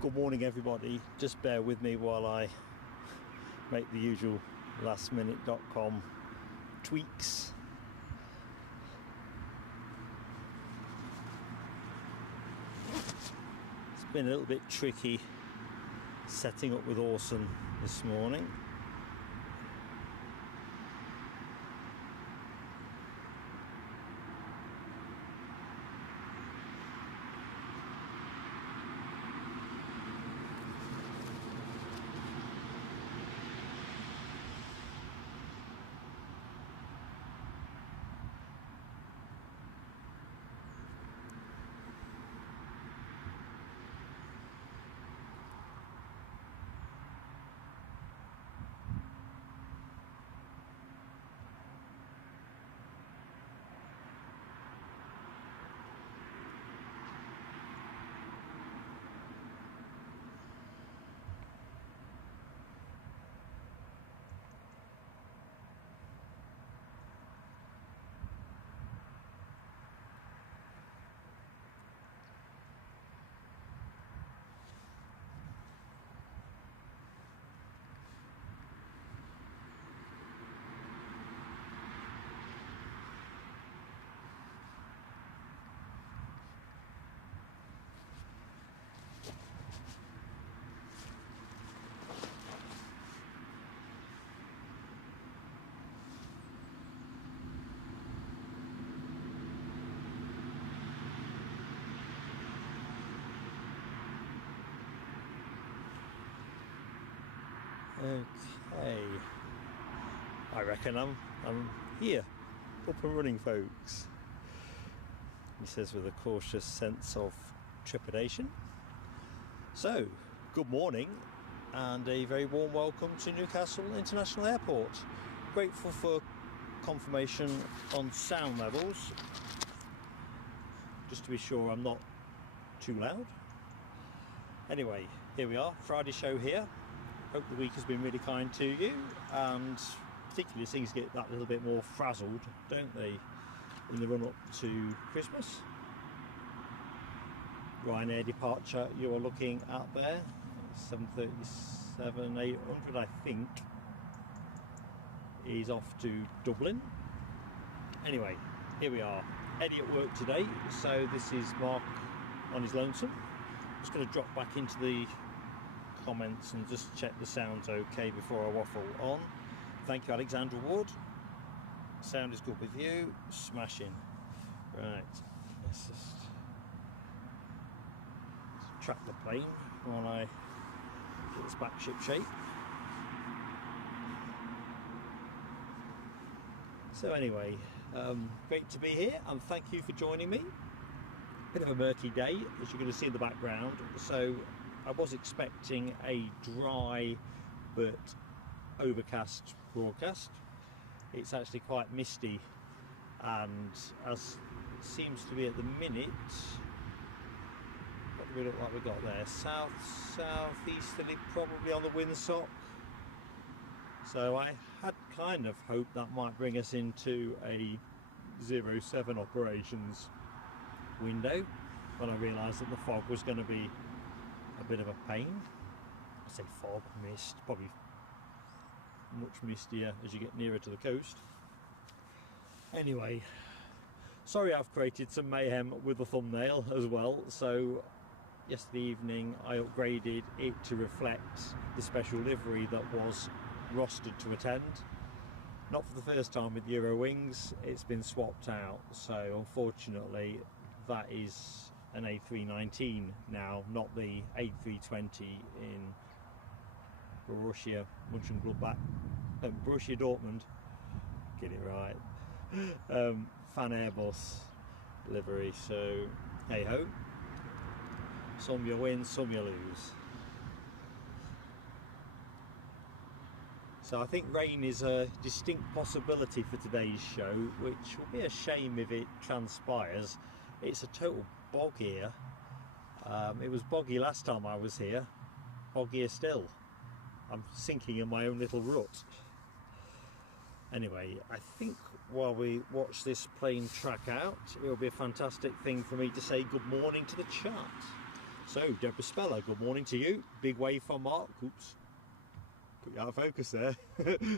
Good morning everybody, just bear with me while I make the usual lastminute.com tweaks. It's been a little bit tricky setting up with Orson this morning. Okay, I reckon I'm here, up and running folks, he says with a cautious sense of trepidation. So, good morning and a very warm welcome to Newcastle International Airport. Grateful for confirmation on sound levels, just to be sure I'm not too loud. Anyway, here we are, Friday show here. Hope the week has been really kind to you, and particularly things get that little bit more frazzled, don't they, in the run up to Christmas. Ryanair departure you are looking at there, 737 800 I think, is off to Dublin. Anyway, here we are, Eddie at work today, so this is Mark on his lonesome. Just going to drop back into the comments and just check the sound's okay before I waffle on. Thank you Alexandra Wood, sound is good with you, smashing. Right, let's just track the plane while I get this back ship shape. So anyway, great to be here and thank you for joining me. Bit of a murky day as you're going to see in the background, so I was expecting a dry but overcast broadcast. It's actually quite misty, and as seems to be at the minute, what do we look like we got there? Southeasterly, probably on the windsock. So I had kind of hoped that might bring us into a 07 operations window, when I realised that the fog was going to be a bit of a pain. I say fog, mist, probably much mistier as you get nearer to the coast. Anyway, sorry I've created some mayhem with the thumbnail as well. So yesterday evening I upgraded it to reflect the special livery that was rostered to attend. Not for the first time with Eurowings, it's been swapped out, so unfortunately that is an A319 now, not the A320 in Borussia Dortmund, get it right, FanAirBus livery. So hey ho, some you win, some you lose. So I think rain is a distinct possibility for today's show, which will be a shame if it transpires. It's a total bog here. It was boggy last time I was here, boggier still. I'm sinking in my own little rut. Anyway, I think while we watch this plane track out, it will be a fantastic thing for me to say good morning to the chat. So, Deborah Speller, good morning to you. Big wave from Mark. Oops. Put you out of focus there.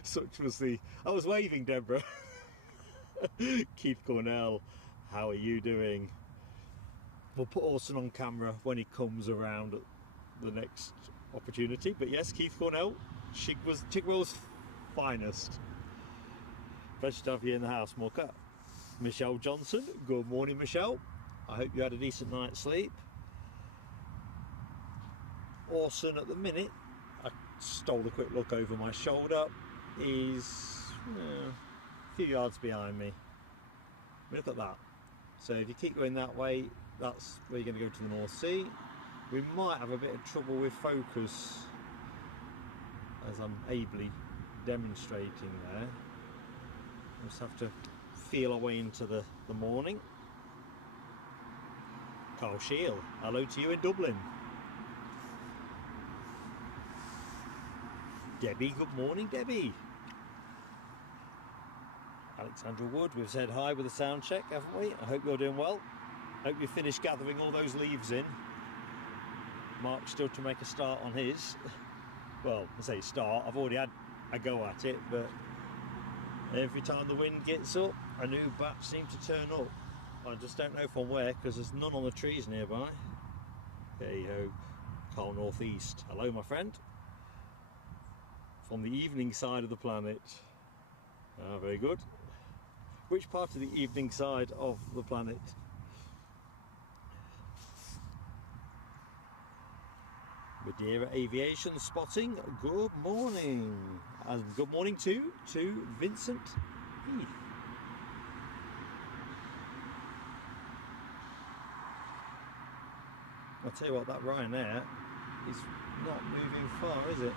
Such was the... I was waving, Deborah. Keith Cornell, how are you doing? We'll put Orson on camera when he comes around at the next opportunity. But yes, Keith Cornell, Chigwell's finest. Pleasure to have you in the house, Mocha. Michelle Johnson, good morning, Michelle. I hope you had a decent night's sleep. Orson, at the minute, I stole a quick look over my shoulder, is a few yards behind me. Look at that. So if you keep going that way, that's where you're going to go to the North Sea. We might have a bit of trouble with focus, as I'm ably demonstrating there. Just have to feel our way into the morning. Carl Shield, hello to you in Dublin. Debbie, good morning, Debbie. Alexandra Wood, we've said hi with a sound check, haven't we? I hope you're doing well. Hope you finished gathering all those leaves in. Mark's still to make a start on his. Well, I say start, I've already had a go at it, but every time the wind gets up, a new batch seems to turn up. I just don't know from where, because there's none on the trees nearby. There you go, Carl Northeast. Hello, my friend. From the evening side of the planet. Ah, very good. Which part of the evening side of the planet? Madeira Aviation spotting, good morning. And good morning to Vincent Heath. I'll tell you what, that Ryanair is not moving far, is it?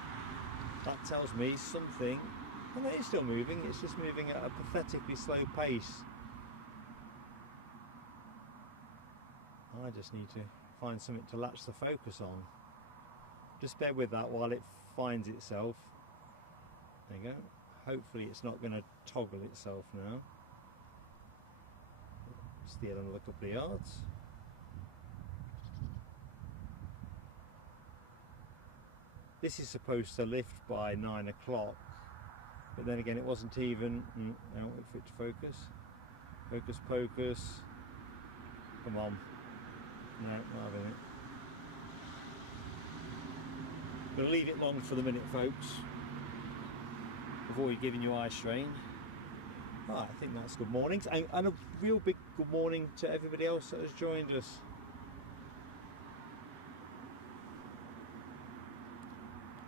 That tells me something. And it is still moving, it's just moving at a pathetically slow pace. I just need to find something to latch the focus on. Just bear with that while it finds itself. There you go. Hopefully it's not going to toggle itself now. Steal another couple of yards. This is supposed to lift by 9 o'clock, but then again it wasn't even. Now wait for it to focus. Focus, focus. Come on. No, not having it. I'm going to leave it long for the minute, folks. Avoid giving you eye strain. Oh, I think that's good morning, and a real big good morning to everybody else that has joined us.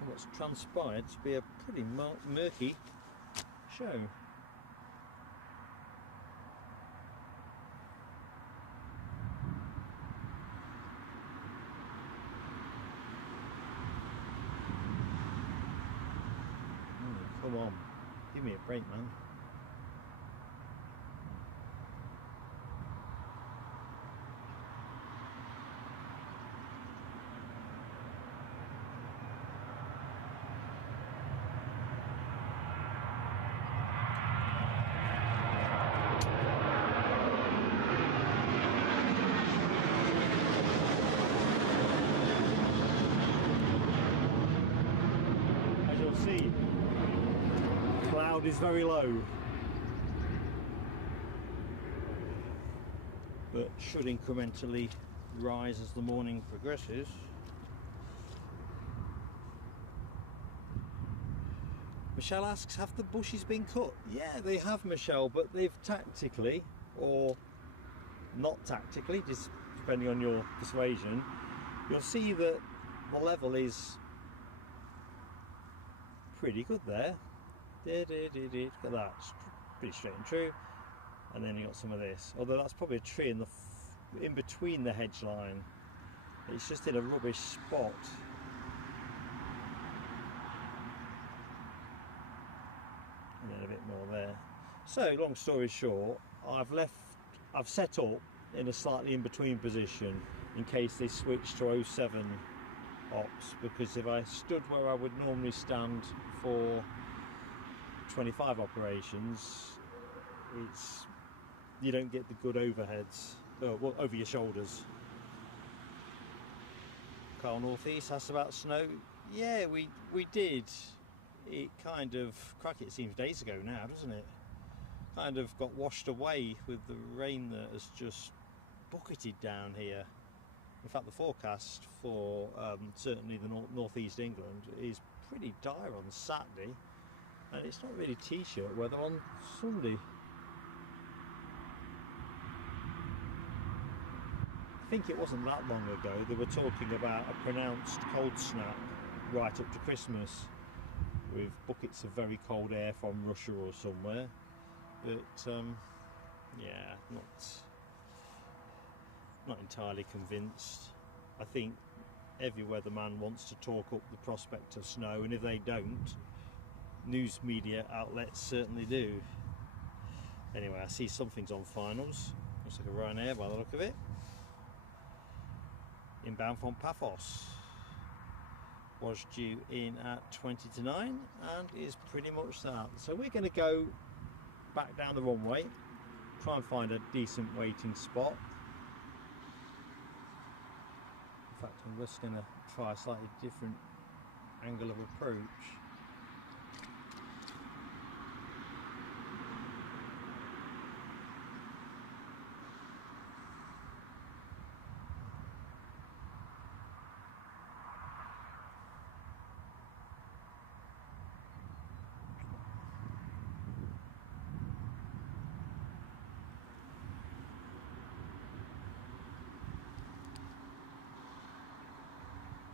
What's transpired to be a pretty murky show. Come on, give me a break, man. Cloud is very low, but should incrementally rise as the morning progresses. Michelle asks, have the bushes been cut? Yeah, they have, Michelle, but they've tactically, or not tactically, just depending on your persuasion, you'll see that the level is pretty good there. Look at that, it's pretty straight and true. And then you got some of this, although that's probably a tree in between the hedge line. It's just in a rubbish spot. And then a bit more there. So long story short, I've set up in a slightly in between position in case they switch to 07 ops, because if I stood where I would normally stand for 25 operations, you don't get the good overheads over your shoulders. Carl Northeast asked about snow. Yeah, we did. It kind of, cracky, it seems days ago now, doesn't it? Kind of got washed away with the rain that has just bucketed down here. In fact, the forecast for certainly the northeast England is pretty dire on Saturday, and it's not really t-shirt weather on Sunday. I think it wasn't that long ago they were talking about a pronounced cold snap right up to Christmas, with buckets of very cold air from Russia or somewhere. But yeah, not entirely convinced. I think every weatherman wants to talk up the prospect of snow, and if they don't, news media outlets certainly do. Anyway, I see something's on finals. Looks like a Ryanair by the look of it. Inbound from Paphos. Was due in at 20 to 9 and is pretty much that. So we're going to go back down the runway, try and find a decent waiting spot. In fact, I'm just going to try a slightly different angle of approach.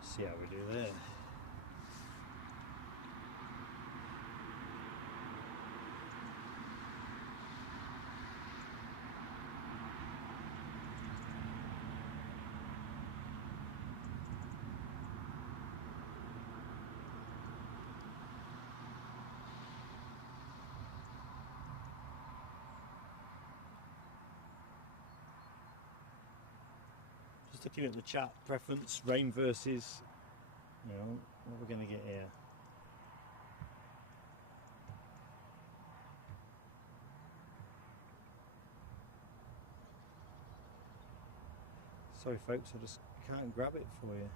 See how we do there. Just looking at the chat preference, rain versus, you know, what we're going to get here. Sorry folks, I just can't grab it for you.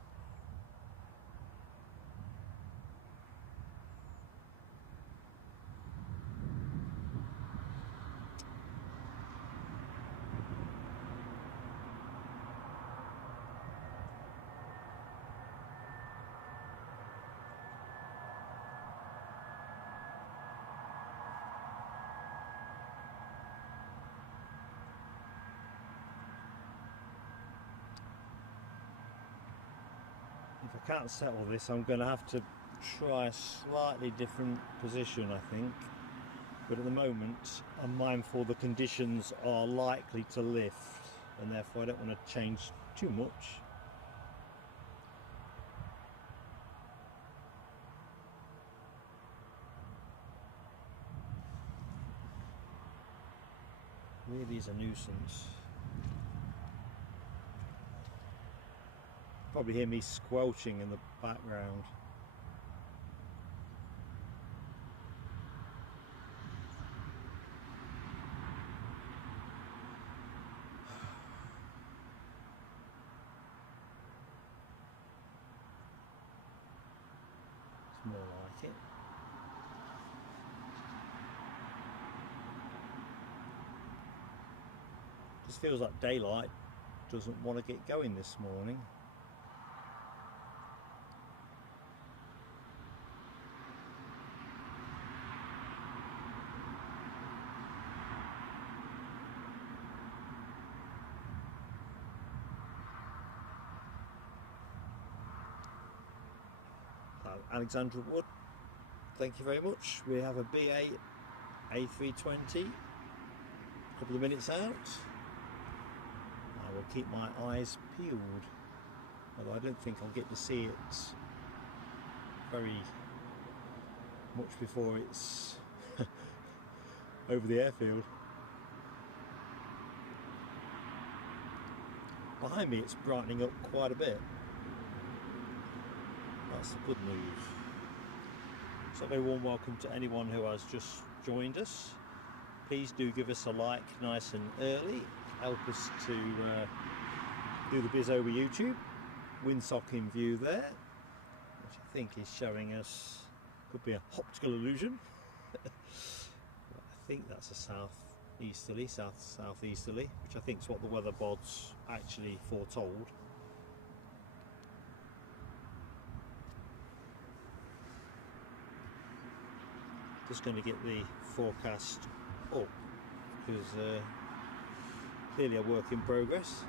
If I can't settle this, I'm going to have to try a slightly different position, I think. But at the moment, I'm mindful the conditions are likely to lift, and therefore I don't want to change too much. Really is a nuisance. Probably hear me squelching in the background. It's more like it. Just feels like daylight doesn't want to get going this morning. Alexandra Wood, thank you very much. We have a BA A320, a couple of minutes out. I will keep my eyes peeled, although I don't think I'll get to see it very much before it's over the airfield. Behind me it's brightening up quite a bit. That's the good news. So a very warm welcome to anyone who has just joined us. Please do give us a like nice and early. Help us to do the biz over YouTube. windsock in view there, which I think is showing us, could be a optical illusion. I think that's a southeasterly, southeasterly, which I think is what the weather bods actually foretold. Just going to get the forecast up because clearly a work in progress.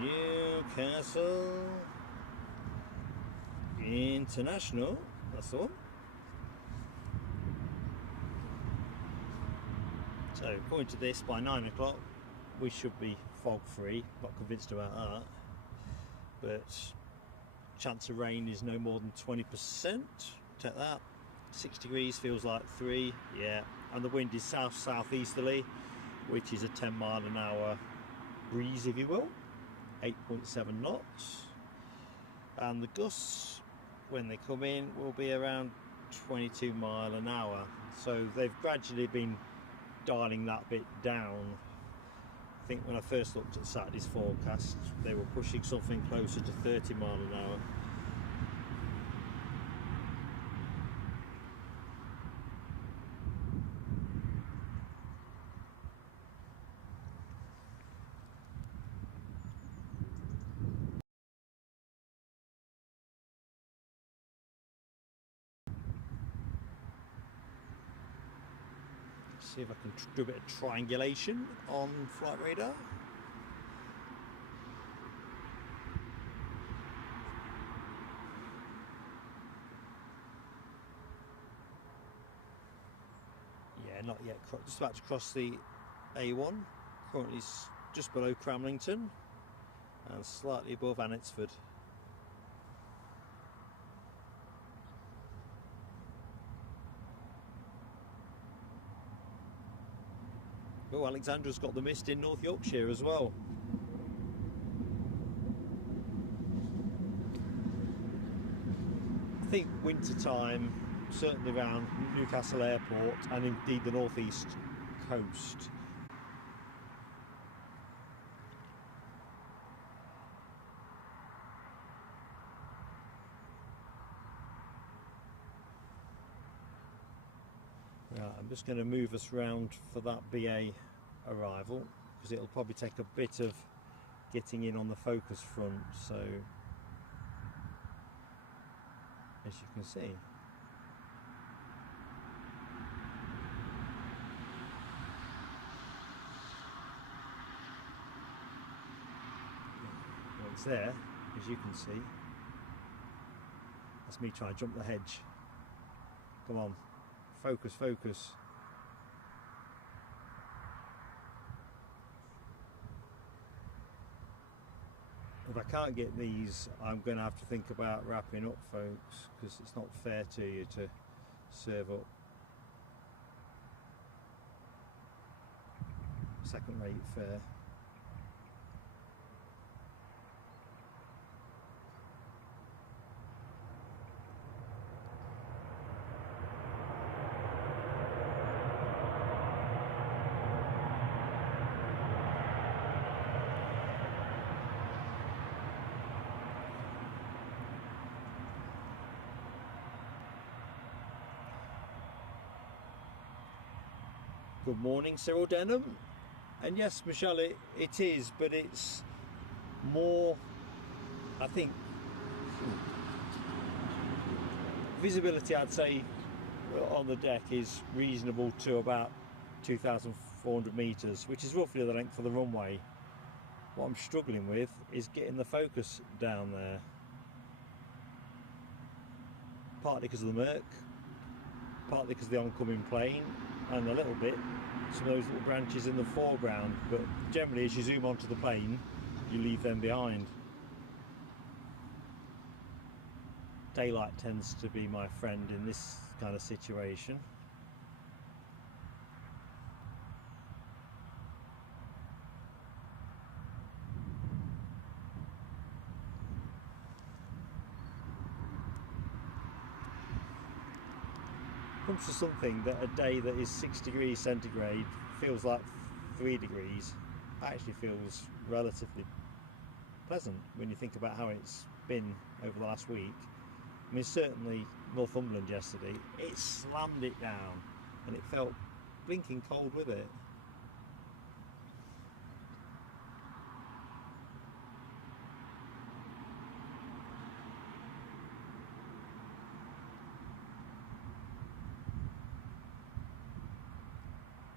Newcastle International, that's the one. So according to this, by 9 o'clock we should be fog free. Not convinced about that, but chance of rain is no more than 20%. Take that. 6 degrees feels like 3, yeah, and the wind is south-southeasterly, which is a 10-mile-an-hour breeze, if you will, 8.7 knots, and the gusts, when they come in, will be around 22 mile an hour. So they've gradually been dialing that bit down. I think when I first looked at Saturday's forecast, they were pushing something closer to 30 mile an hour. See if I can do a bit of triangulation on flight radar. Yeah, not yet. Just about to cross the A1. Currently just below Cramlington and slightly above Anetsford. Oh, Alexandra's got the mist in North Yorkshire as well. I think winter time, certainly around Newcastle Airport and indeed the northeast coast. Right, I'm just going to move us round for that BA arrival because it'll probably take a bit of getting in on the focus front, so as you can see, well, it's there, as you can see. That's me trying to jump the hedge. Come on. Focus, focus. If I can't get these, I'm going to have to think about wrapping up, folks, because it's not fair to you to serve up second-rate fare. Good morning, Cyril Denham. And yes, Michelle, it is, but it's more, I think, visibility, I'd say, on the deck is reasonable to about 2,400 metres, which is roughly the length of the runway. What I'm struggling with is getting the focus down there. Partly because of the murk, partly because of the oncoming plane, and a little bit some of those little branches in the foreground, but generally as you zoom onto the plane you leave them behind. Daylight tends to be my friend in this kind of situation. Comes to something that a day that is 6 degrees centigrade feels like 3 degrees. actually feels relatively pleasant when you think about how it's been over the last week. I mean, certainly Northumberland yesterday, it slammed it down and it felt blinking cold with it.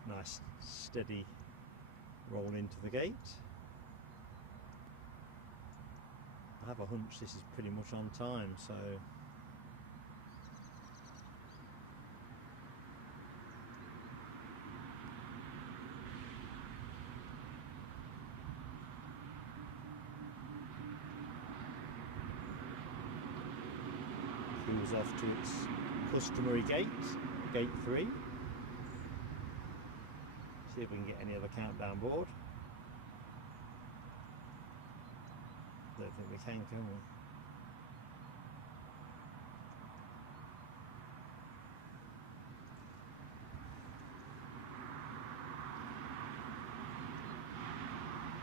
Nice steady roll into the gate. I have a hunch this is pretty much on time, so cruise off to its customary gate, gate 3. See if we can get any other countdown board. Don't think we can we?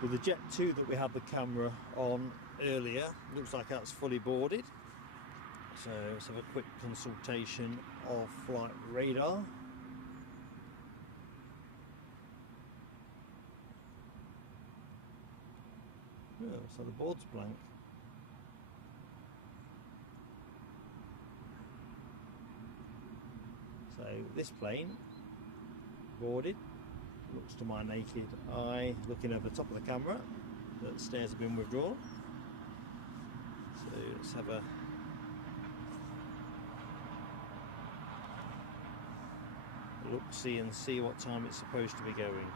With the Jet 2 that we had the camera on earlier, looks like that's fully boarded. So let's have a quick consultation of flight radar. Oh, so the board's blank. So this plane, boarded, looks to my naked eye, looking over the top of the camera, that stairs have been withdrawn. So let's have a look, see and see what time it's supposed to be going.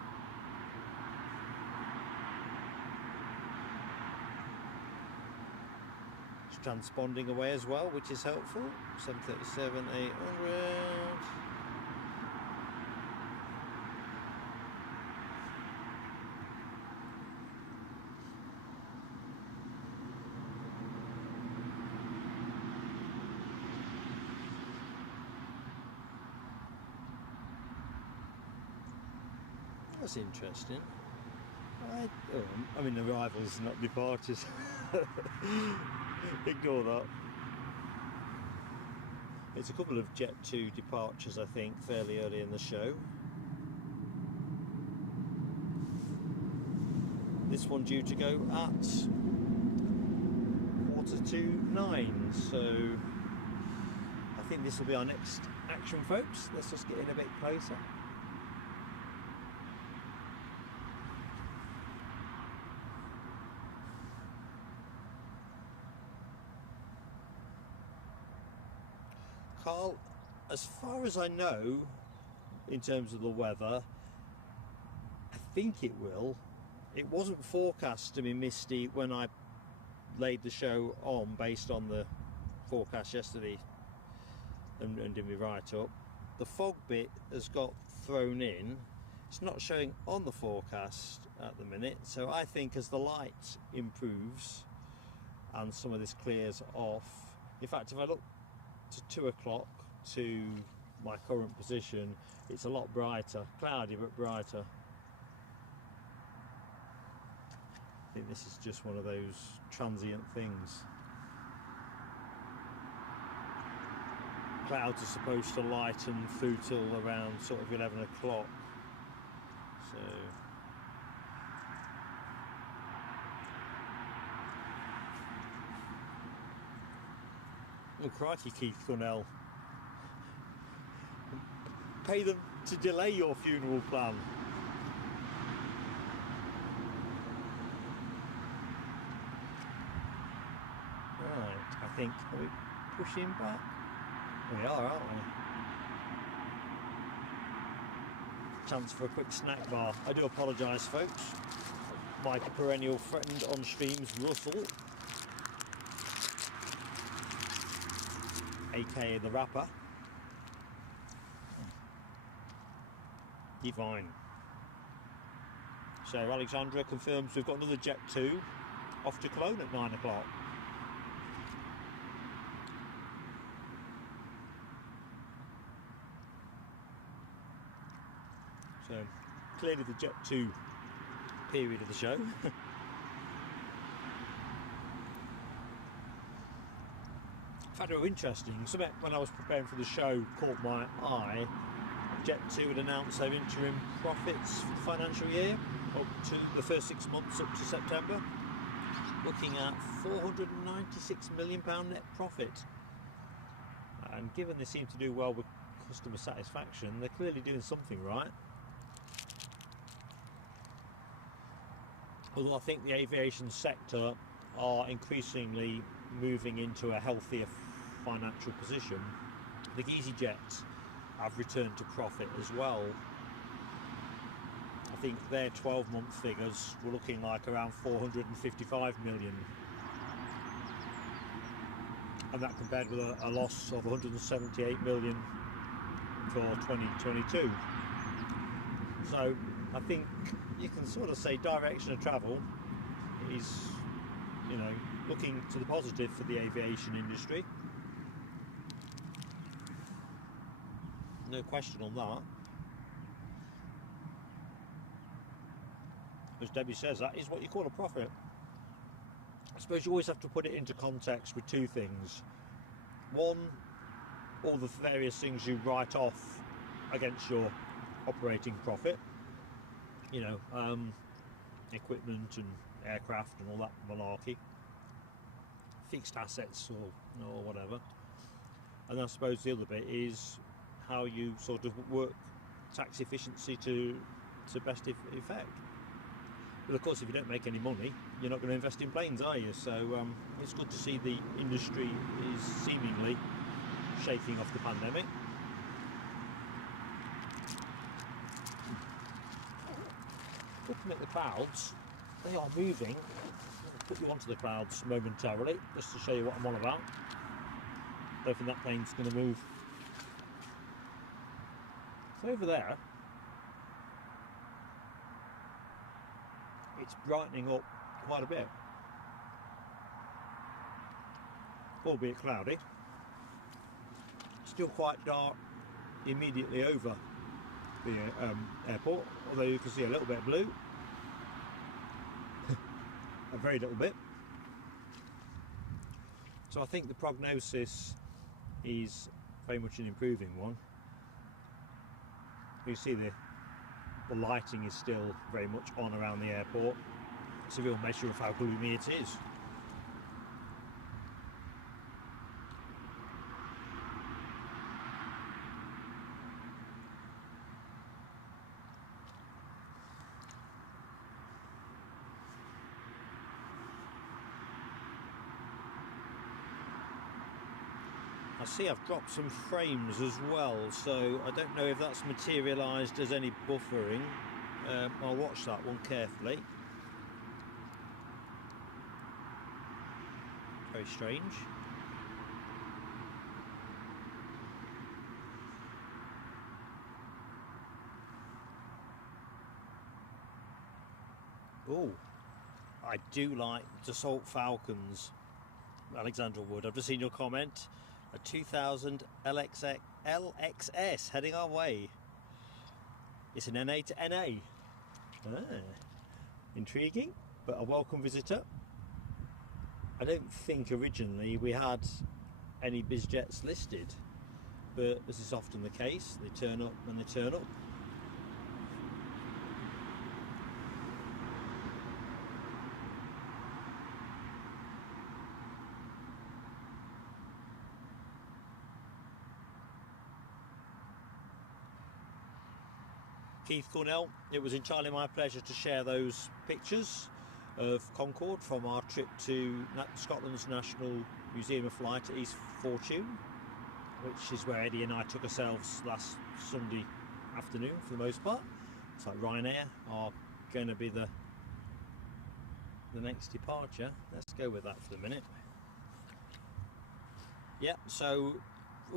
Transponding away as well, which is helpful. 737, 800. That's interesting. I mean, arrivals, not departures. Ignore that. It's a couple of Jet 2 departures, I think, fairly early in the show. This one due to go at 8:45, so I think this will be our next action, folks. Let's just get in a bit closer. Carl, as far as I know, in terms of the weather, I think it will. It wasn't forecast to be misty when I laid the show on based on the forecast yesterday and did my write-up. The fog bit has got thrown in. It's not showing on the forecast at the minute, so I think as the light improves and some of this clears off, in fact, if I look to 2 o'clock to my current position, it's a lot brighter, cloudy but brighter. I think this is just one of those transient things. Clouds are supposed to lighten through till around sort of 11 o'clock, so oh crikey, Keith Cornell. Pay them to delay your funeral plan. Right, I think, are we pushing back? We are, aren't we? Chance for a quick snack bar. I do apologise, folks. My perennial friend on streams, Russell, aka the rapper. Divine. So Alexandra confirms we've got another Jet 2 off to Cologne at 9 o'clock. So clearly the Jet 2 period of the show. Found it interesting. Something when I was preparing for the show caught my eye. Jet2 had announced their interim profits for the financial year up to the first 6 months up to September, looking at £496 million net profit. And given they seem to do well with customer satisfaction, they're clearly doing something right. Although I think the aviation sector are increasingly moving into a healthier financial position. The EasyJet have returned to profit as well. I think their 12-month figures were looking like around 455 million. And that compared with a loss of 178 million for 2022. So I think you can sort of say direction of travel is, you know, looking to the positive for the aviation industry. No question on that. As Debbie says, that is what you call a profit. I suppose you always have to put it into context with two things. One, all the various things you write off against your operating profit. You know, equipment and aircraft and all that malarkey. Fixed assets or whatever. And I suppose the other bit is how you sort of work tax efficiency to best effect. But of course, if you don't make any money, you're not going to invest in planes, are you? So it's good to see the industry is seemingly shaking off the pandemic. Looking at the clouds, they are moving. I'll put you onto the clouds momentarily, just to show you what I'm on about. Don't think that plane's going to move. So over there, it's brightening up quite a bit, albeit cloudy. Still quite dark immediately over the airport, although you can see a little bit of blue, a very little bit. So I think the prognosis is very much an improving one. You see the lighting is still very much on around the airport. It's a real measure of how gloomy it is. I see I've dropped some frames as well, so I don't know if that's materialised as any buffering. I'll watch that one carefully. Very strange. Oh, I do like Dassault Falcons, Alexandra Wood. I've just seen your comment. A 2000 LXS heading our way. It's an NA to NA. Intriguing, but a welcome visitor. I don't think originally we had any BizJets listed, but as is often the case, they turn up when they turn up. Keith Cornell, it was entirely my pleasure to share those pictures of Concorde from our trip to Scotland's National Museum of Flight at East Fortune, which is where Eddie and I took ourselves last Sunday afternoon for the most part. It's like Ryanair are going to be the next departure. Let's go with that for the minute. Yep, so,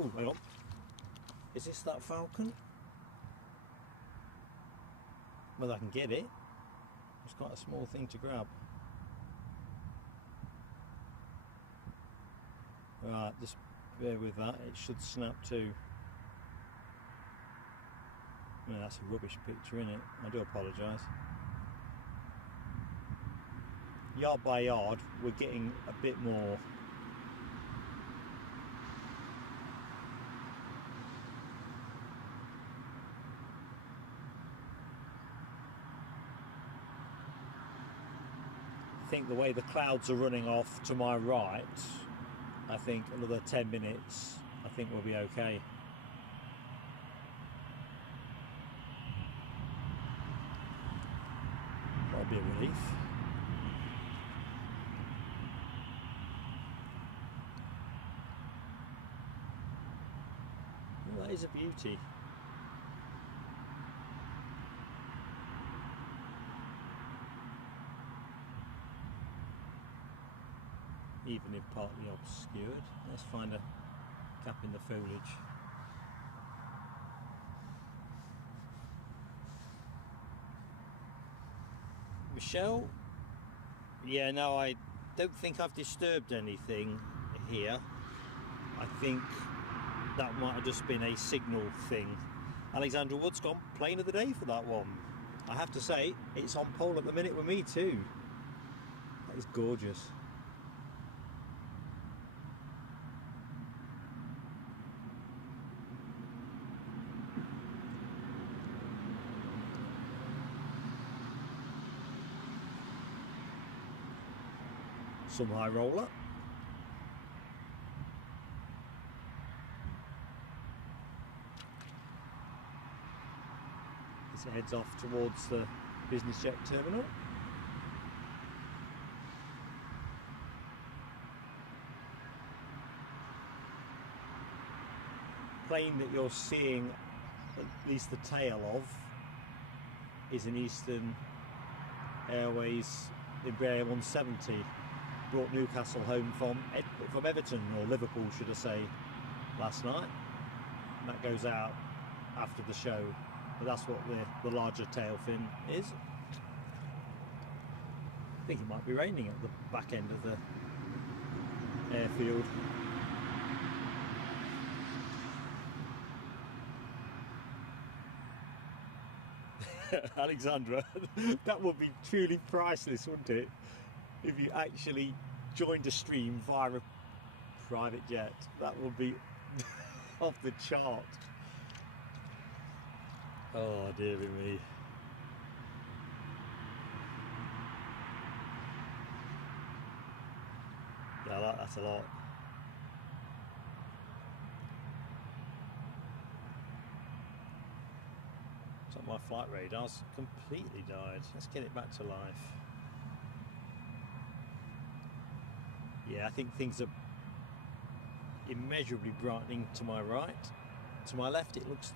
oh, hang on. Is this that Falcon? Well, I can get it. It's quite a small thing to grab. Right, just bear with that. It should snap to. Well, that's a rubbish picture, isn't it? I do apologise. yard by yard, we're getting a bit more. I think the way the clouds are running off to my right, I think another 10 minutes, I think we'll be okay. That'll be a relief. Well, that is a beauty. Even if partly obscured. Let's find a gap in the foliage. Michelle? Yeah, no, I don't think I've disturbed anything here. I think that might have just been a signal thing. Alexandra Wood's gone plane of the day for that one. I have to say, it's on pole at the minute with me too. That is gorgeous. Some high roller. As it heads off towards the business jet terminal. Plane that you're seeing at least the tail of is an Eastern Airways Embraer 170. Brought Newcastle home from Everton, or Liverpool should I say, last night. And that goes out after the show, but that's what the larger tail fin is. I think it might be raining at the back end of the airfield. Alexandra, that would be truly priceless, wouldn't it? If you actually joined a stream via a private jet, that would be off the chart. Oh dear me. Yeah, that's a lot. So my flight radar's completely died. Let's get it back to life. Yeah, I think things are immeasurably brightening to my right. To my left, it looks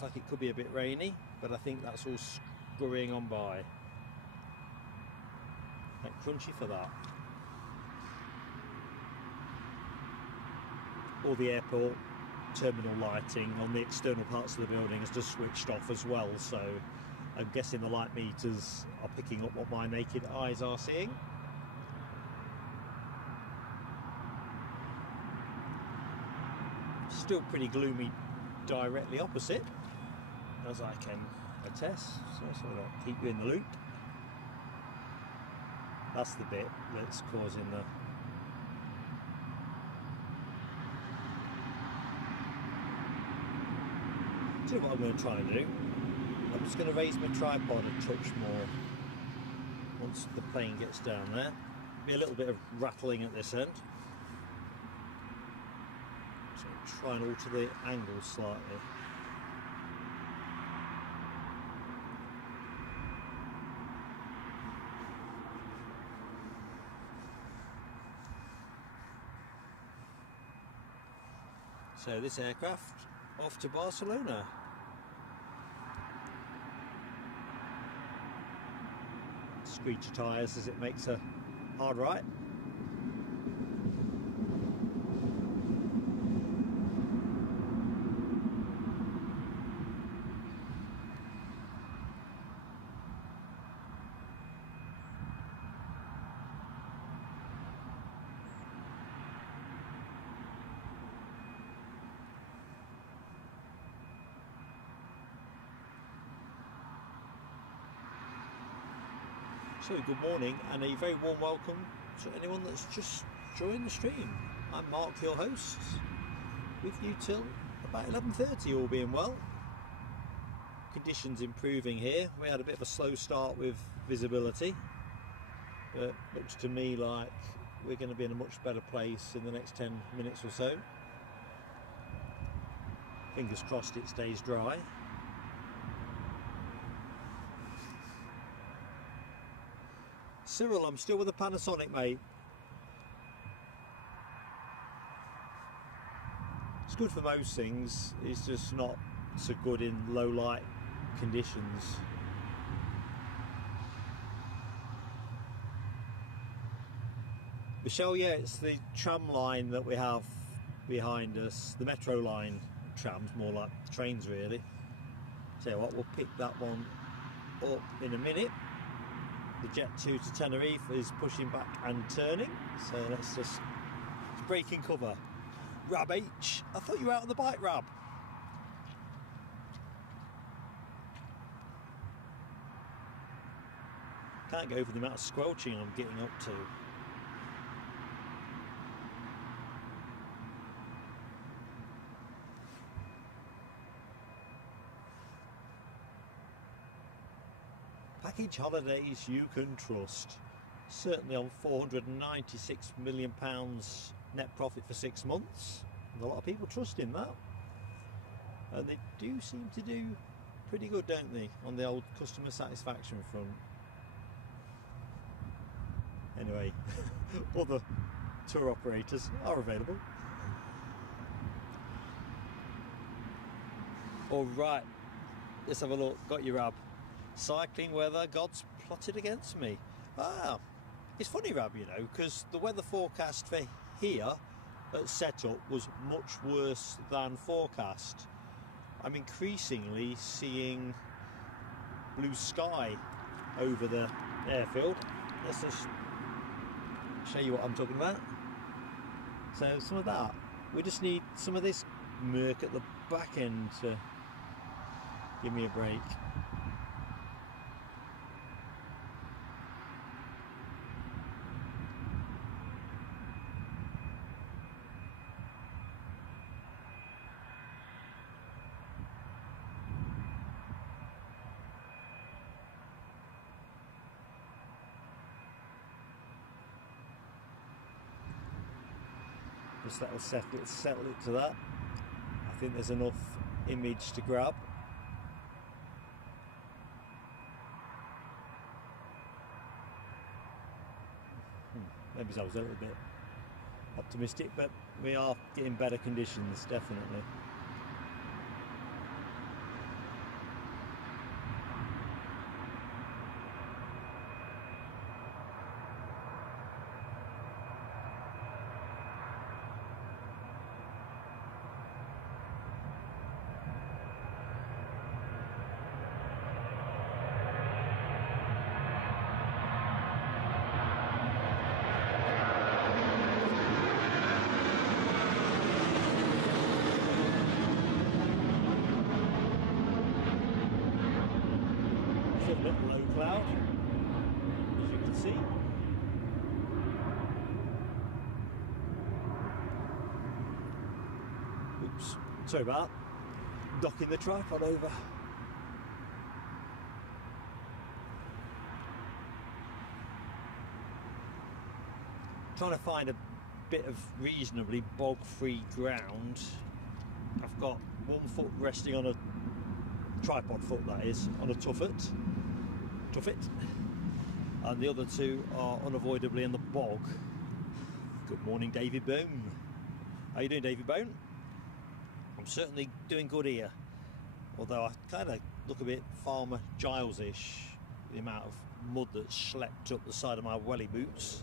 like it could be a bit rainy, but I think that's all scurrying on by. Thank Crunchy for that. All the airport terminal lighting on the external parts of the building has just switched off as well, so I'm guessing the light meters are picking up what my naked eyes are seeing. Still pretty gloomy directly opposite, as I can attest, so I'll keep you in the loop. That's the bit that's causing the... Do you know what I'm going to try and do? I'm just going to raise my tripod a touch more once the plane gets down there. Be a little bit of rattling at this end. Try and alter the angle slightly. So this aircraft off to Barcelona. Screecher tyres as it makes a hard right. So good morning and a very warm welcome to anyone that's just joined the stream. I'm Mark, your host, with you till about 11:30, all being well. Conditions improving here. We had a bit of a slow start with visibility, but looks to me like we're going to be in a much better place in the next 10 minutes or so. Fingers crossed it stays dry. Cyril, I'm still with the Panasonic, mate. It's good for most things, it's just not so good in low light conditions. Michelle, yeah, it's the tram line that we have behind us, the metro line. Trams, more like trains really. So what, we'll pick that one up in a minute. The Jet 2 to Tenerife is pushing back and turning, so let's just breaking cover. Rab H, I thought you were out on the bike, Rab. Can't get over the amount of squelching I'm getting up to. Package holidays you can trust. Certainly on £496 million net profit for 6 months. And a lot of people trust in that. And they do seem to do pretty good, don't they, on the old customer satisfaction front. Anyway, other tour operators are available. All right, let's have a look. Got your Rab. Cycling weather, God's plotted against me. It's funny, Rab, you know, because the weather forecast for here at setup was much worse than forecast. I'm increasingly seeing blue sky over the airfield. Let's just show you what I'm talking about. So some of that, we just need some of this murk at the back end to give me a break. Just that'll settle it to that. I think there's enough image to grab. Maybe I was a little bit optimistic, but we are getting better conditions, definitely. A bit low cloud, as you can see. Oops, sorry about that. Docking the tripod over. Trying to find a bit of reasonably bog-free ground. I've got one foot resting on a tripod foot, that is, on a tuffet, and the other two are unavoidably in the bog. Good morning, David Bone. How you doing, David Bone? I'm certainly doing good here, although I kind of look a bit Farmer Giles-ish, the amount of mud that's schlepped up the side of my welly boots.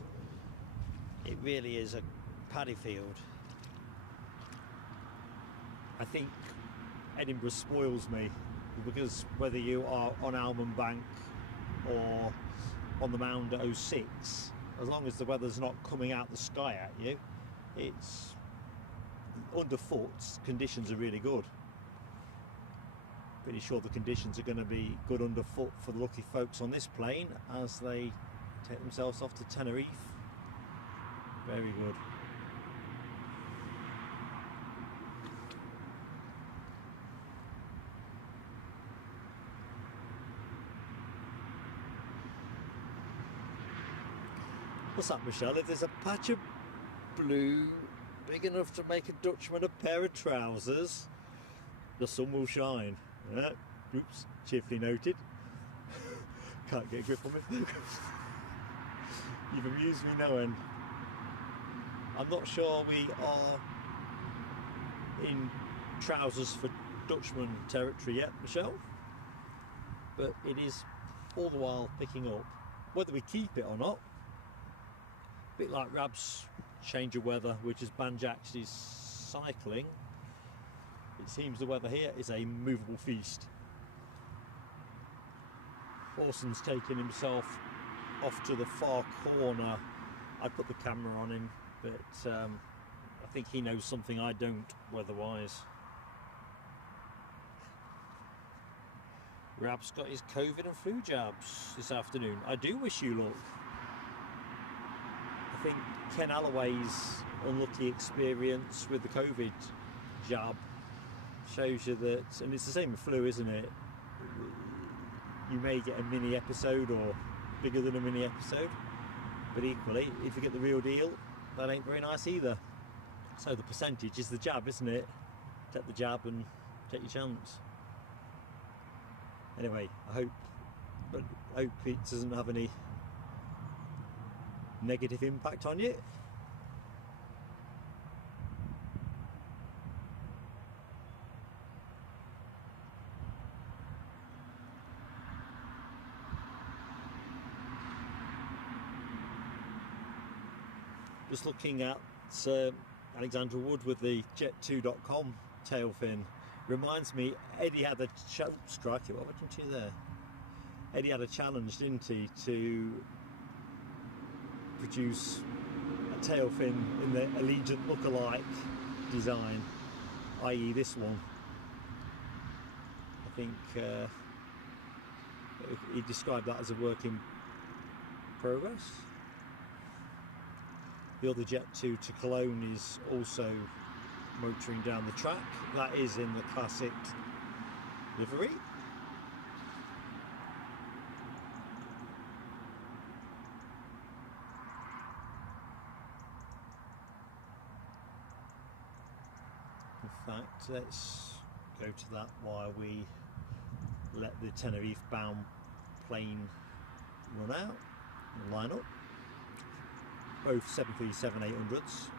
It really is a paddy field. I think Edinburgh spoils me, because whether you are on Almond Bank or on the mound at 06, as long as the weather's not coming out the sky at you, it's underfoot, conditions are really good. Pretty sure the conditions are going to be good underfoot for the lucky folks on this plane as they take themselves off to Tenerife. Very good. What's that, Michelle? If there's a patch of blue big enough to make a Dutchman a pair of trousers, the sun will shine. Yeah. Oops, cheerfully noted. Can't get a grip on me. You've amused me no end. I'm not sure we are in trousers for Dutchman territory yet, Michelle, but it is all the while picking up. Whether we keep it or not, a bit like Rab's change of weather, which is banjaxed his cycling, it seems the weather here is a movable feast. Orson's taking himself off to the far corner. I put the camera on him, but I think he knows something I don't weather-wise. Rab's got his COVID and flu jabs this afternoon. I do wish you luck. I think Ken Alloway's unlucky experience with the COVID jab shows you that, and it's the same with flu, isn't it? You may get a mini episode or bigger than a mini episode, but equally, if you get the real deal, that ain't very nice either. So the percentage is the jab, isn't it? Take the jab and take your chance. Anyway, I hope it doesn't have any negative impact on you. Just looking at Alexandra Wood with the Jet2.com tail fin. Reminds me, Eddie had a strike it. What happened to you there? Eddie had a challenge, didn't he, to produce a tail fin in the Allegiant lookalike design, i.e. this one. I think he described that as a work in progress. The other Jet 2 to Cologne is also motoring down the track. That is in the classic livery. In fact, let's go to that while we let the Tenerife bound plane run out and line up. Both 737-800s.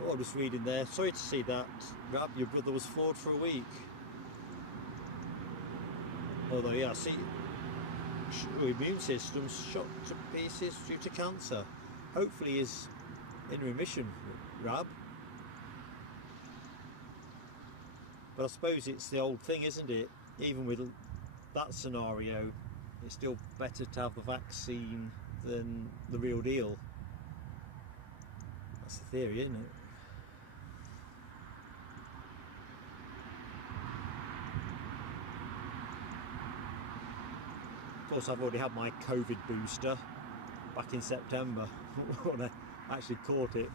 Oh, I'm just reading there. Sorry to see that, Rab, your brother was floored for a week. Although, yeah, see, your immune system's shot to pieces due to cancer. Hopefully he's in remission, Rab. But I suppose it's the old thing, isn't it? Even with that scenario, it's still better to have the vaccine than the real deal. That's the theory, isn't it? Of course, I've already had my COVID booster back in September when I actually caught it.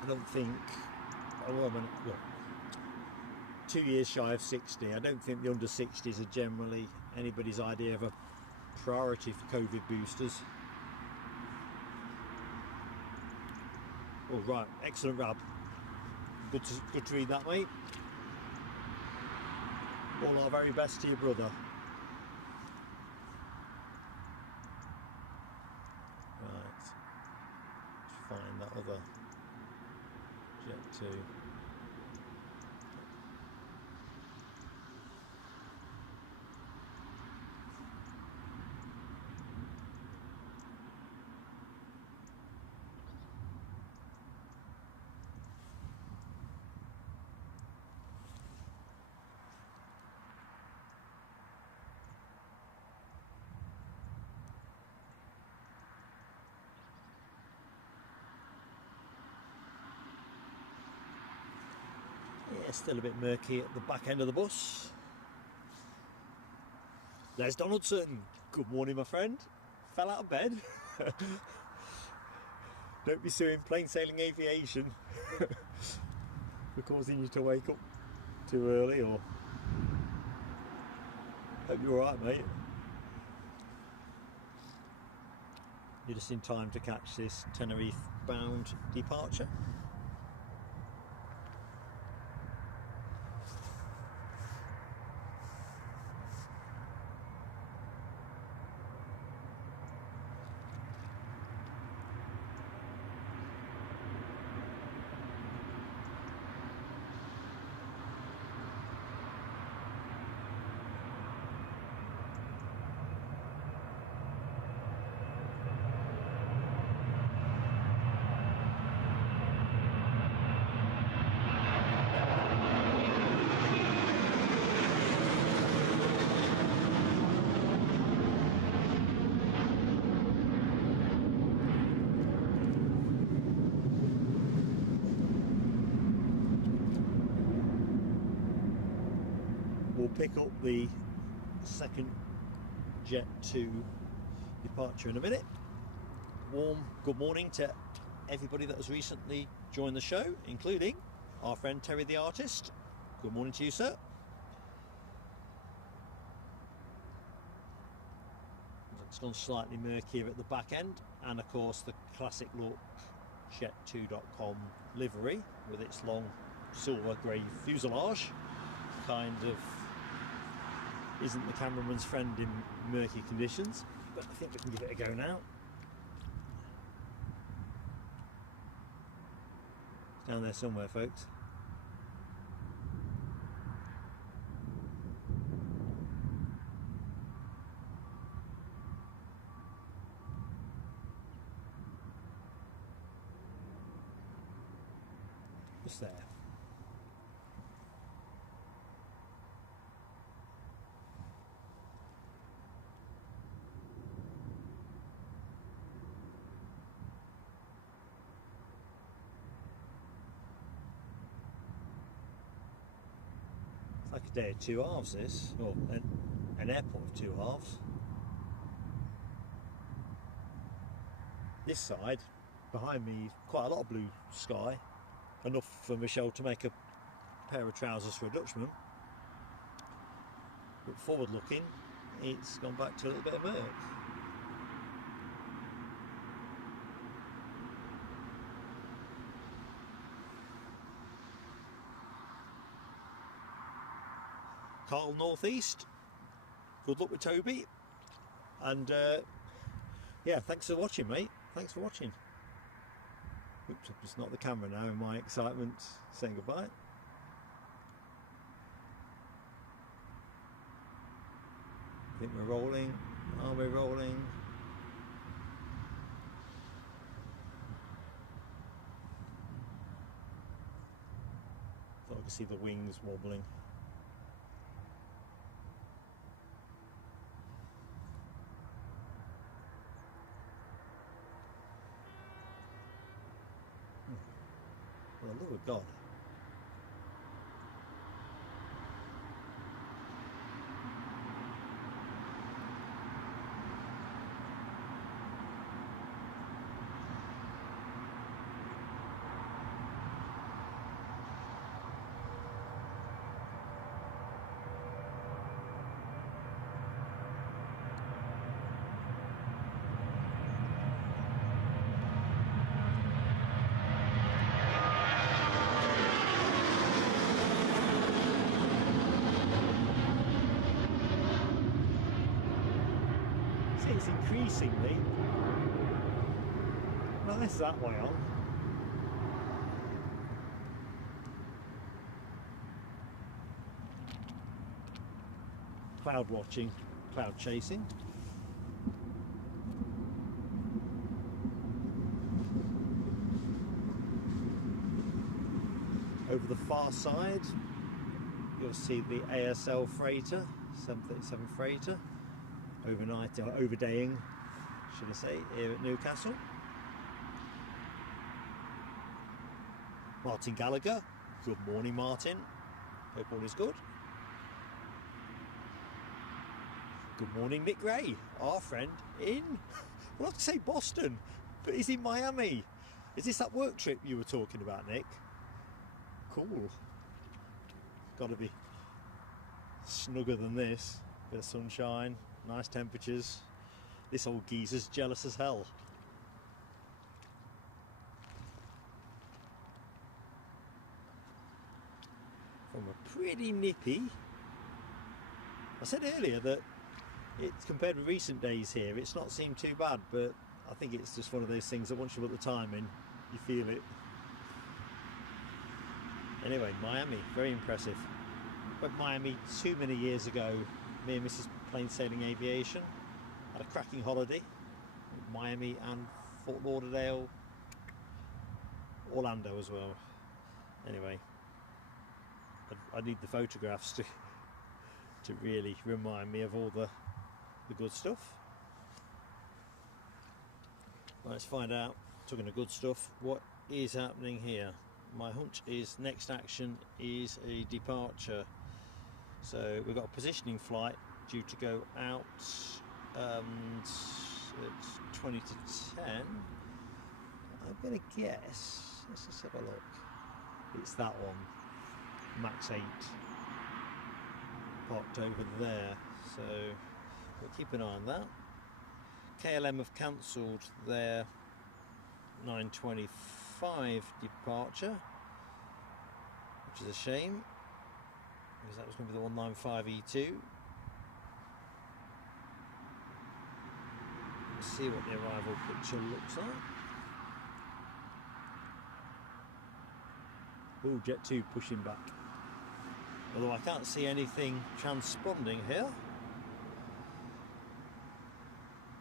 I don't think, well, 2 years shy of 60, I don't think the under 60s are generally anybody's idea of a priority for COVID boosters. Oh right, excellent, Rab. Good to read that, mate. All our very best to your brother. Right, let's find that other Jet 2. Yeah, still a bit murky at the back end of the bus. There's Donaldson. Good morning, my friend. Fell out of bed. Don't be suing plain sailing aviation for causing you to wake up too early, or hope you're alright, mate. You're just in time to catch this Tenerife bound departure. We'll pick up the second Jet 2 departure in a minute. Warm good morning to everybody that has recently joined the show, including our friend Terry the artist. Good morning to you, sir. It's gone slightly murkier at the back end, and of course the classic look Jet2.com livery with its long silver grey fuselage kind of isn't the cameraman's friend in murky conditions, but I think we can give it a go now. It's down there somewhere, folks. Just there. Like a day of two halves, this, or an airport of two halves. This side, behind me, quite a lot of blue sky, enough for Michelle to make a pair of trousers for a Dutchman. But forward looking, it's gone back to a little bit of murk. Carl northeast. Good luck with Toby, and yeah, thanks for watching, mate. Thanks for watching. Oops, I've just knocked the camera now in my excitement, saying goodbye. I think we're rolling. Are we rolling? Thought I could see the wings wobbling. For the love of God. It's increasingly, well, this is that way on. Cloud watching, cloud chasing. Over the far side, you'll see the ASL freighter, 737 freighter. Overnight, or overdaying, should I say, here at Newcastle. Martin Gallagher, good morning, Martin. Hope all is good. Good morning, Nick Ray, our friend in, well, I have to say Boston, but he's in Miami. Is this that work trip you were talking about, Nick? Cool. Got to be snugger than this. Bit of sunshine, nice temperatures. This old geezer's jealous as hell. From a pretty nippy. I said earlier that it's compared with recent days here, it's not seemed too bad, but I think it's just one of those things that once you put the time in, you feel it. Anyway, Miami, very impressive. Went to Miami too many years ago. Me and Mrs. Plain Sailing Aviation had a cracking holiday. Miami and Fort Lauderdale, Orlando as well. Anyway, I need the photographs to really remind me of all the good stuff. Let's find out, talking of good stuff, what is happening here. My hunch is next action is a departure. So we've got a positioning flight due to go out and it's 20 to 10. I'm going to guess, let's just have a look, it's that one, Max 8, parked over there, so we'll keep an eye on that. KLM have cancelled their 9:25 departure, which is a shame, because that was going to be the 195 E2. Let's see what the arrival picture looks like. Oh, Jet 2 pushing back. Although I can't see anything transponding here.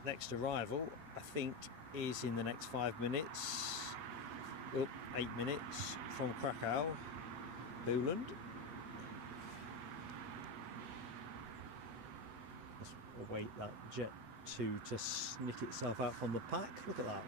Next arrival, I think, is in the next 5 minutes. Oh, 8 minutes from Krakow, Poland. Let's await that Jet 2 to snick itself out from the pack. Look at that.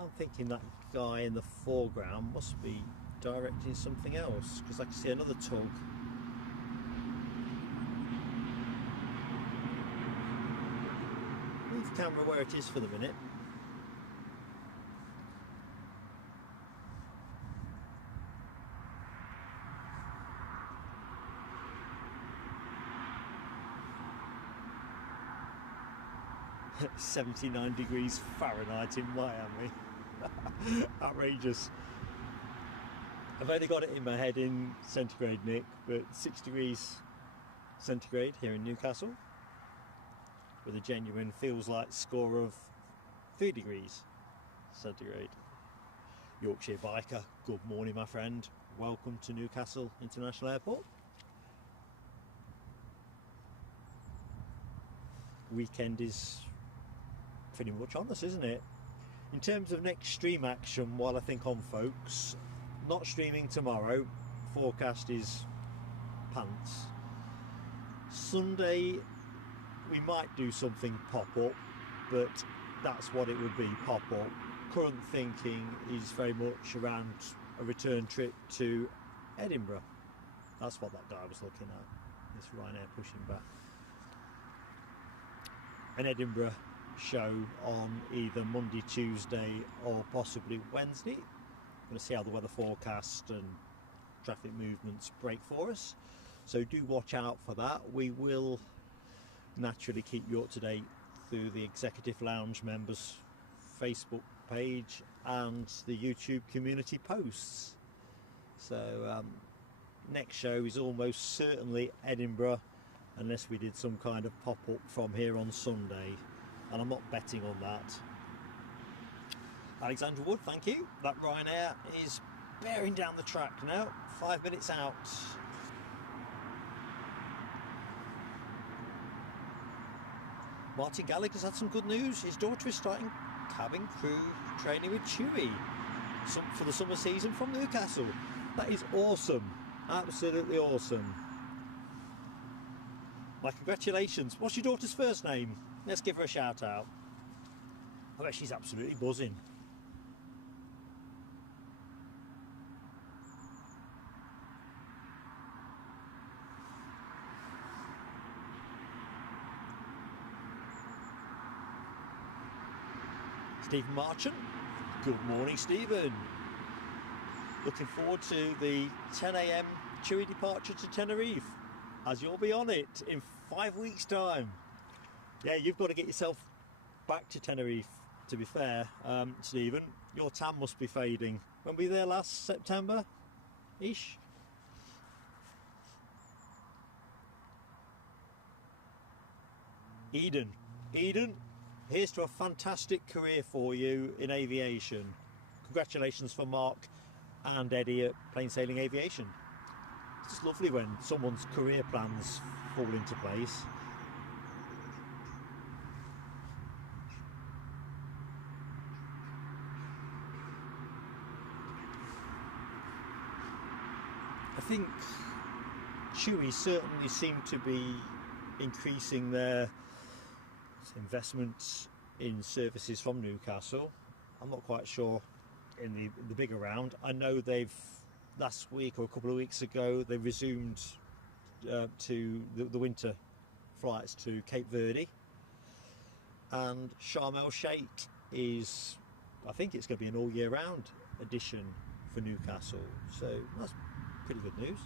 I'm thinking that guy in the foreground must be directing something else, because I can see another tug. Leave the camera where it is for the minute. "79 degrees Fahrenheit in Miami." Outrageous. I've only got it in my head in centigrade, Nick, but 6 degrees centigrade here in Newcastle, with a genuine feels like score of 3 degrees centigrade. Yorkshire biker, good morning my friend, welcome to Newcastle International Airport. Weekend is pretty much on us, isn't it? In terms of next stream action, while I think on folks, not streaming tomorrow, forecast is pants. Sunday we might do something pop-up, but that's what it would be, pop-up. Current thinking is very much around a return trip to Edinburgh. That's what that guy was looking at, this Ryanair pushing back. An Edinburgh show on either Monday, Tuesday or possibly Wednesday. I'm going to see how the weather forecast and traffic movements break for us, so do watch out for that. We will naturally keep you up to date through the Executive Lounge members Facebook page and the YouTube community posts. So next show is almost certainly Edinburgh, unless we did some kind of pop-up from here on Sunday, and I'm not betting on that. Alexandra Wood, thank you. That Ryanair is bearing down the track now, 5 minutes out. Martin Gallagher's had some good news. His daughter is starting cabin crew training with Chewy for the summer season from Newcastle. That is awesome, absolutely awesome. My congratulations. What's your daughter's first name? Let's give her a shout out. I bet she's absolutely buzzing. Stephen Marchant. Good morning, Stephen. Looking forward to the 10 AM Chewy departure to Tenerife, as you'll be on it in 5 weeks' time. Yeah, you've got to get yourself back to Tenerife, to be fair, Stephen. Your tan must be fading. When were you there last September-ish? Eden, here's to a fantastic career for you in aviation. Congratulations for Mark and Eddie at Plain Sailing Aviation. It's just lovely when someone's career plans fall into place. I think Chewy certainly seem to be increasing their investments in services from Newcastle. I'm not quite sure in the bigger round. I know they've last week or a couple of weeks ago they resumed to the winter flights to Cape Verde, and Sharm el Sheikh is, I think it's going to be an all year round edition for Newcastle, so that's pretty good news.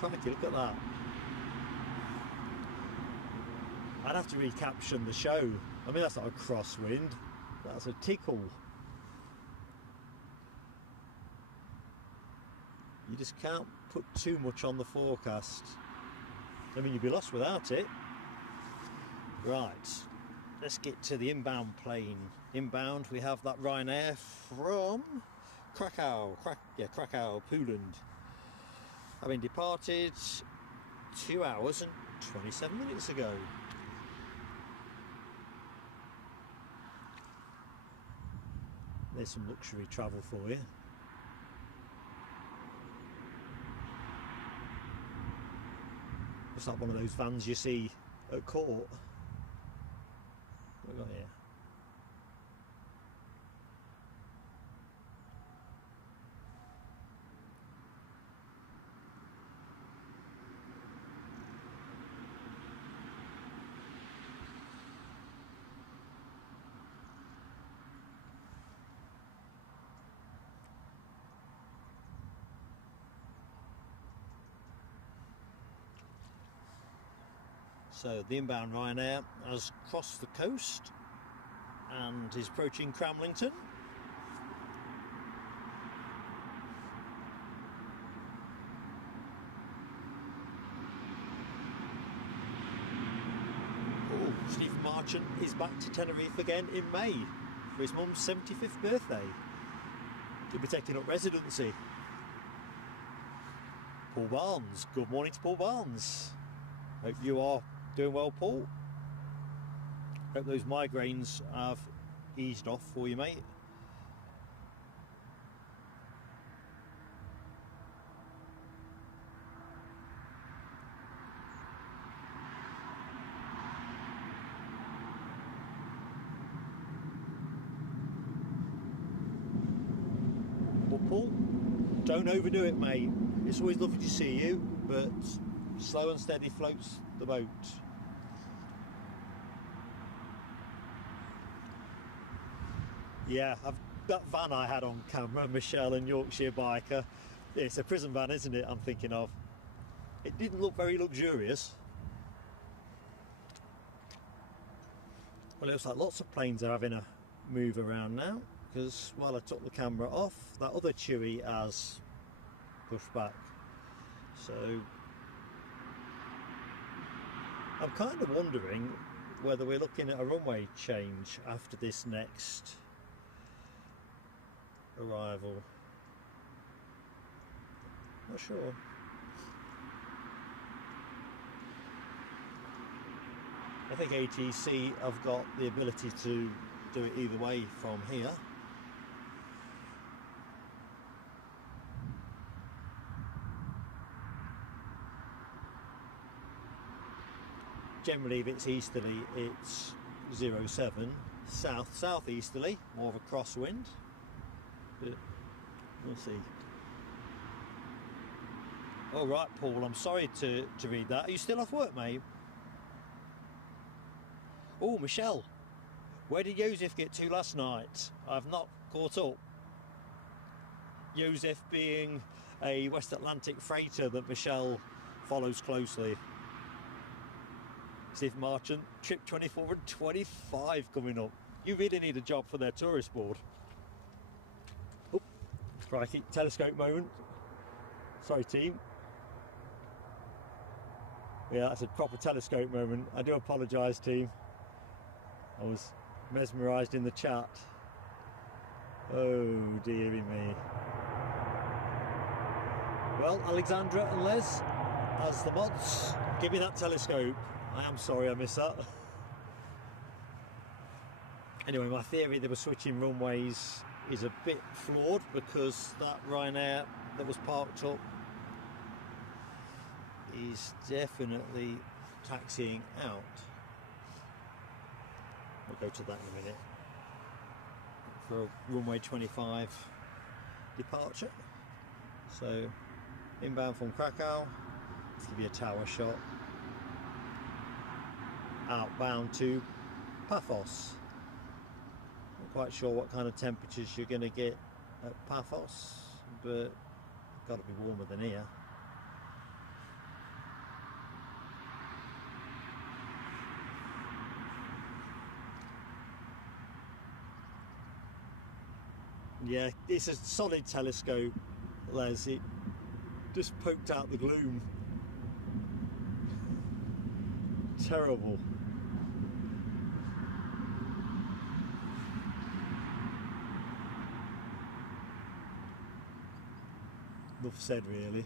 Crikey, look at that. I'd have to recaption the show. I mean, that's not a crosswind, that's a tickle. You just can't put too much on the forecast. I mean, you'd be lost without it. Right, let's get to the inbound plane. Inbound, we have that Ryanair from Krakow, Poland. Having departed 2 hours and 27 minutes ago. There's some luxury travel for you. It's like one of those vans you see at court. What have we got here? So the inbound Ryanair has crossed the coast and is approaching Cramlington. Oh, Stephen Marchant is back to Tenerife again in May for his mum's 75th birthday. He'll be taking up residency. Paul Barnes, good morning to Paul Barnes. Hope you are doing well, Paul. Hope those migraines have eased off for you, mate. But Paul, don't overdo it, mate. It's always lovely to see you, but slow and steady floats the boat. Yeah, that van I had on camera, Michelle and Yorkshire Biker, it's a prison van, isn't it, I'm thinking of. It didn't look very luxurious. Well, it looks like lots of planes are having a move around now, because while I took the camera off, that other Chewy has pushed back. So I'm kind of wondering whether we're looking at a runway change after this next arrival. Not sure. I think ATC have got the ability to do it either way from here. Generally, if it's easterly, it's 07. Southeasterly, more of a crosswind. But we'll see. All right, Paul, I'm sorry to read that. Are you still off work, mate? Oh, Michelle, where did Joseph get to last night? I've not caught up. Joseph being a West Atlantic freighter that Michelle follows closely. Steve Marchant, trip 24 and 25 coming up. You really need a job for their tourist board. Oh, crikey, telescope moment. Sorry, team. Yeah, that's a proper telescope moment. I do apologise, team. I was mesmerised in the chat. Oh, dearie me. Well, Alexandra and Les, as the mods, give me that telescope. I am sorry I missed that. Anyway, my theory they were switching runways is a bit flawed because that Ryanair that was parked up is definitely taxiing out. We'll go to that in a minute. For a runway 25 departure. So, inbound from Krakow, this will be a tower shot. Outbound to Paphos. Not quite sure what kind of temperatures you're going to get at Paphos, but it's got to be warmer than here. Yeah, it's a solid telescope, Les. It just poked out the gloom. Terrible. Enough said, really.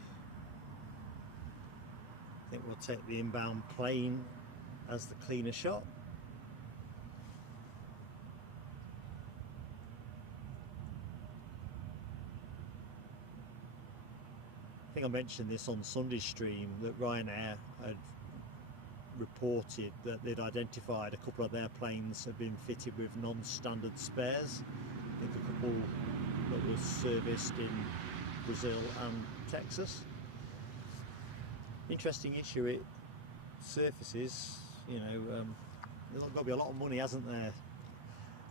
I think we'll take the inbound plane as the cleaner shot. I think I mentioned this on Sunday's stream that Ryanair had reported that they'd identified a couple of their planes had been fitted with non-standard spares. I think a couple that was serviced in Brazil and Texas. Interesting issue. It surfaces, you know, there's got to be a lot of money, hasn't there,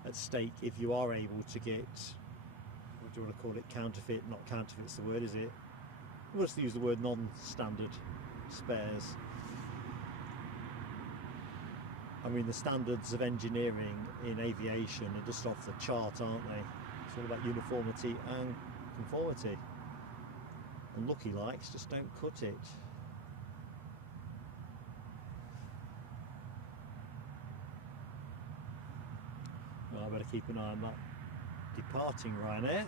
at stake if you are able to get, what do you want to call it, counterfeit? Not counterfeit's the word, is it? We'll just use the word non-standard spares. I mean, the standards of engineering in aviation are just off the chart, aren't they? It's all about uniformity and conformity. And lucky likes just don't cut it. Well, I better keep an eye on that departing Ryanair.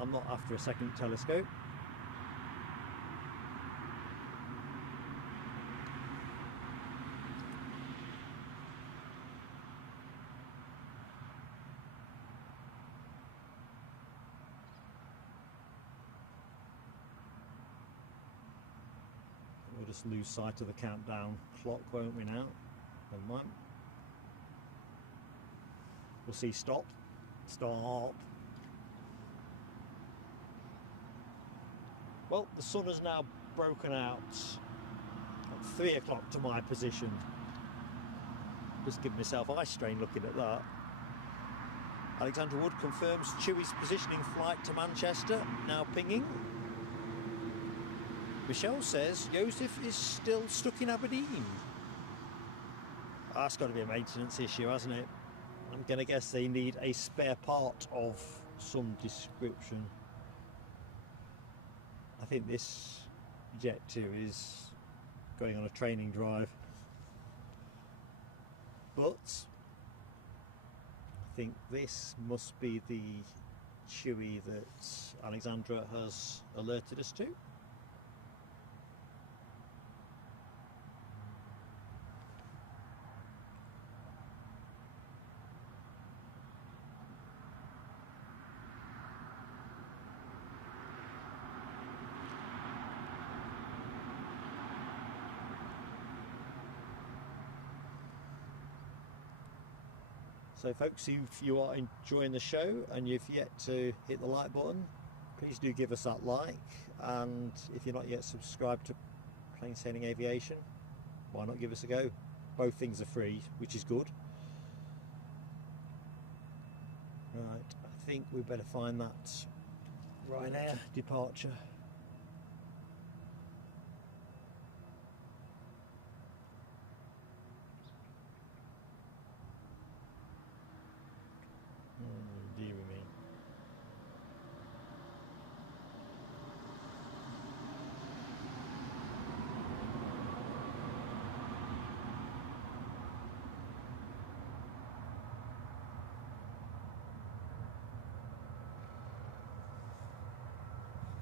I'm not after a second telescope. We'll just lose sight of the countdown clock, won't we now? Never mind. We'll see stop. Stop. Well, the sun has now broken out at 3 o'clock to my position. Just giving myself eye strain looking at that. Alexandra Wood confirms Chewy's positioning flight to Manchester, now pinging. Michelle says Joseph is still stuck in Aberdeen. That's got to be a maintenance issue, hasn't it? I'm going to guess they need a spare part of some description. I think this Jet 2 is going on a training drive. But I think this must be the Chewy that Alexandra has alerted us to. So folks, if you are enjoying the show and you've yet to hit the like button, please do give us that like, and if you're not yet subscribed to Plain Sailing Aviation, why not give us a go? Both things are free, which is good. Right, I think we better find that Ryanair departure. Dear me.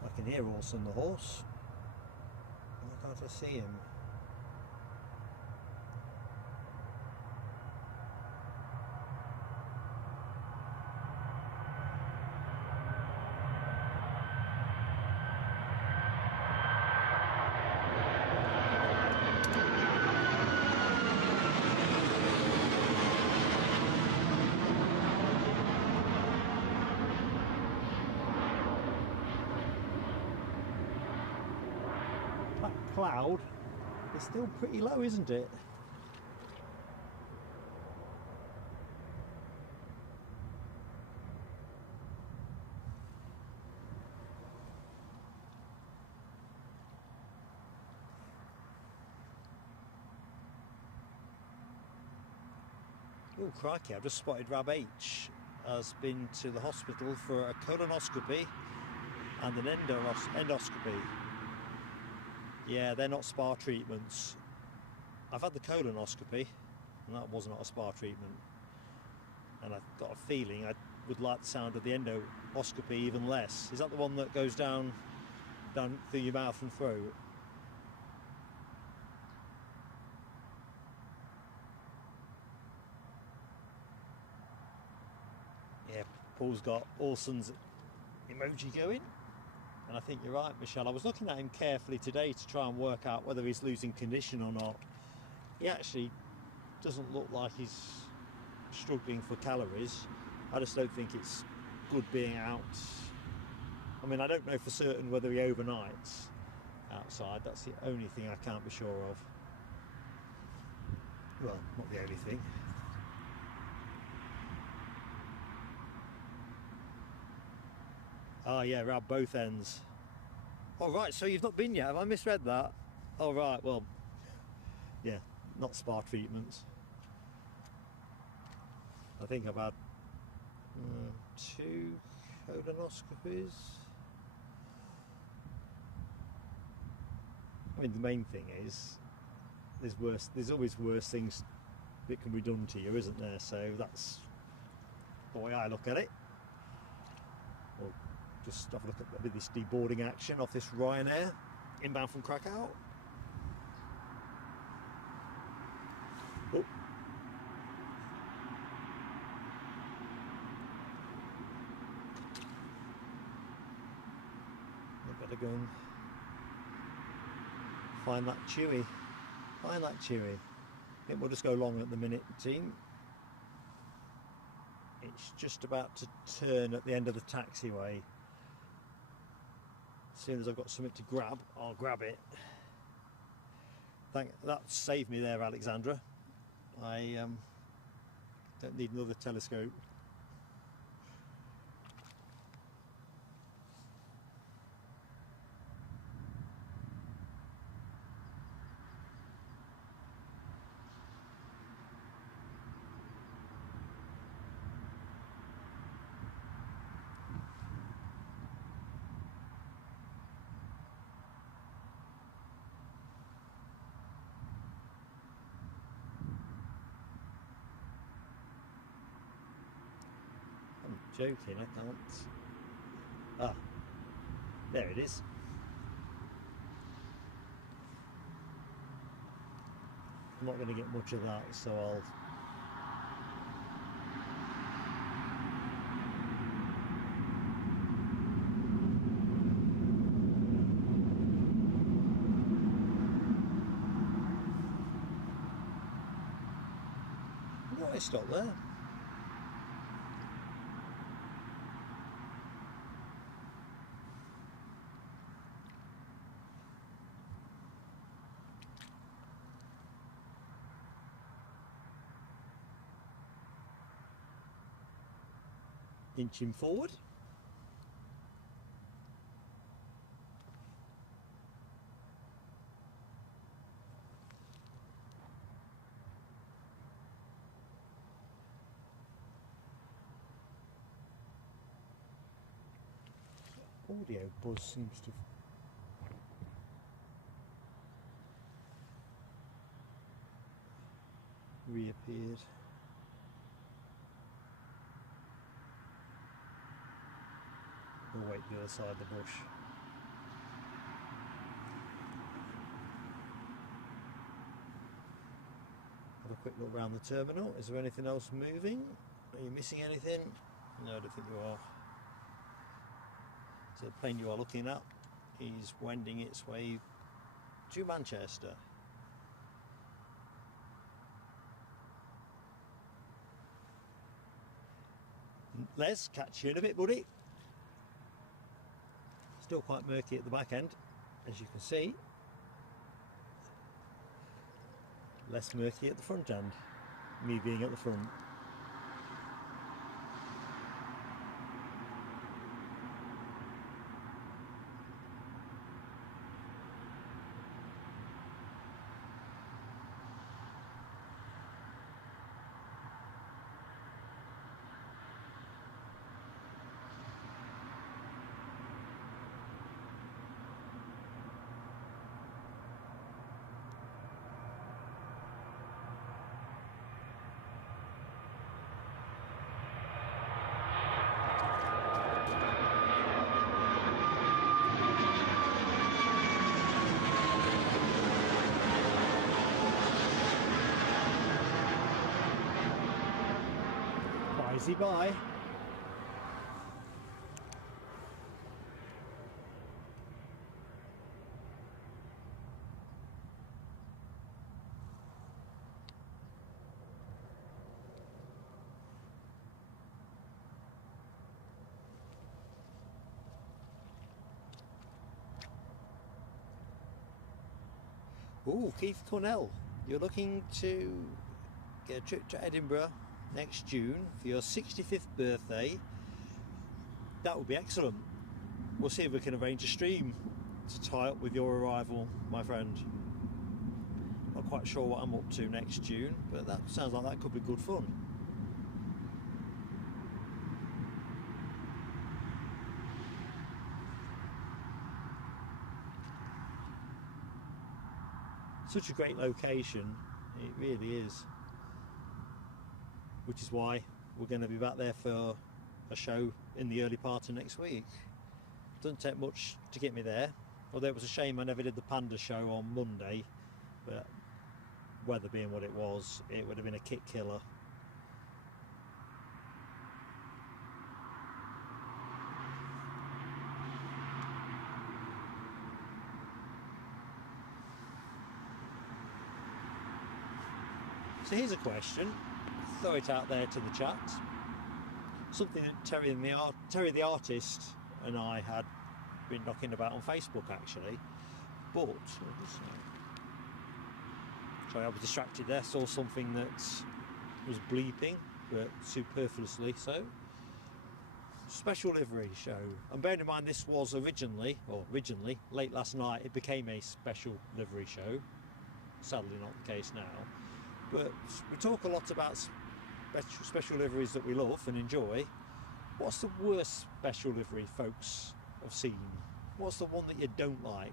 I can hear Orson the horse. Why can't I see him? Cloud is still pretty low, isn't it? Oh crikey, I've just spotted Rab H has been to the hospital for a colonoscopy and an endoscopy. Yeah, they're not spa treatments. I've had the colonoscopy and that was not a spa treatment. And I've got a feeling I would like the sound of the endoscopy even less. Is that the one that goes down through your mouth and throat? Yeah, Paul's got Orson's emoji going. And I think you're right, Michelle. I was looking at him carefully today to try and work out whether he's losing condition or not. He actually doesn't look like he's struggling for calories. I just don't think it's good being out. I mean, I don't know for certain whether he overnights outside. That's the only thing I can't be sure of. Well, not the only thing. Oh yeah, Rab both ends. Oh right, so you've not been yet, have I misread that? Oh right, well, yeah, not spa treatments. I think I've had 2 colonoscopies. I mean, the main thing is, there's always worse things that can be done to you, isn't there? So that's the way I look at it. Well, just have a look at a bit of this deboarding action off this Ryanair inbound from Krakow. Oh. I better go and find that Chewy. Find that Chewy. I think we'll just go long at the minute, team. It's just about to turn at the end of the taxiway. As soon as I've got something to grab, I'll grab it. That saved me there, Alexandra. I don't need another telescope. Joking, I can't There it is. I'm not going to get much of that, so I'll... Why stop there? Inching forward. Audio buzz seems to have reappeared. We'll wait the other side of the bush. Have a quick look around the terminal. Is there anything else moving? Are you missing anything? No, I don't think you are. So the plane you are looking at is wending its way to Manchester. Les, catch you in a bit, buddy. Still quite murky at the back end, as you can see. Less murky at the front end, me being at the front. Bye. Oh, Keith Cornell, you're looking to get a trip to Edinburgh next June for your 65th birthday. That would be excellent. We'll see if we can arrange a stream to tie up with your arrival, my friend. Not quite sure what I'm up to next June, but that sounds like that could be good fun. Such a great location, it really is. Which is why we're going to be back there for a show in the early part of next week. Doesn't take much to get me there, although it was a shame I never did the Panda show on Monday, but weather being what it was, it would have been a kick killer. So here's a question. Throw it out there to the chat. Something that Terry the artist and I had been knocking about on Facebook actually, but sorry, I was distracted there, saw something that was bleeping, but superfluously so. Special livery show, and bearing in mind this was originally late last night, it became a special livery show. Sadly not the case now, but we talk a lot about special liveries that we love and enjoy. What's the worst special livery folks have seen? What's the one that you don't like?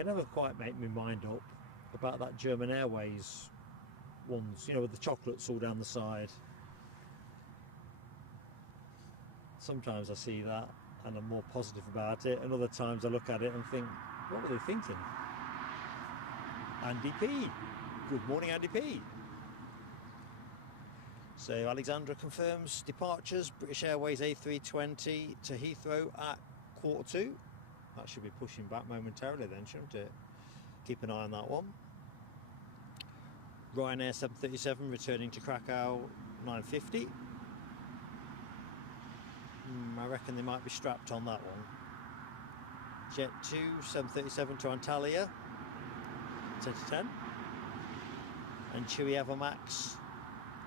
can never quite make my mind up about that German Airways ones, you know, with the chocolates all down the side. Sometimes I see that and I'm more positive about it, and other times I look at it and think, what were they thinking? Andy P. Good morning, Andy P. So Alexandra confirms departures, British Airways A320 to Heathrow at 1:45. That should be pushing back momentarily then, shouldn't it? Keep an eye on that one. Ryanair 737 returning to Krakow 9:50. I reckon they might be strapped on that one. Jet 2 737 to Antalya 10 to 10. And Chewy Evermax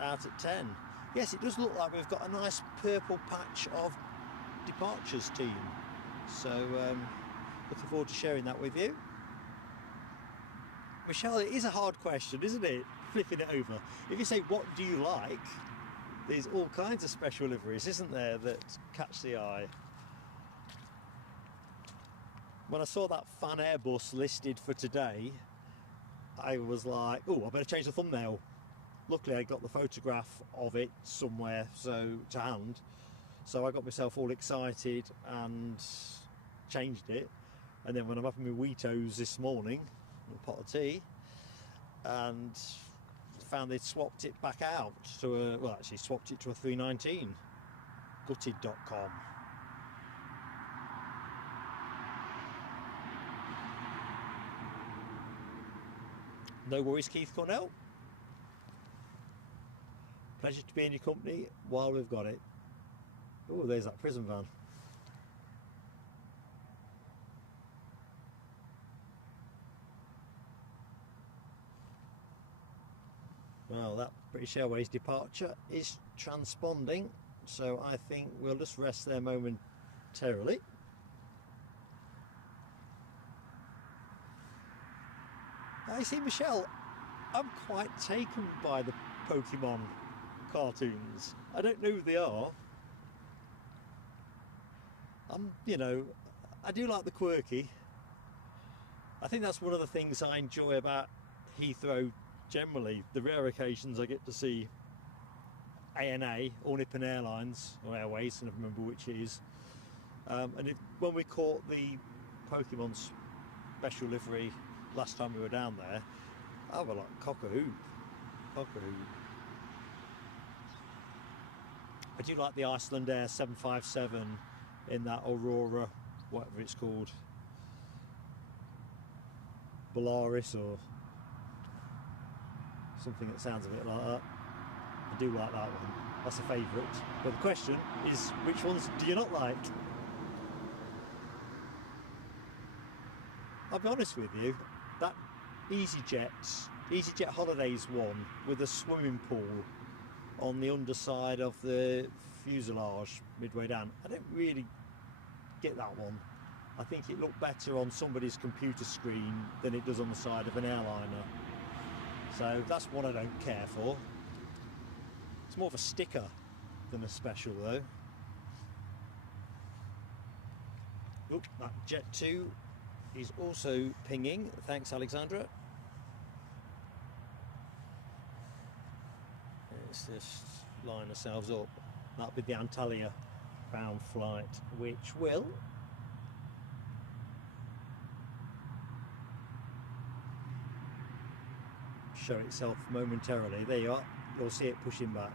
out at 10. Yes, it does look like we've got a nice purple patch of departures, team. So looking forward to sharing that with you. Michelle, it is a hard question, isn't it? Flipping it over. If you say, what do you like? There's all kinds of special liveries, isn't there, that catch the eye. When I saw that FanAirBus listed for today, I was like, oh, I better change the thumbnail. Luckily I got the photograph of it somewhere to hand, so I got myself all excited and changed it. And then when I'm having my Weetos this morning, a pot of tea, and found they'd swapped it back out to a, well, actually swapped it to a 319, gutted.com. No worries, Keith Cornell. Pleasure to be in your company while we've got it. Oh, there's that prison van. Well, that British Airways departure is transponding, so I think we'll just rest there momentarily. I see, Michelle, I'm quite taken by the Pokemon cartoons. I don't know who they are. You know, I do like the quirky. I think that's one of the things I enjoy about Heathrow generally. The rare occasions I get to see ANA, All Nippon Airlines, or Airways, I never remember which it is. When we caught the Pokemon special livery last time we were down there, I was like, cock-a-hoop. I do like the Iceland Air 757 in that Aurora, whatever it's called, Polaris or something that sounds a bit like that. I do like that one. That's a favourite. But the question is, which ones do you not like? I'll be honest with you, that EasyJet Holidays one with a swimming pool on the underside of the fuselage midway down, I don't really get that one. I think it looked better on somebody's computer screen than it does on the side of an airliner. So that's one I don't care for. It's more of a sticker than a special though. Oop, that Jet 2 is also pinging. Thanks, Alexandra. Let's just line ourselves up. That'll be the Antalya bound flight, which will show itself momentarily. There you are. You'll see it pushing back.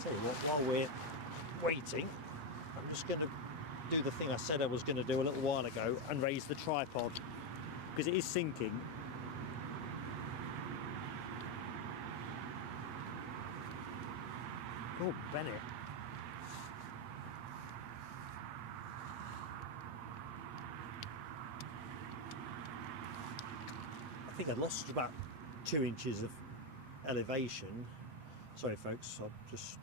Tell you what, while we're waiting, I'm just going to do the thing I said I was going to do a little while ago and raise the tripod, because it is sinking. Oh, Bennett. I think I lost about 2 inches of elevation. Sorry folks, I'm just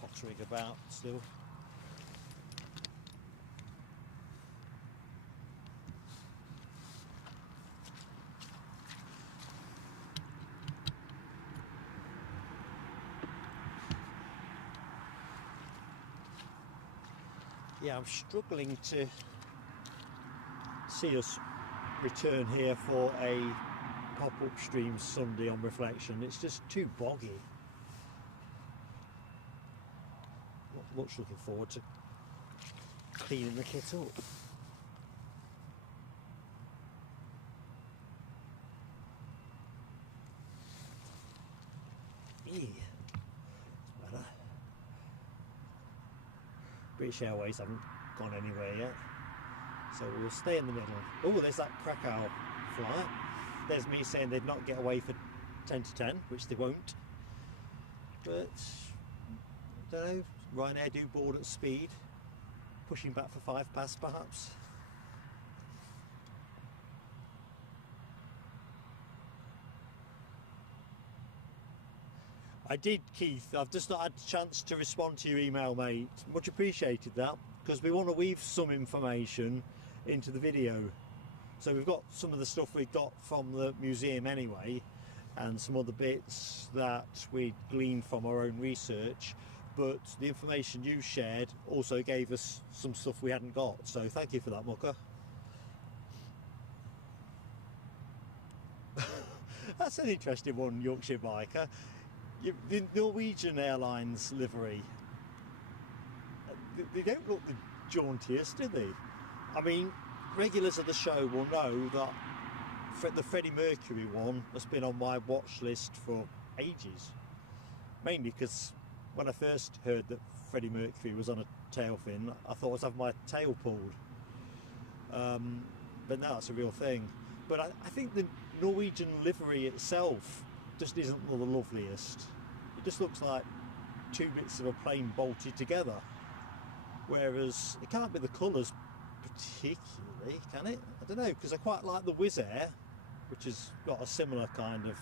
pottering about still. yeah, I'm struggling to see us return here for a pop-up stream Sunday on reflection. It's just too boggy. Not much looking forward to cleaning the kit up. Yeah, it's better. British Airways haven't gone anywhere yet, so we'll stay in the middle. Oh, there's that Krakow flight. There's me saying they'd not get away for 10 to 10, which they won't. But, I don't know, Ryanair do board at speed, pushing back for 5 past perhaps. I did, Keith. I've just not had a chance to respond to your email, mate. Much appreciated that, because we want to weave some information into the video. So we've got some of the stuff we got from the museum anyway, and some other bits that we gleaned from our own research, but the information you shared also gave us some stuff we hadn't got. So thank you for that, Mucker. That's an interesting one, Yorkshire Biker. The Norwegian Airlines livery, they don't look the jauntiest, do they? I mean, regulars of the show will know that the Freddie Mercury one has been on my watch list for ages. Mainly because when I first heard that Freddie Mercury was on a tail fin, I thought I was having my tail pulled. But now it's a real thing. But I think the Norwegian livery itself just isn't the loveliest. It just looks like 2 bits of a plane bolted together. Whereas it can't be the colours particularly, can it? I don't know, because I quite like the Wizz Air, which has got a similar kind of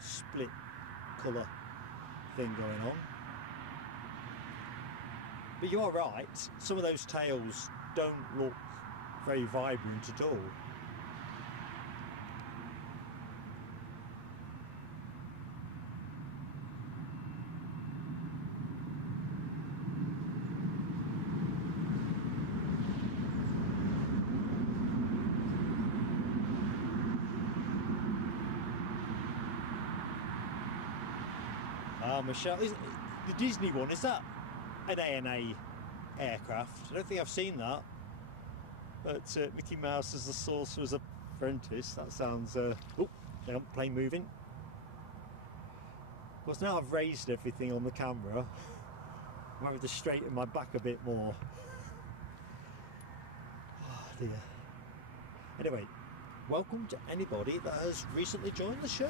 split colour thing going on. But you are right, some of those tails don't look very vibrant at all. Michelle, the Disney one, is that an ANA aircraft? I don't think I've seen that. But Mickey Mouse as the Sorcerer's Apprentice, that sounds... oh, no, plane moving. Of course, now I've raised everything on the camera, I'm having to straighten my back a bit more. Oh dear. Anyway, welcome to anybody that has recently joined the show.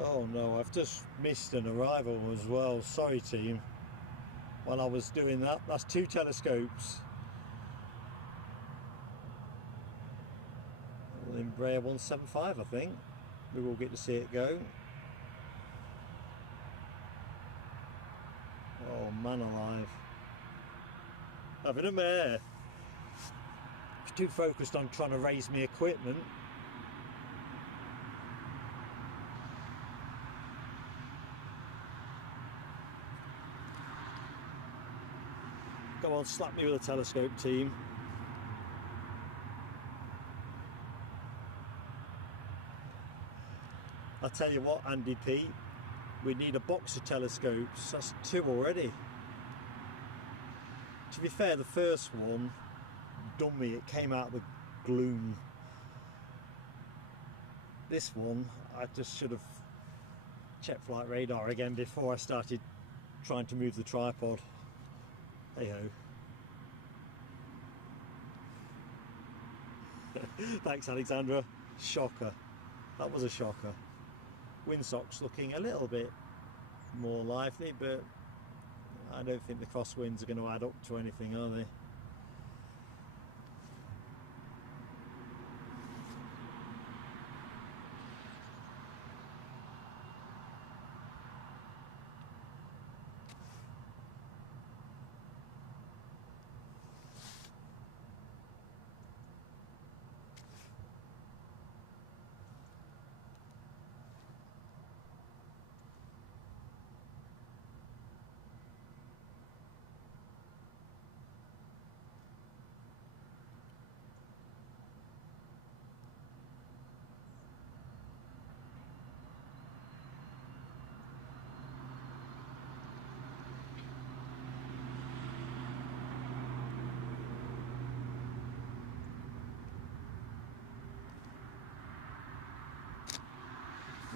Oh no, I've just missed an arrival as well. Sorry team. While I was doing that, that's 2 telescopes. Embraer 175, I think. We will get to see it go. Oh man alive. Having a mare. Too focused on trying to raise my equipment. Go on, slap me with a telescope, team. I'll tell you what, Andy P, we need a box of telescopes. That's 2 already. To be fair, the first one done me, it came out of the gloom. This one, I just should have checked flight radar again before I started trying to move the tripod. Hey ho. Thanks, Alexandra. Shocker. That was a shocker. Windsock's looking a little bit more lively, but I don't think the crosswinds are going to add up to anything, are they?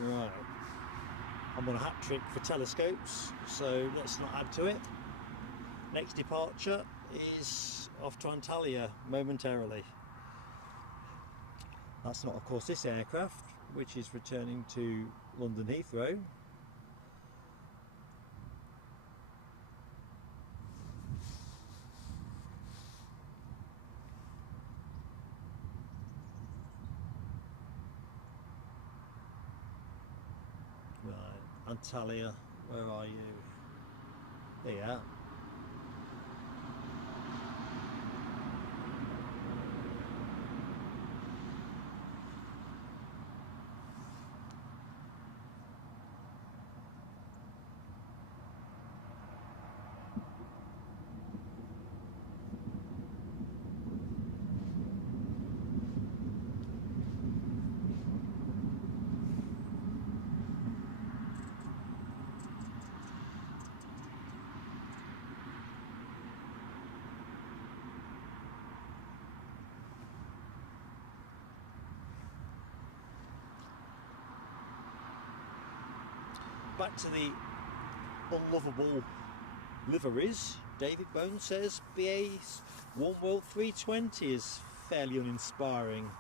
Right, I'm on a hat trick for telescopes, so let's not add to it. Next departure is off to Antalya momentarily. That's not, of course, this aircraft, which is returning to London Heathrow. Right, Antalya, where are you? There you are. Back to the unlovable liveries. David Bones says BA One World 320 is fairly uninspiring.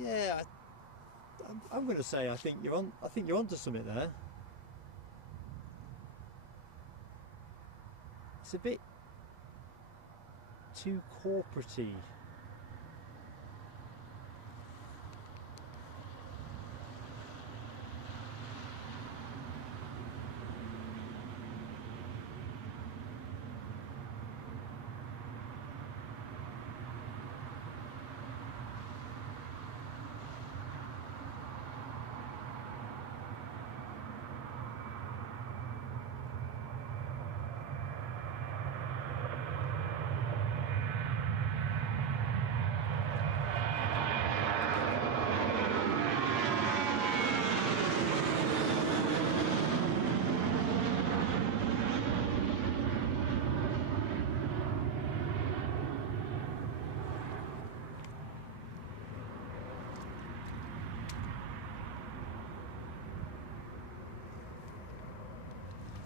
Yeah, I'm going to say I think you're onto something there. It's a bit too corporate-y.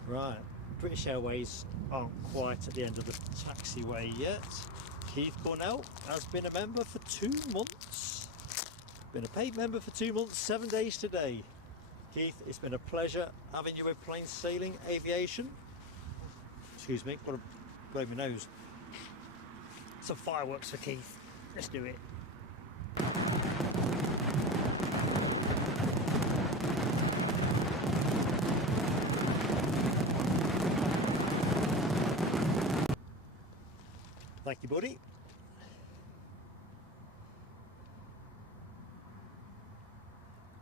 Right, British Airways aren't quite at the end of the taxiway yet. Keith Cornell has been a member for 2 months. Been a paid member for 2 months, 7 days today. Keith, it's been a pleasure having you with Plain Sailing Aviation. Excuse me, got to blow my nose. Some fireworks for Keith. Let's do it. Thank you, buddy.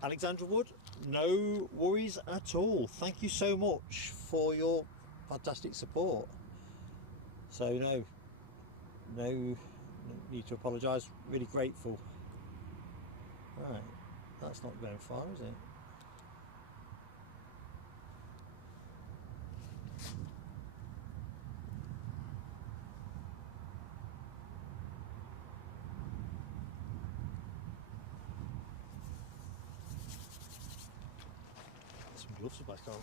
Alexandra Wood, no worries at all. Thank you so much for your fantastic support. So no need to apologise. Really grateful. Right, that's not going far, is it? Some gloves are back on.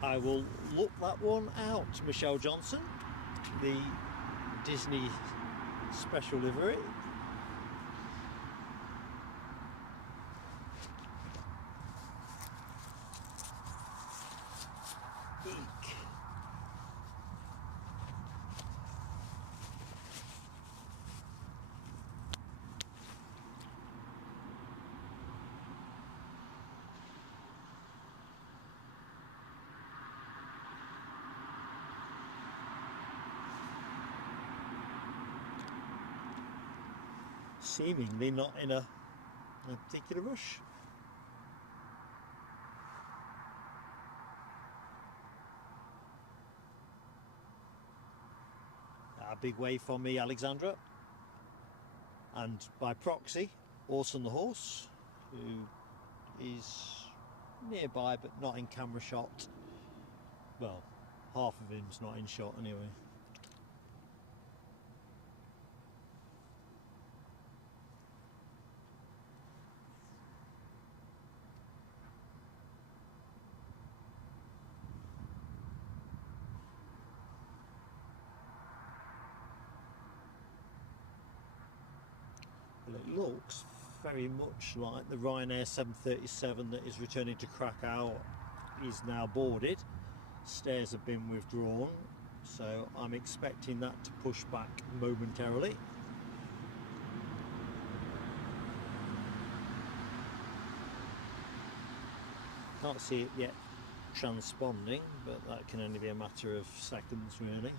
I will look that one out, Michelle Johnson, the Disney special livery. Eek. Seemingly not in a particular rush. A big wave from me, Alexandra, and by proxy, Orson the horse, who is nearby but not in camera shot. Well, half of him's not in shot anyway. Well, it looks very much like the Ryanair 737 that is returning to Krakow is now boarded. Stairs have been withdrawn, so I'm expecting that to push back momentarily. Can't see it yet transponding, but that can only be a matter of seconds really.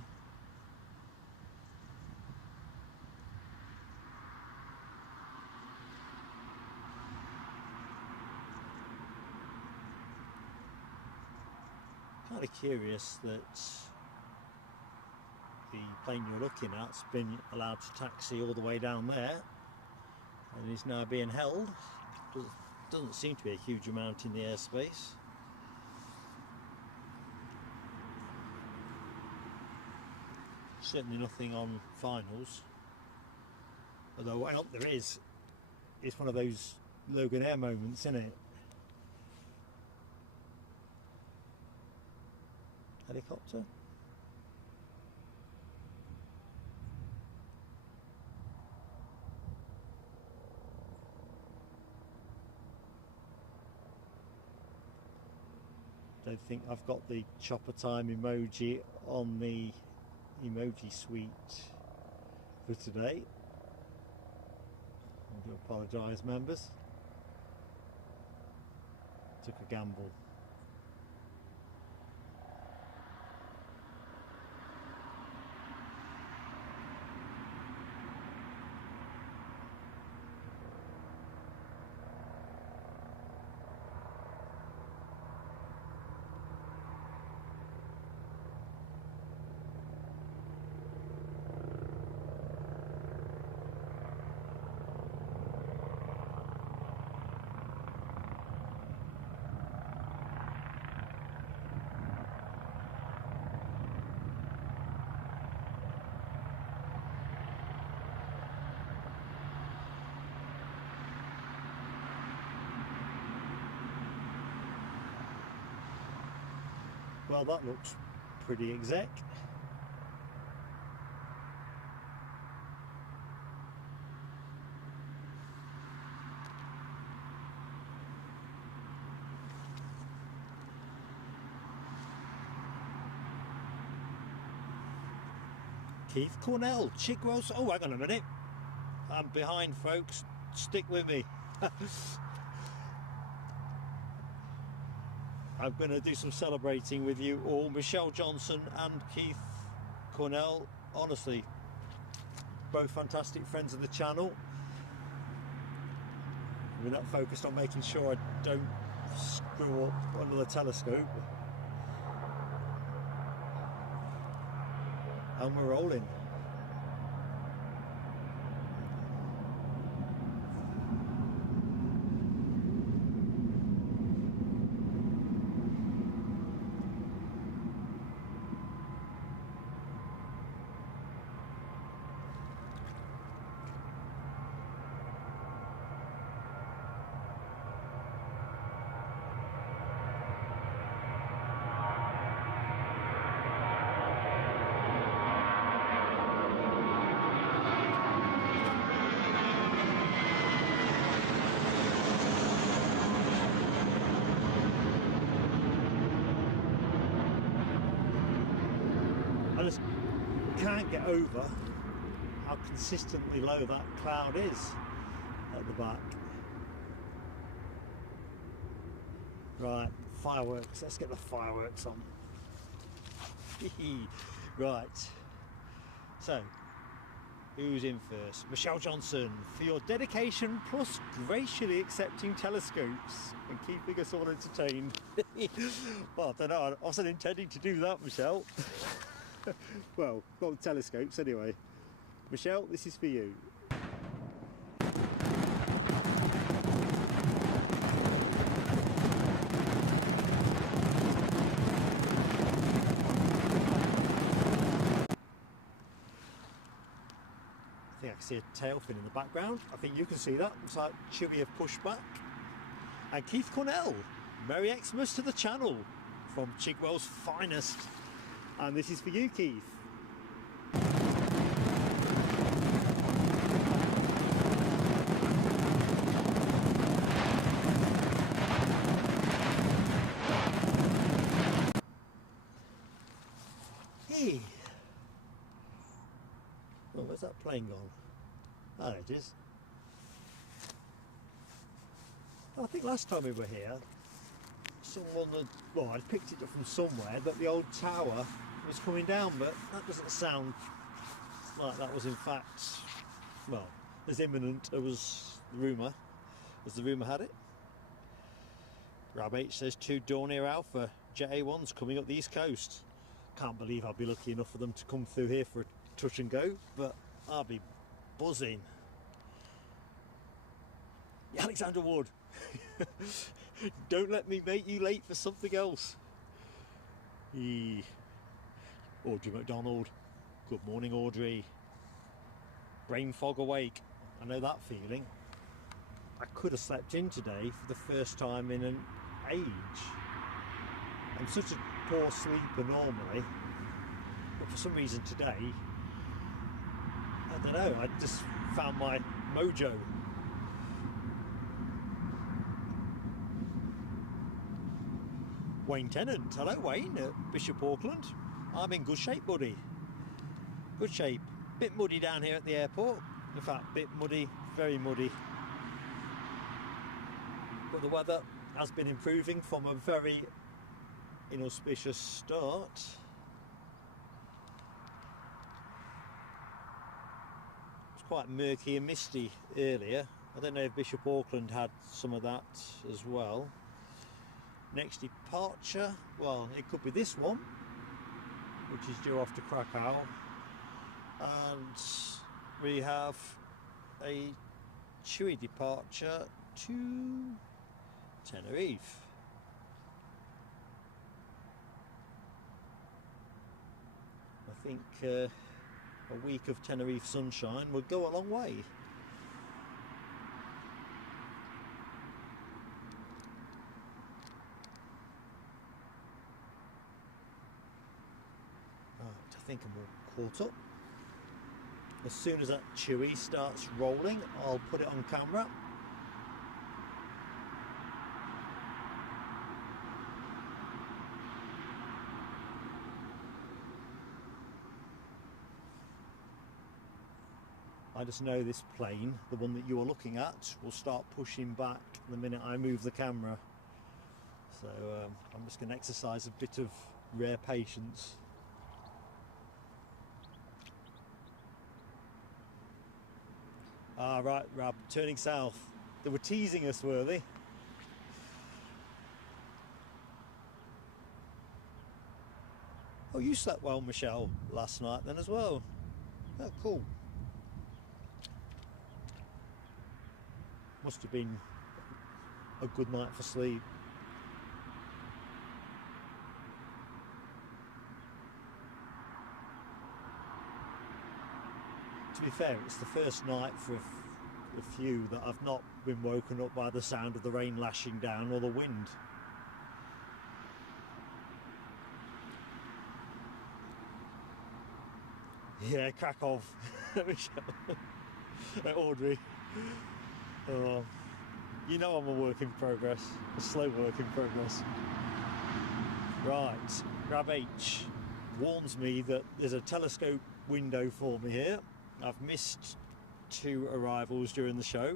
Kind of curious that the plane you're looking at's been allowed to taxi all the way down there and is now being held. Doesn't seem to be a huge amount in the airspace. Certainly nothing on finals, although what else there is, it's one of those Logan Air moments, isn't it? Helicopter. Don't think I've got the chopper time emoji on the emoji suite for today. I do apologise, members. Took a gamble. Well, that looks pretty exec. Keith Cornell, Chigwell's. Oh, hang on a minute. I'm behind, folks. Stick with me. I'm going to do some celebrating with you all. Michelle Johnson and Keith Cornell, honestly, both fantastic friends of the channel. We're not focused on making sure I don't screw up another telescope. And we're rolling. I just can't get over how consistently low that cloud is at the back. Right, fireworks, let's get the fireworks on. Right, so who's in first? Michelle Johnson, for your dedication plus graciously accepting telescopes and keeping us all entertained. Well, I don't know, I wasn't intending to do that, Michelle. Well, not the telescopes anyway. Michelle, this is for you. see a tail fin in the background. I think you can see that. It's like Chewie have pushed back. And Keith Cornell, Merry Xmas to the channel from Chigwell's finest. And this is for you, Keith. Hey. Oh, where's that plane gone? Ah, there it is. I think last time we were here, someone had, well, I'd picked it up from somewhere that the old tower was coming down, but that doesn't sound like that was in fact, well, as imminent as the rumour had it. Rab H says 2 Dornier Alpha Jet A1s coming up the east coast. Can't believe I'll be lucky enough for them to come through here for a touch and go, but I'll be buzzing. Alexander Wood, don't let me make you late for something else. Audrey McDonald, good morning Audrey. Brain fog awake, I know that feeling. I could have slept in today for the first time in an age. I'm such a poor sleeper normally, but for some reason today, I don't know, I just found my mojo. Wayne Tennant, hello Wayne at Bishop Auckland. I'm in good shape, buddy. Good shape. Bit muddy down here at the airport. In fact, bit muddy, very muddy. But the weather has been improving from a very inauspicious start. It's quite murky and misty earlier. I don't know if Bishop Auckland had some of that as well. Next departure, well, it could be this one, which is due off to Krakow, and we have a Chewie departure to Tenerife. I think a week of Tenerife sunshine would go a long way. I think I'm all caught up. As soon as that Chewie starts rolling, I'll put it on camera. I just know this plane, the one that you are looking at, will start pushing back the minute I move the camera. So I'm just going to exercise a bit of rare patience. Ah, right, Rab, turning south. They were teasing us, were they? Oh, you slept well, Michelle, last night then as well. Oh, cool. Must have been a good night for sleep. To be fair, it's the first night for a few that I've not been woken up by the sound of the rain lashing down or the wind. Yeah, Krakow. Audrey. Oh, you know I'm a work in progress, a slow work in progress. Right, Rab H warns me that there's a telescope window for me here. I've missed 2 arrivals during the show.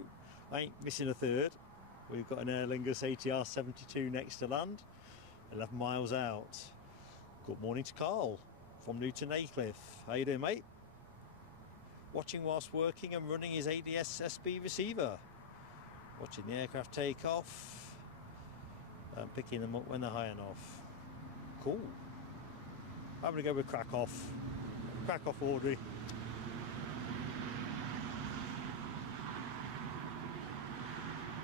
I ain't missing a third. We've got an Aer Lingus ATR 72 next to land, 11 miles out. Good morning to Carl from Newton Aycliffe. How you doing, mate? Watching whilst working and running his ADS-SB receiver. Watching the aircraft take off and picking them up when they're high enough. Cool. I'm going to go with Krakow. Krakow, Audrey.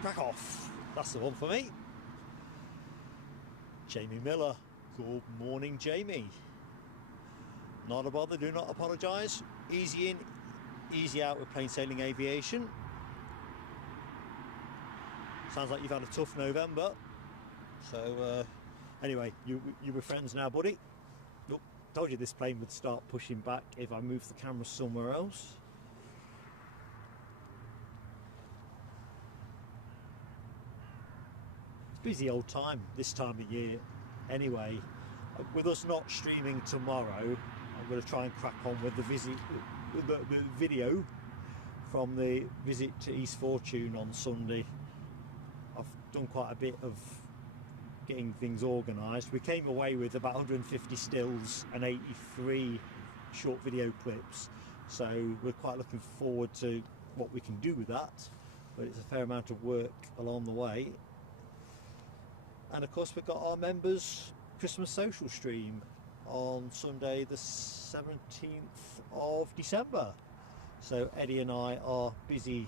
Krakow. That's the one for me. Jamie Miller. Good morning, Jamie. Not a bother, do not apologise. Easy in, easy out with plain sailing aviation. Sounds like you've had a tough November. So anyway, you were friends now, buddy. Look, told you this plane would start pushing back if I moved the camera somewhere else. It's a busy old time this time of year anyway. With us not streaming tomorrow, I'm going to try and crack on with the video from the visit to East Fortune on Sunday. I've done quite a bit of getting things organised. We came away with about 150 stills and 83 short video clips, so we're quite looking forward to what we can do with that, but it's a fair amount of work along the way. And of course we've got our members Christmas social stream on Sunday the 17th of December. So Eddie and I are busy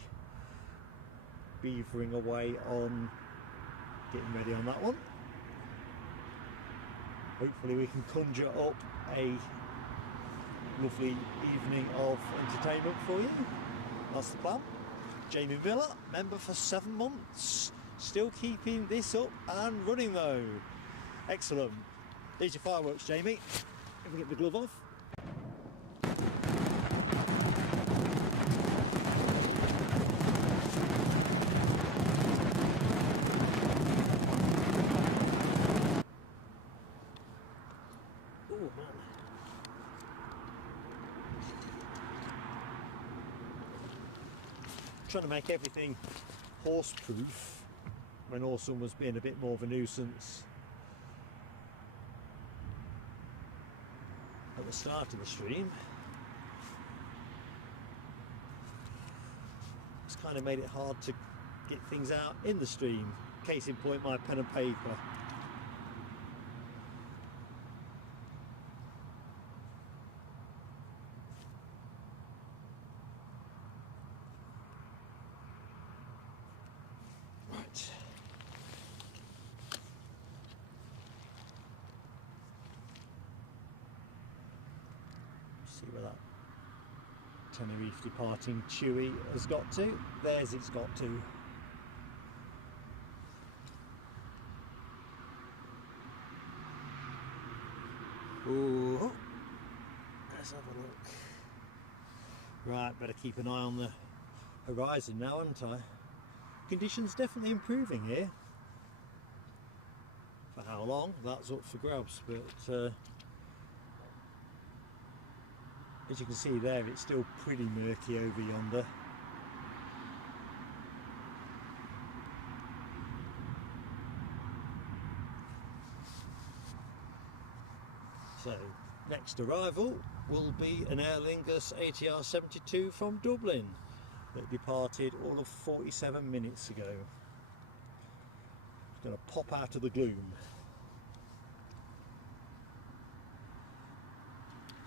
beavering away on getting ready on that one. Hopefully we can conjure up a lovely evening of entertainment for you. That's the plan. Jamie Miller, member for 7 months. Still keeping this up and running though. Excellent. There's your fireworks, Jamie. Let me get the glove off. Oh man. Trying to make everything horse-proof when Orson was being a bit more of a nuisance at the start of the stream. It's kind of made it hard to get things out in the stream. Case in point, my pen and paper. See where that Tenerife departing Chewy has got to. There's it's got to. Ooh. Let's have a look. Right, better keep an eye on the horizon now, haven't I? Conditions definitely improving here. For how long? That's up for grabs, but as you can see there, it's still pretty murky over yonder. So, next arrival will be an Aer Lingus ATR 72 from Dublin that departed all of 47 minutes ago. It's going to pop out of the gloom.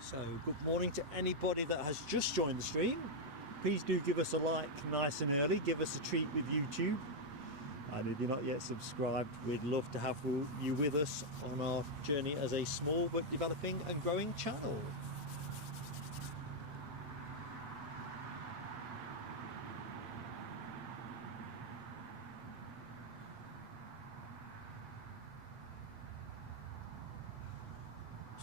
So, good morning to anybody that has just joined the stream. Please do give us a like nice and early, give us a treat with YouTube. And if you're not yet subscribed, we'd love to have you with us on our journey as a small but developing and growing channel.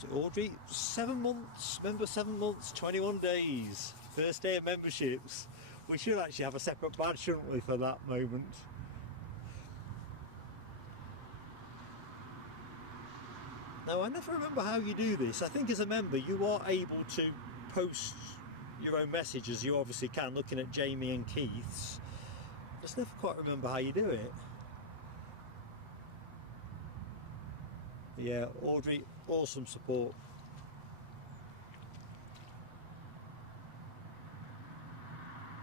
So Audrey, 7 months, member 7 months, 21 days, first day of memberships. We should actually have a separate badge, shouldn't we, for that moment? Now, I never remember how you do this. I think as a member you are able to post your own messages. You obviously can, looking at Jamie and Keith's. I just never quite remember how you do it. Yeah, Audrey, awesome support.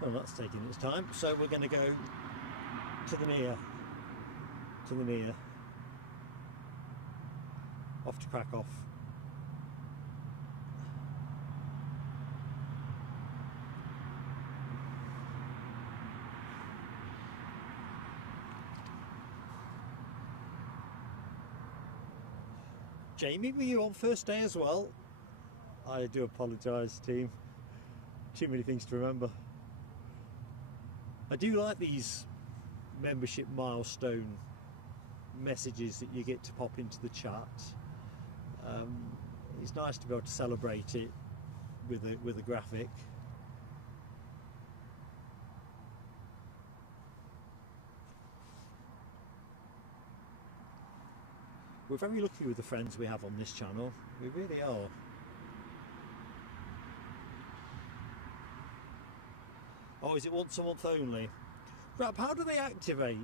Well, that's taking its time, so we're going to go to the near. Off to Krakow. Jamie, were you on first day as well? I do apologise, team. Too many things to remember. I do like these membership milestone messages that you get to pop into the chat. It's nice to be able to celebrate it with a graphic. We're very lucky with the friends we have on this channel. We really are. Oh, is it once a month only? Rab, how do they activate?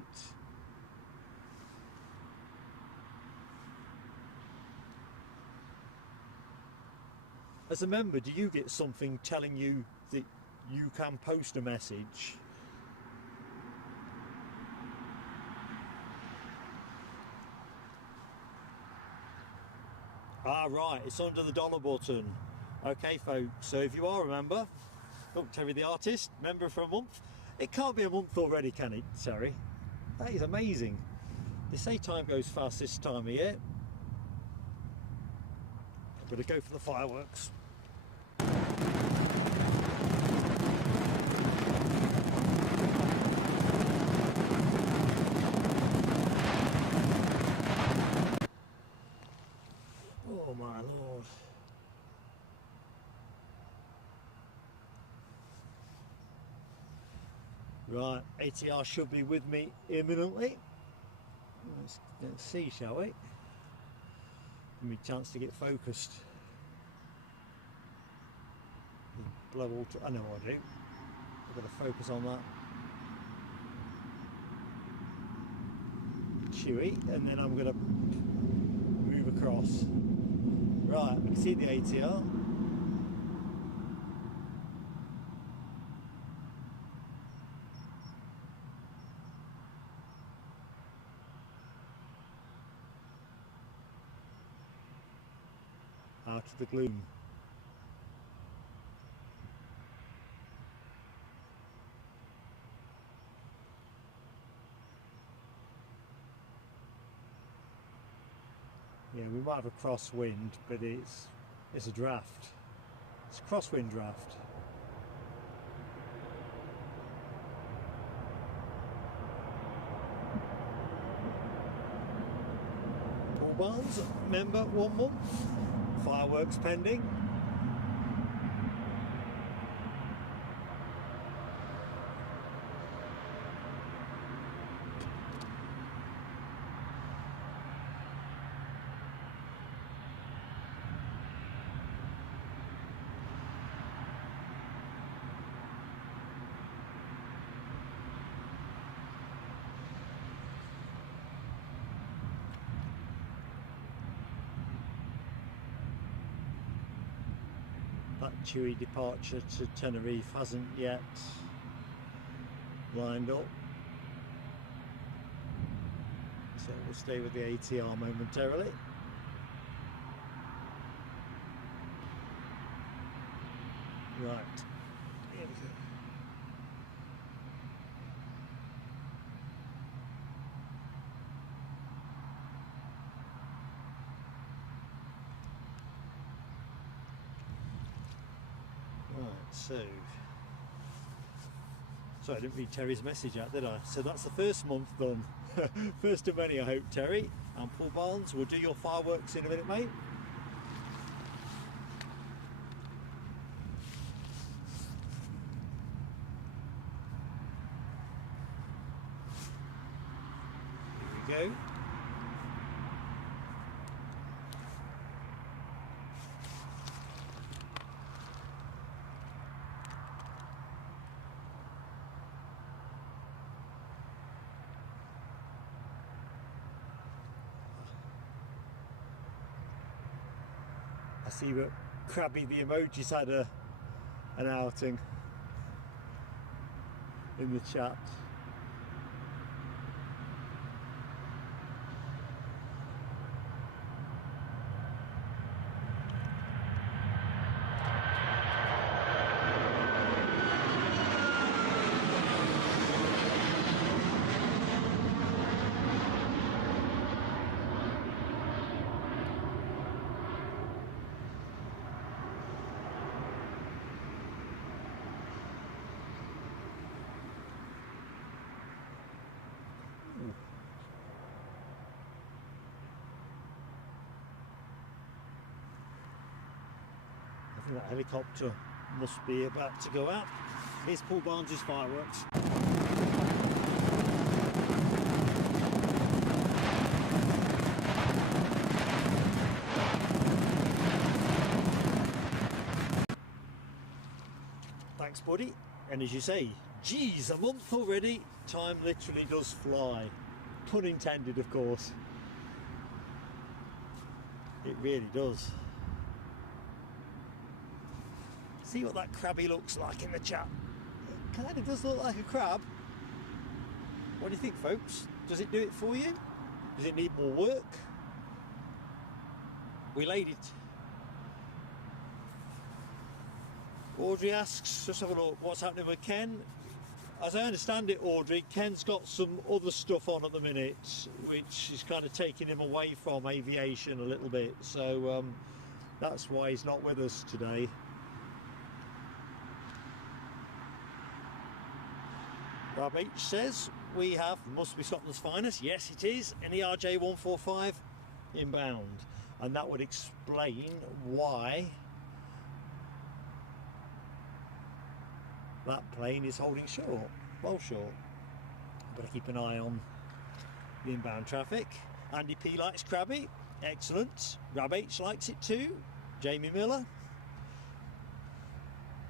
As a member, do you get something telling you that you can post a message? Ah, right, it's under the dollar button. Okay, folks, so if you are a member, oh, Terry the artist, member for a month. It can't be a month already, can it, Terry? That is amazing. They say time goes fast this time of year. I'm going to go for the fireworks. Oh my lord. Right, ATR should be with me imminently. Let's see, shall we? Give me a chance to get focused. Blow all I know what I do. I've got to focus on that. Chewy, and then I'm going to move across. Right, we can see the ATR. Out of the gloom. Yeah, we might have a crosswind, but it's a draft. It's a crosswind draft. Paul Barnes, member 1 month. Fireworks pending. That Chewy departure to Tenerife hasn't yet lined up, so we'll stay with the ATR momentarily. Right, here we go. So I didn't read Terry's message out, did I? So that's the first month done. First of many, I hope, Terry. And Paul Barnes, we'll do your fireworks in a minute, mate. Here we go. I see that Krabby the Emoji's had an outing in the chat. That helicopter must be about to go out. Here's Paul Barnes' fireworks. Thanks, buddy. And as you say, geez, a month already. Time literally does fly. Pun intended, of course. It really does. See what that crabby looks like in the chat. It kind of does look like a crab. What do you think, folks? Does it do it for you? Does it need more work? We laid it. Audrey asks, just have a look, what's happening with Ken? As I understand it, Audrey, Ken's got some other stuff on at the minute, which is kind of taking him away from aviation a little bit. So that's why he's not with us today. Rob H says, we have, must be Scotland's finest. Yes, it is, an ERJ 145 inbound. And that would explain why that plane is holding short, well short. Better keep an eye on the inbound traffic. Andy P likes crabby, excellent. Rab H likes it too. Jamie Miller.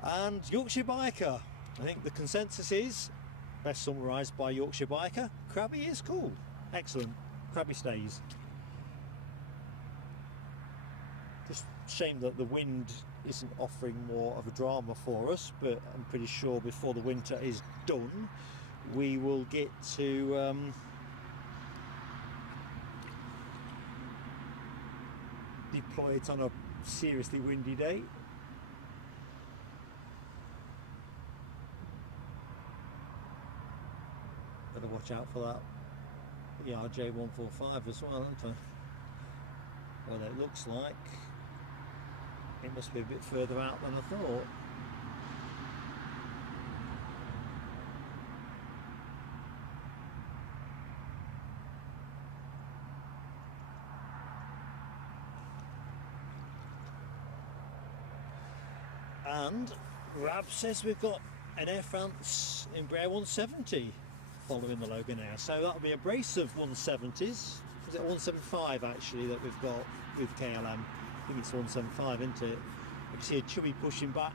And Yorkshire Biker. I think the consensus is, best summarised by Yorkshire Biker, crabby is cool. Excellent. Crabby stays. Just shame that the wind isn't offering more of a drama for us, but I'm pretty sure before the winter is done we will get to deploy it on a seriously windy day. Better watch out for that ERJ 145 as well, haven't I? Well, it looks like it must be a bit further out than I thought. And Rab says we've got an Air France Embraer 170 following the Logan Air. So that'll be a brace of 170s. Is it 175 actually that we've got with KLM? I think it's 175, isn't it? I can see a chubby pushing back.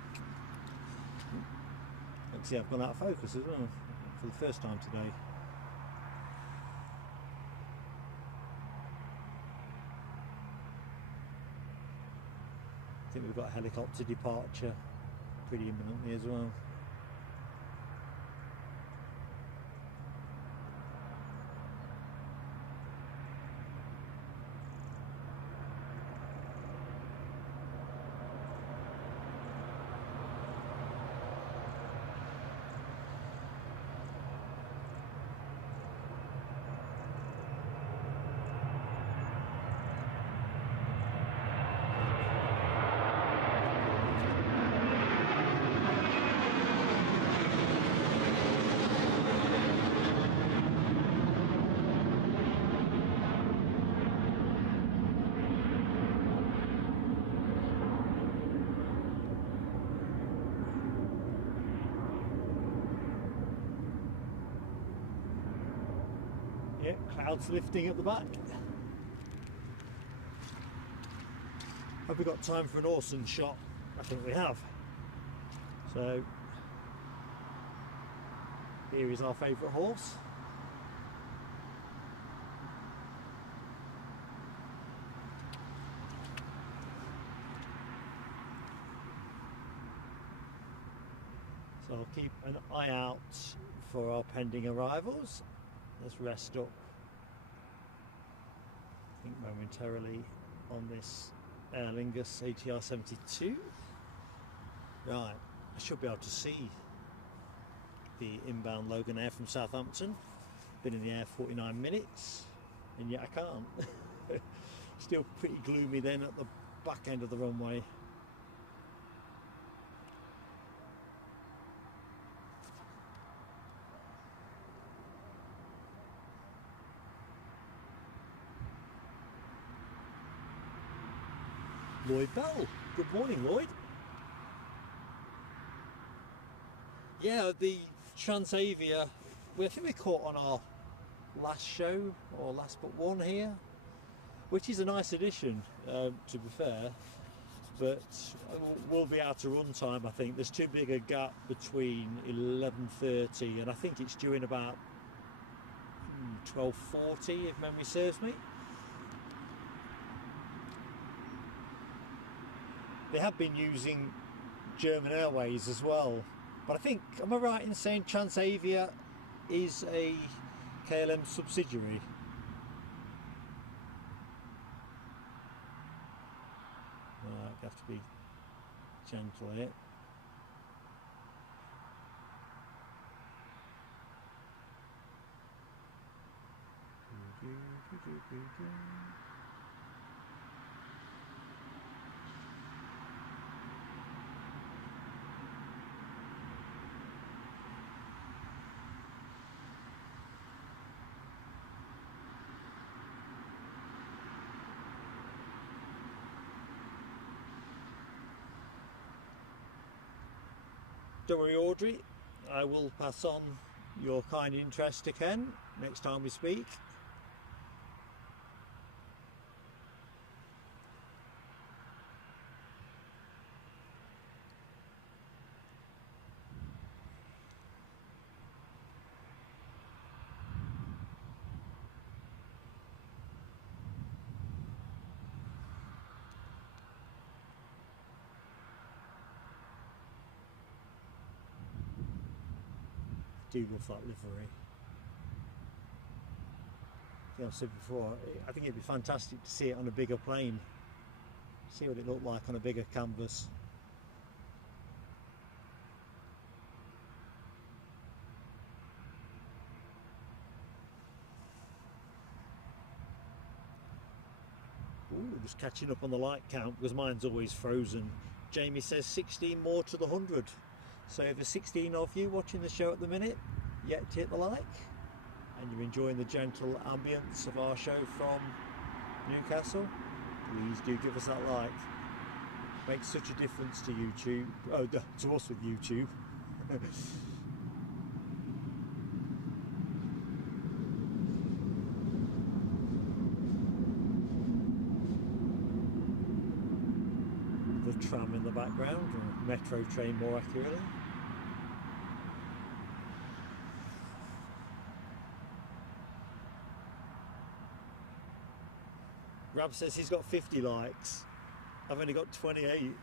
I can see I've gone out of focus as well for the first time today. I think we've got a helicopter departure pretty imminently as well. Yeah, clouds lifting at the back. Have we got time for an Orson shot? I think we have. So here is our favourite horse. So I'll keep an eye out for our pending arrivals. Let's rest up, I think, momentarily on this Aer Lingus ATR 72. Right, I should be able to see the inbound Logan Air from Southampton. Been in the air 49 minutes, and yet I can't. Still pretty gloomy then at the back end of the runway. Lloyd Bell. Good morning, Lloyd. Yeah, the Transavia, I think we caught on our last show, or last but one here, which is a nice addition, to be fair, but we'll be out of run time. I think there's too big a gap between 11:30 and I think it's due in about 12:40 if memory serves me. They have been using German Airways as well, but I think, am I right in saying Transavia is a KLM subsidiary? Right, I have to be gentle here. Don't worry, Audrey, I will pass on your kind interest to Ken next time we speak. Do love that livery. Like I said before, I think it'd be fantastic to see it on a bigger plane. See what it looked like on a bigger canvas. Ooh, just catching up on the light count because mine's always frozen. Jamie says 16 more to the 100. So if there's 16 of you watching the show at the minute, yet to hit the like, and you're enjoying the gentle ambience of our show from Newcastle, please do give us that like. Makes such a difference to YouTube, to us with YouTube. The tram in the background, or metro train more accurately. Rab says he's got 50 likes. I've only got 28.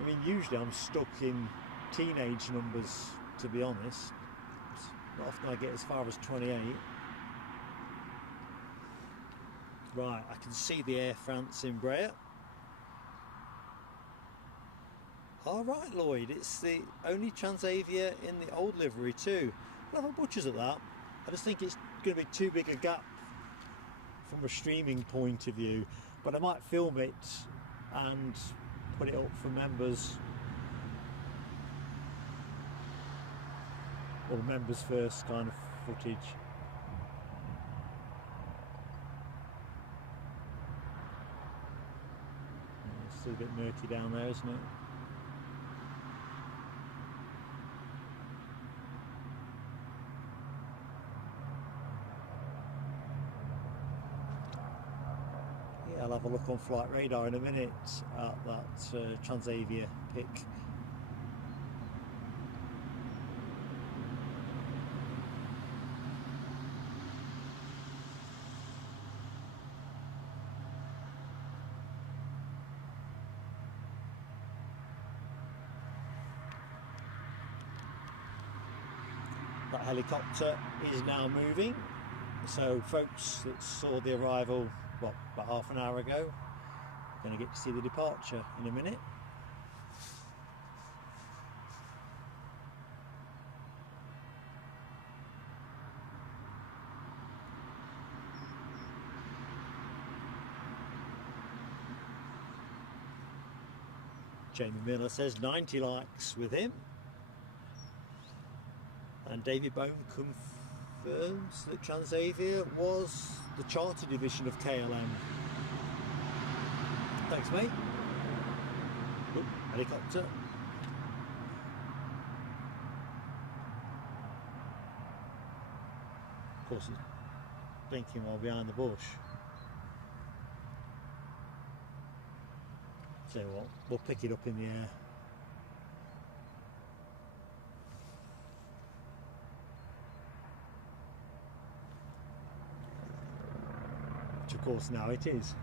I mean, usually I'm stuck in teenage numbers, to be honest. Not often I get as far as 28. Right, I can see the Air France Embraer. Alright, Lloyd, it's the only Transavia in the old livery too. I'll have a butcher's at that. I just think it's going to be too big a gap from a streaming point of view, but I might film it and put it up for members, or members first kind of footage. It's still a bit murky down there, isn't it? I'll have a look on Flight Radar in a minute at that Transavia pic. That helicopter is now moving, so folks that saw the arrival about half an hour ago, we're going to get to see the departure in a minute. Jamie Miller says 90 likes with him, and David Bone confirms that Transavia was the charter division of KLM. Thanks, mate. Oop, helicopter. Of course it's blinking while behind the bush. So what, we'll pick it up in the air. Which of course now it is.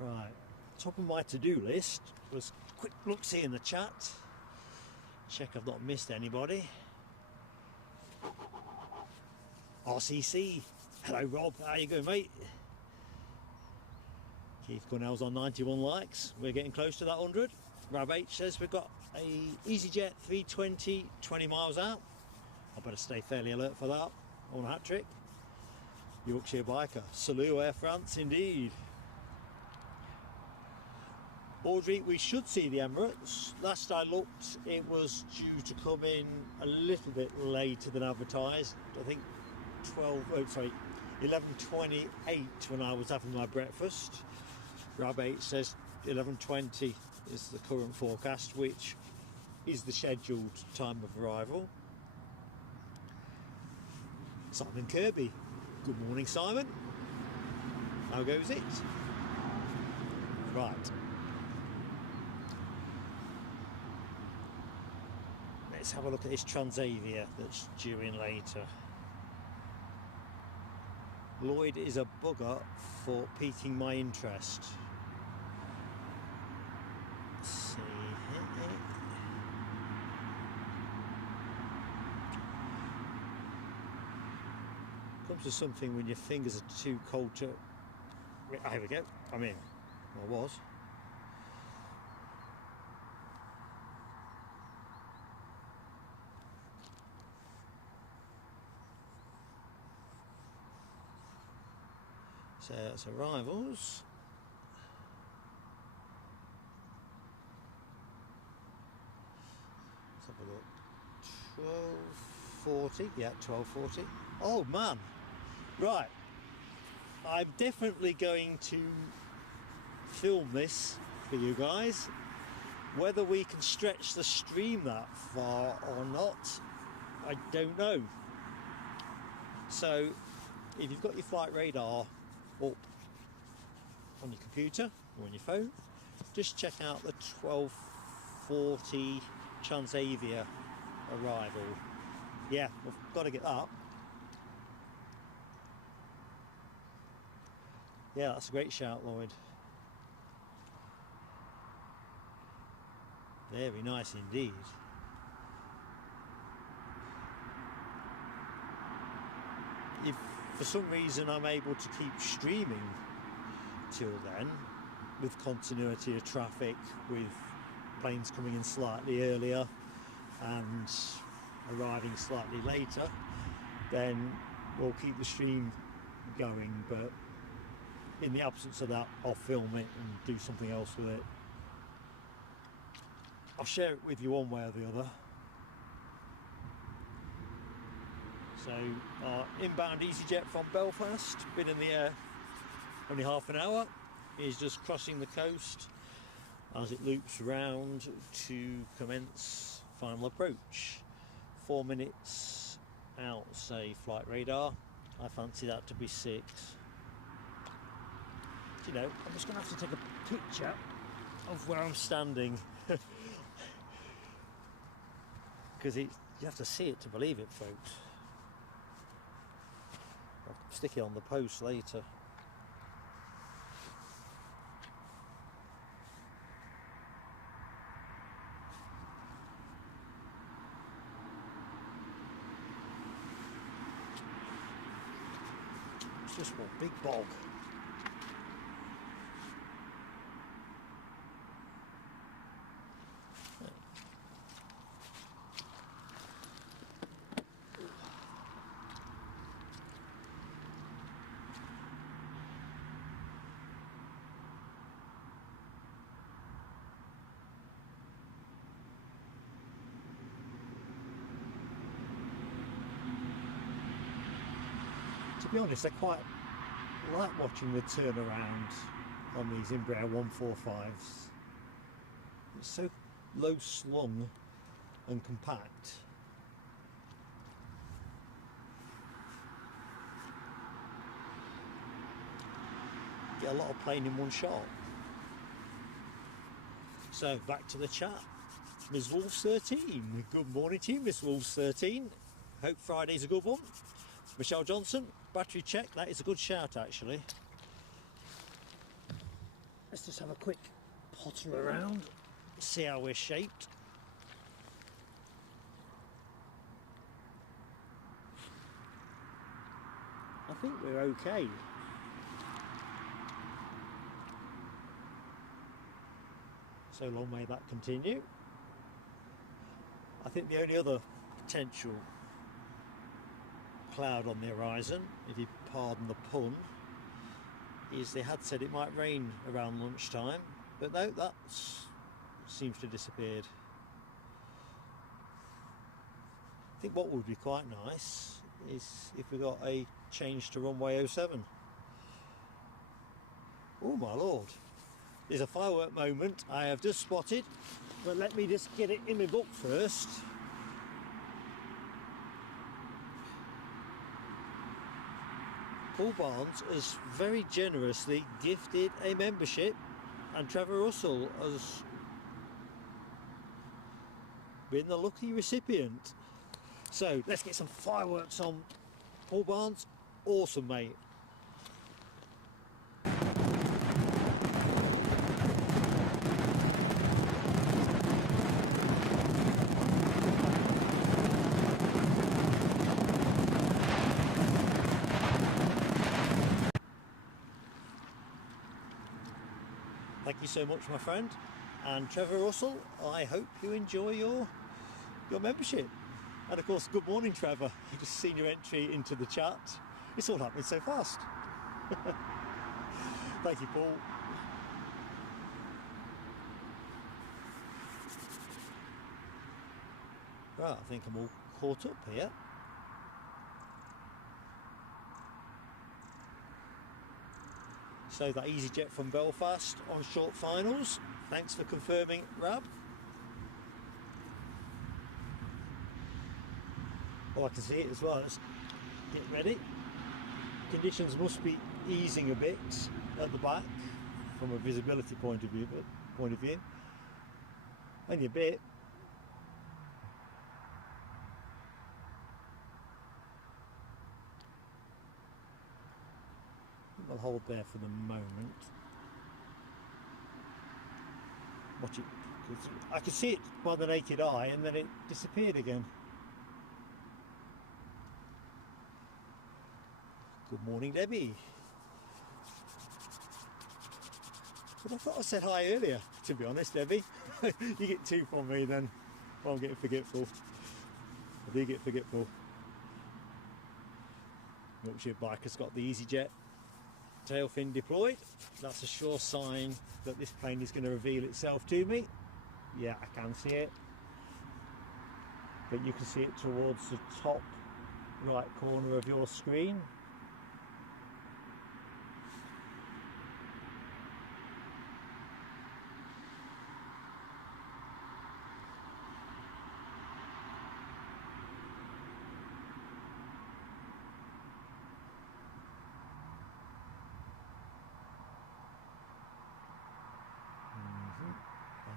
Right, top of my to-do list was quick look-see in the chat, check I've not missed anybody. RCC, hello Rob, how you going mate? Keith Cornell's on 91 likes, we're getting close to that 100. Rab H says we've got a EasyJet 320, 20 miles out. I better stay fairly alert for that, on a hat trick. Yorkshire biker, salut Air France indeed. Audrey, we should see the Emirates. Last I looked, it was due to come in a little bit later than advertised. I think 11:28 when I was having my breakfast. Rab 8 says 11:20 is the current forecast, which is the scheduled time of arrival. Simon Kirby, good morning Simon. How goes it? Right. Let's have a look at this Transavia that's due in later. Lloyd is a bugger for piquing my interest. Let's see. Comes to something when your fingers are too cold to... Here we go. I'm in. I was. So that's arrivals. Let's have a look. 12:40. Yeah, 12:40. Oh man! Right. I'm definitely going to film this for you guys. Whether we can stretch the stream that far or not, I don't know. So, if you've got your flight radar up on your computer or on your phone, just check out the 12:40 Transavia arrival. Yeah, we've got to get that. Yeah, that's a great shout, Lloyd. Very nice indeed. If for some reason I'm able to keep streaming till then, with continuity of traffic, with planes coming in slightly earlier and arriving slightly later, then we'll keep the stream going, but in the absence of that, I'll film it and do something else with it. I'll share it with you one way or the other. So our inbound EasyJet from Belfast, been in the air only half an hour, is just crossing the coast as it loops round to commence final approach. 4 minutes out, say flight radar. I fancy that to be 6. You know, I'm just going to have to take a picture of where I'm standing because you have to see it to believe it, folks. I'll stick it on the post later. It's just one big bog. to be honest, I quite like watching the turnaround on these Embraer 145s. It's so low slung and compact. Get a lot of plane in one shot. So back to the chat. Ms. Wolves 13. Good morning to you, Miss Wolves 13. Hope Friday's a good one. Michelle Johnson, battery check. That is a good shout actually. Let's just have a quick potter around, see how we're shaped. I think we're okay. So long may that continue. I think the only other potential cloud on the horizon, if you pardon the pun, is they had said it might rain around lunchtime, but no, that seems to have disappeared. I think what would be quite nice is if we got a change to runway 07. Oh my lord, there's a firework moment I have just spotted, but let me just get it in my book first. Paul Barnes has very generously gifted a membership, and Trevor Russell has been the lucky recipient. So let's get some fireworks on. Paul Barnes, awesome mate. Thank you so much, my friend. And Trevor Russell, I hope you enjoy your membership. And of course, good morning, Trevor. I've just seen your entry into the chat. It's all happening so fast. Thank you, Paul. Right, I think I'm all caught up here. So that EasyJet from Belfast on short finals. Thanks for confirming, Rab. Oh, I can see it as well. Let's get ready. Conditions must be easing a bit at the back from a visibility point of view. Only a bit. I'll hold there for the moment. Watch it. I could see it by the naked eye and then it disappeared again. Good morning, Debbie. But I thought I said hi earlier, to be honest, Debbie. You get two from me then. Oh, I'm getting forgetful. I do get forgetful. Yorkshire Biker's got the EasyJet tail fin deployed. That's a sure sign that this plane is going to reveal itself to me. Yeah, I can see it, but you can see it towards the top right corner of your screen.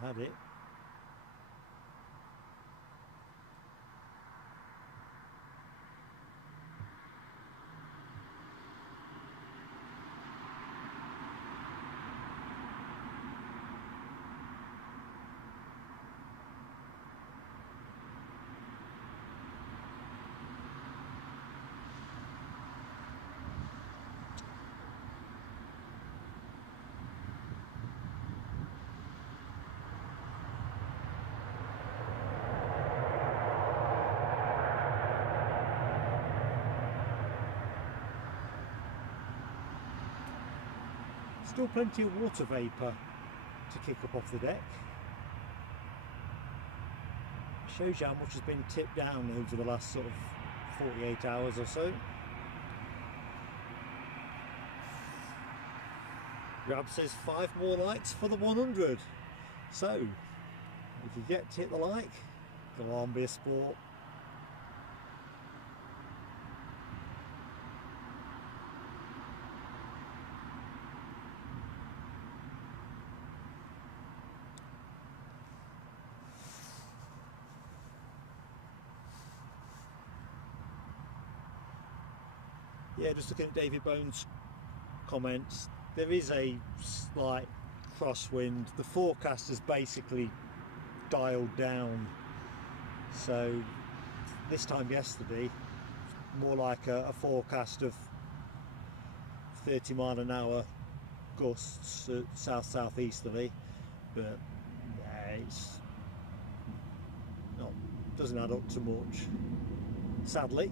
I had it. Still plenty of water vapour to kick up off the deck. Shows you how much has been tipped down over the last sort of 48 hours or so. Grab says 5 more likes for the 100. So, if you get to hit the like, go on, be a sport. Yeah, just looking at David Bones' comments, there is a slight crosswind. The forecast is basically dialed down. So this time yesterday, more like a forecast of 30 mile an hour gusts, south-southeasterly, but yeah, it's not, doesn't add up to much, sadly.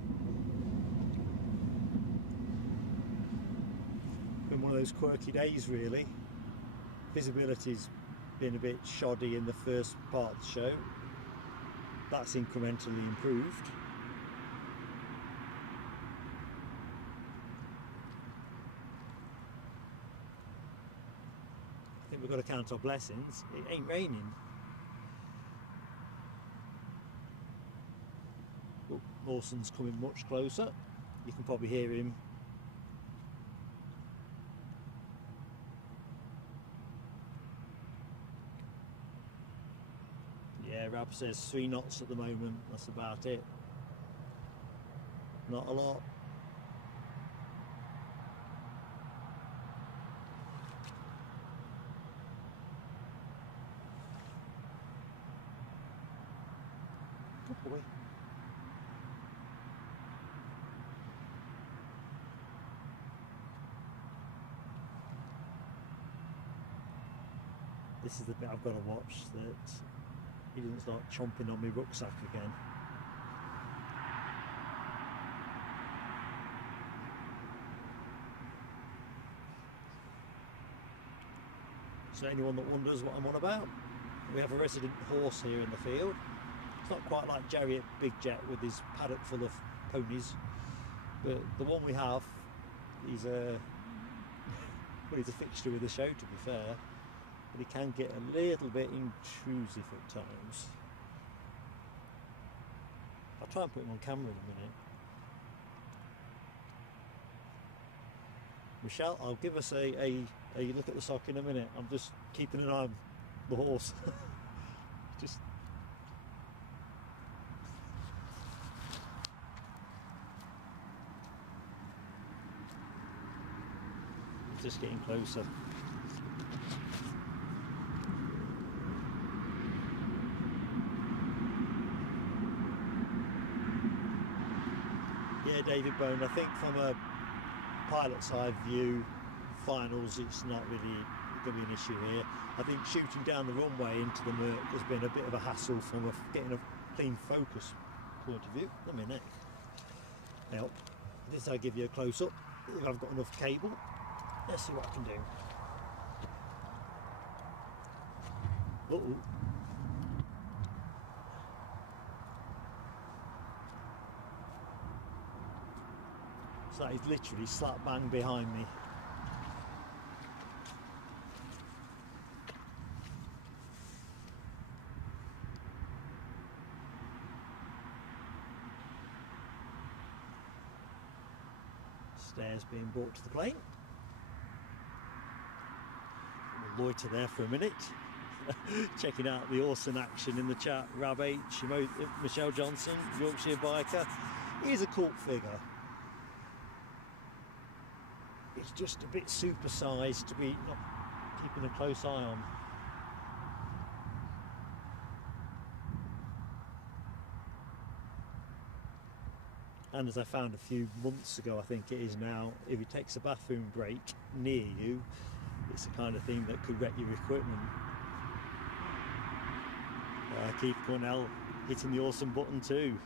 Been one of those quirky days really. Visibility's been a bit shoddy in the first part of the show. That's incrementally improved. I think we've got to count our blessings. It ain't raining. Oh, Mawson's coming much closer. You can probably hear him. Yeah, Rab says 3 knots at the moment, that's about it. Not a lot. Oh boy. This is the bit I've got to watch, that he doesn't start chomping on my rucksack again. So anyone that wonders what I'm on about, we have a resident horse here in the field. It's not quite like Jerry at Big Jet with his paddock full of ponies, but the one we have, he's a fixture with the show, to be fair. But he can get a little bit intrusive at times. I'll try and put him on camera in a minute. Michelle, I'll give us a look at the sock in a minute. I'm just keeping an eye on the horse. Just getting closer. Yeah, David Bone, I think from a pilot's eye view, finals, it's not really going to be an issue here. I think shooting down the runway into the murk has been a bit of a hassle from getting a clean focus point of view. A minute. Now, this I give you a close up. If I've got enough cable, let's see what I can do. Uh-oh. So that is literally slap bang behind me. Stairs being brought to the plane. We'll loiter there for a minute. Checking out the awesome action in the chat. Rab H, Michelle Johnson, Yorkshire biker. He's a cult figure. It's just a bit supersized to be not keeping a close eye on. And as I found a few months ago, I think it is now, if he takes a bathroom break near you, it's the kind of thing that could wreck your equipment. Keith Cornell hitting the awesome button too.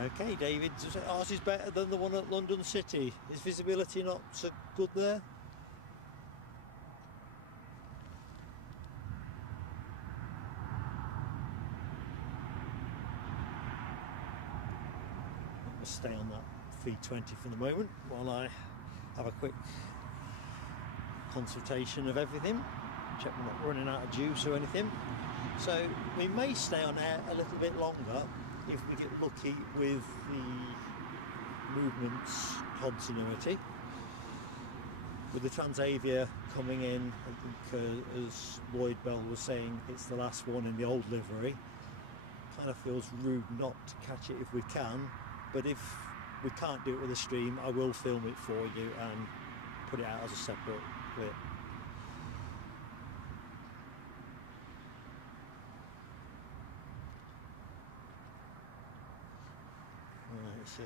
Okay, David, ours is better than the one at London City. Is visibility not so good there? We'll stay on that 320 for the moment while I have a quick consultation of everything, check we're not running out of juice or anything. So we may stay on air a little bit longer if we get lucky with the movement's continuity. With the Transavia coming in, I think as Lloyd Bell was saying, it's the last one in the old livery. Kind of feels rude not to catch it if we can, but if we can't do it with a stream, I will film it for you and put it out as a separate clip. Right, so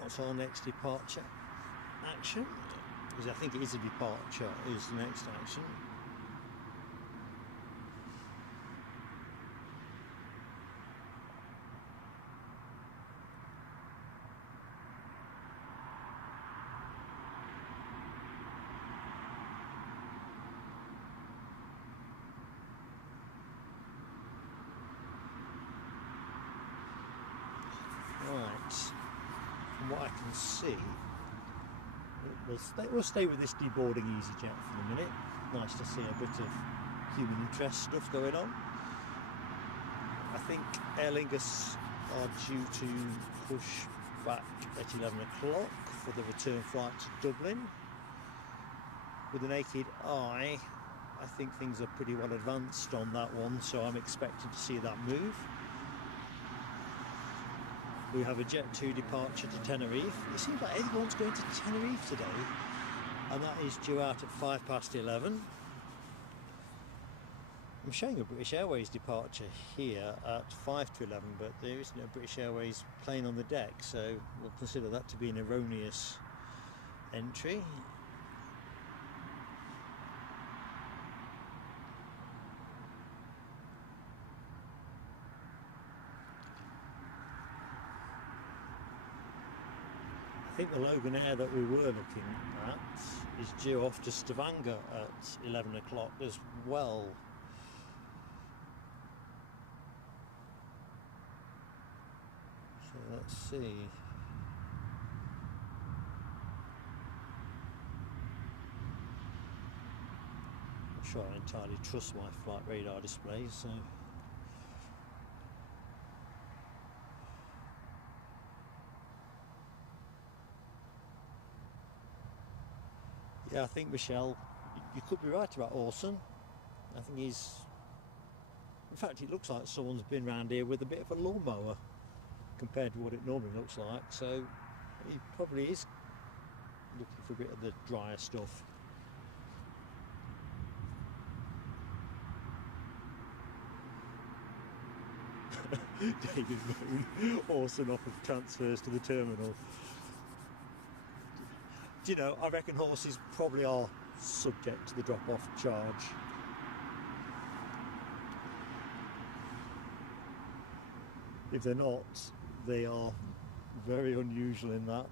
what's our next departure action? Because I think it is a departure is the next action. From what I can see, we'll stay with this deboarding EasyJet for the minute. Nice to see a bit of human interest stuff going on. I think Aer Lingus are due to push back at 11 o'clock for the return flight to Dublin. With the naked eye, I think things are pretty well advanced on that one, so I'm expecting to see that move. We have a Jet 2 departure to Tenerife. It seems like everyone's going to Tenerife today, and that is due out at 11:05. I'm showing a British Airways departure here at 11:05, but there isn't a British Airways plane on the deck, so we'll consider that to be an erroneous entry. I think the Logan Air that we were looking at is due off to Stavanger at 11 o'clock as well. So let's see. I'm sure I entirely trust my flight radar displays, so. Yeah, I think Michelle, you could be right about Orson. I think he's, in fact it looks like someone's been round here with a bit of a lawnmower compared to what it normally looks like, so he probably is looking for a bit of the drier stuff. David Moon, Orson off of transfers to the terminal. You know, I reckon horses probably are subject to the drop-off charge. If they're not, they are very unusual in that.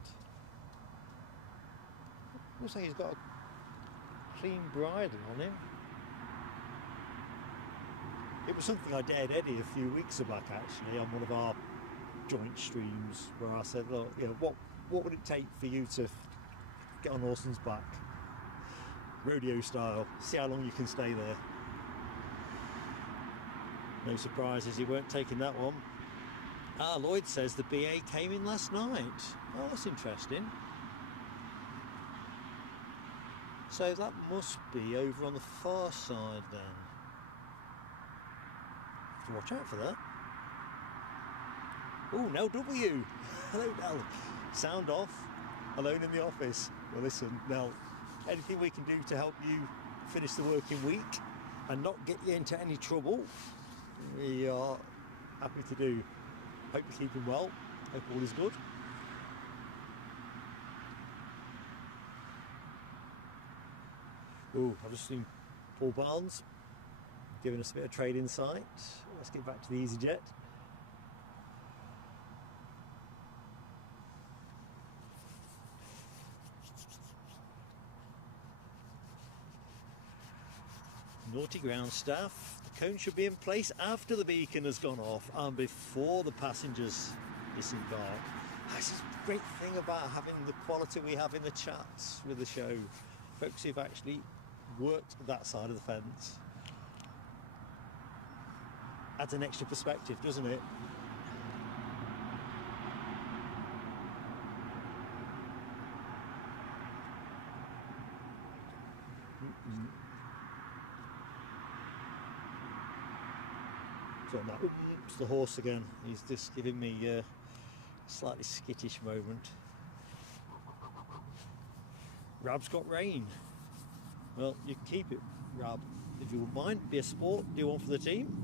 Looks like he's got a clean bridle on him. It was something I dared Eddie a few weeks back actually on one of our joint streams, where I said, look, you know, what would it take for you to get on Orson's back, rodeo style, see how long you can stay there. No surprises, he weren't taking that one. Lloyd says the BA came in last night. Oh, that's interesting. So that must be over on the far side then. Have to watch out for that. Oh, Nell W. Hello, Nell. Sound off. Alone in the office. Well, listen, Nell, anything we can do to help you finish the working week and not get you into any trouble, we are happy to do. Hope you're keeping well. Hope all is good. Oh, I've just seen Paul Barnes giving us a bit of trade insight. Let's get back to the EasyJet. Naughty ground staff. The cone should be in place after the beacon has gone off and before the passengers disembark. That's a great thing about having the quality we have in the chats with the show. Folks who've actually worked that side of the fence. Adds an extra perspective, doesn't it? So that, it's the horse again. He's just giving me a slightly skittish moment. Rab's got rain. Well, you can keep it, Rab, if you wouldn't mind. Be a sport, do one for the team.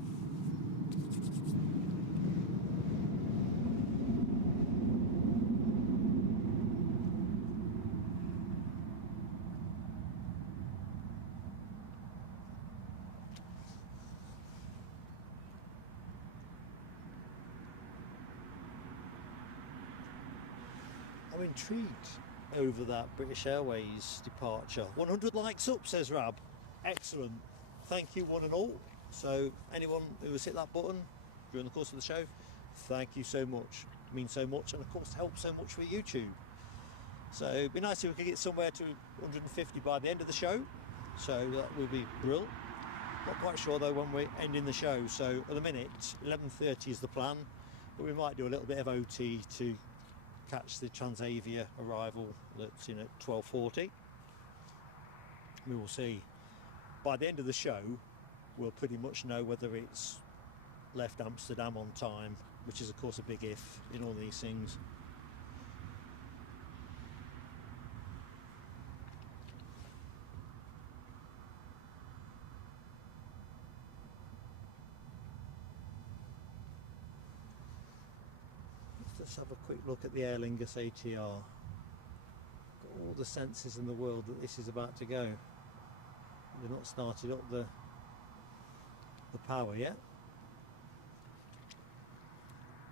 I'm intrigued over that British Airways departure. 100 likes up, says Rab. Excellent. Thank you, one and all. So anyone who has hit that button during the course of the show, thank you so much. It means so much, and of course helps so much for YouTube. So it'd be nice if we could get somewhere to 150 by the end of the show. So that would be brilliant. Not quite sure though when we're ending the show. So at the minute, 11:30 is the plan, but we might do a little bit of OT to catch the Transavia arrival that's in at 12:40. We will see. By the end of the show, we'll pretty much know whether it's left Amsterdam on time, which is of course a big if in all these things. Let's have a quick look at the Aer Lingus ATR. Got all the senses in the world that this is about to go. They've not started up the power yet.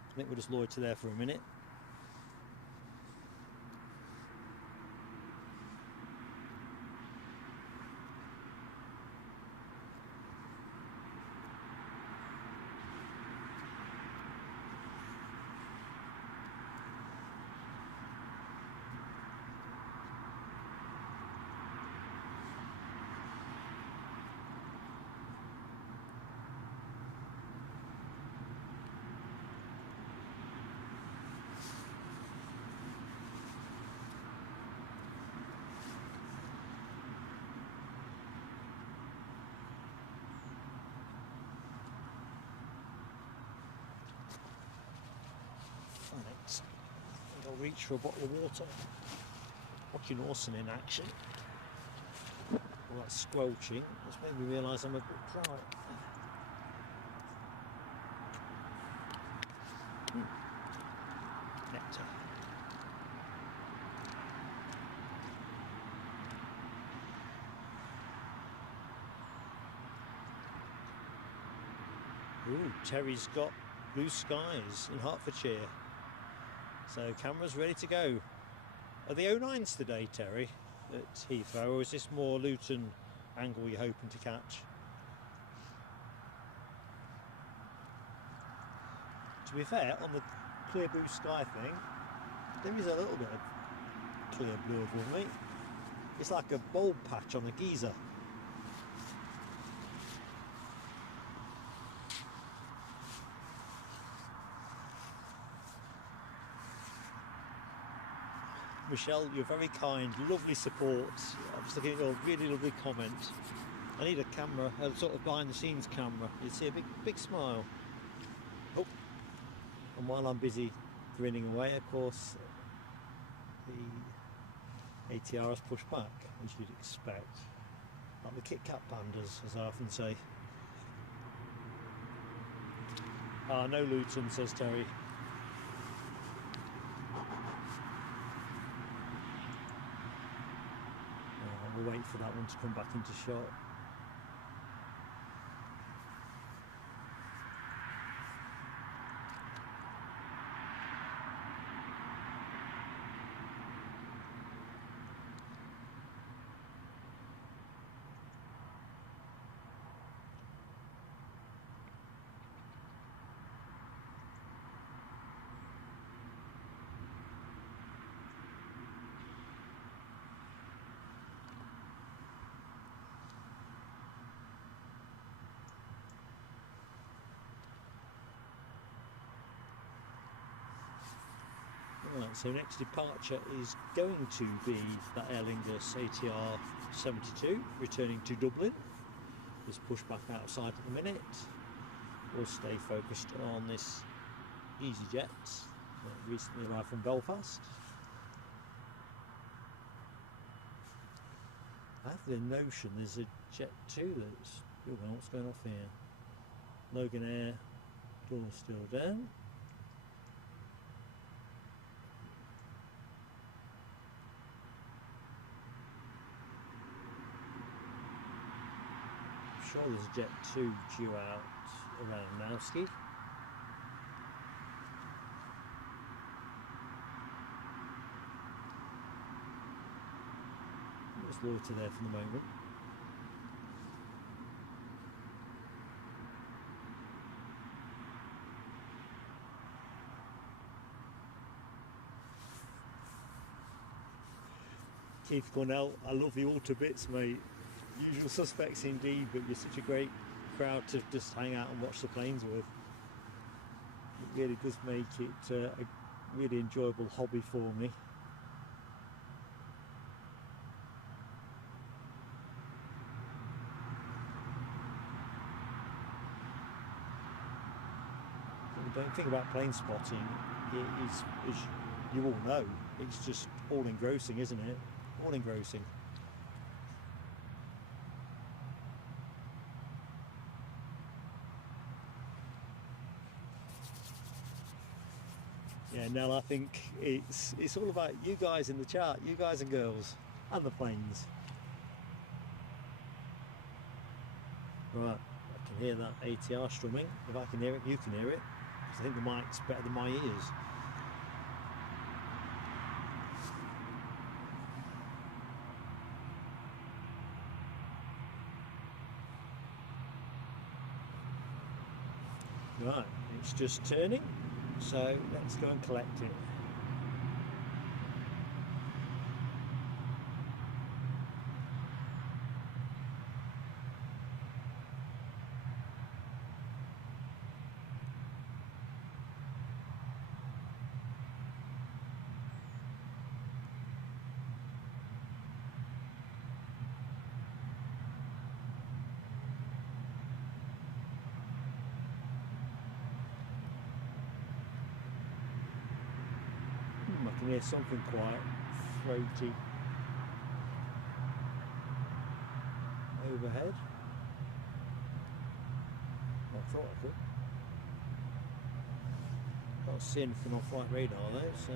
I think we'll just loiter there for a minute. I think I'll reach for a bottle of water. Watching Orson in action. All that squelching has made me realise I'm a bit dry. Nectar. Ooh, Terry's got blue skies in Hertfordshire. So camera's ready to go. Are the 09s today, Terry, at Heathrow, or is this more Luton angle you're hoping to catch? To be fair, on the clear blue sky thing, there is a little bit of clear blue above me. It's like a bulb patch on a geyser. Michelle, you're very kind, lovely support. I'm just looking at your really lovely comment. I need a camera, a sort of behind the scenes camera. You'd see a big smile. Oh, and while I'm busy grinning away, of course, the ATR has pushed back, as you'd expect. Like the Kit Kat pandas, as I often say. Ah, no Luton, says Terry. We'll wait for that one to come back into shot. Right, so next departure is going to be that Aer Lingus ATR 72 returning to Dublin. Just push back outside at the minute. We'll stay focused on this EasyJet that recently arrived from Belfast. I have the notion there's a Jet 2 that's... Oh, what's going off here? Logan Air, door still down. I'm sure there's a Jet 2 due out around Nowski. Just loiter there for the moment. Keith Cornell, I love you all to bits, mate. Usual suspects indeed, but you're such a great crowd to just hang out and watch the planes with. It really does make it a really enjoyable hobby for me. The thing about plane spotting is you all know, it's just all engrossing, isn't it? All engrossing. Yeah, Nell, I think it's all about you guys in the chat, you guys and girls, and the planes. Right, I can hear that ATR strumming. If I can hear it, you can hear it. Because I think the mic's better than my ears. Right, it's just turning, so let's go and collect it. I can hear something quite throaty overhead. I thought I could. Can't see anything on flight radar though, so.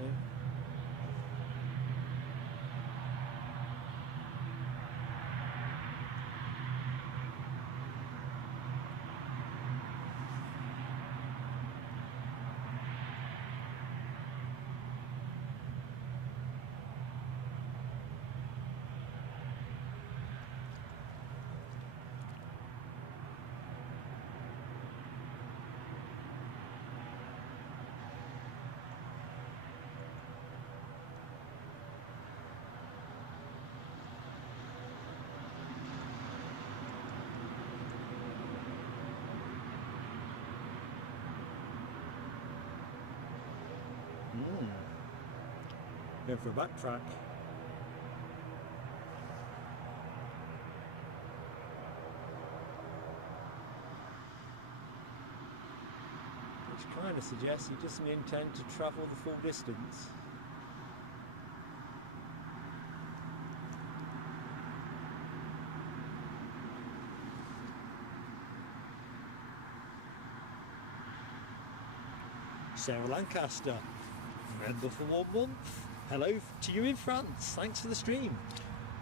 Going for a backtrack. Which kind of suggests he doesn't intend to travel the full distance. Sarah Lancaster, member for 1 month. Hello to you in France. Thanks for the stream.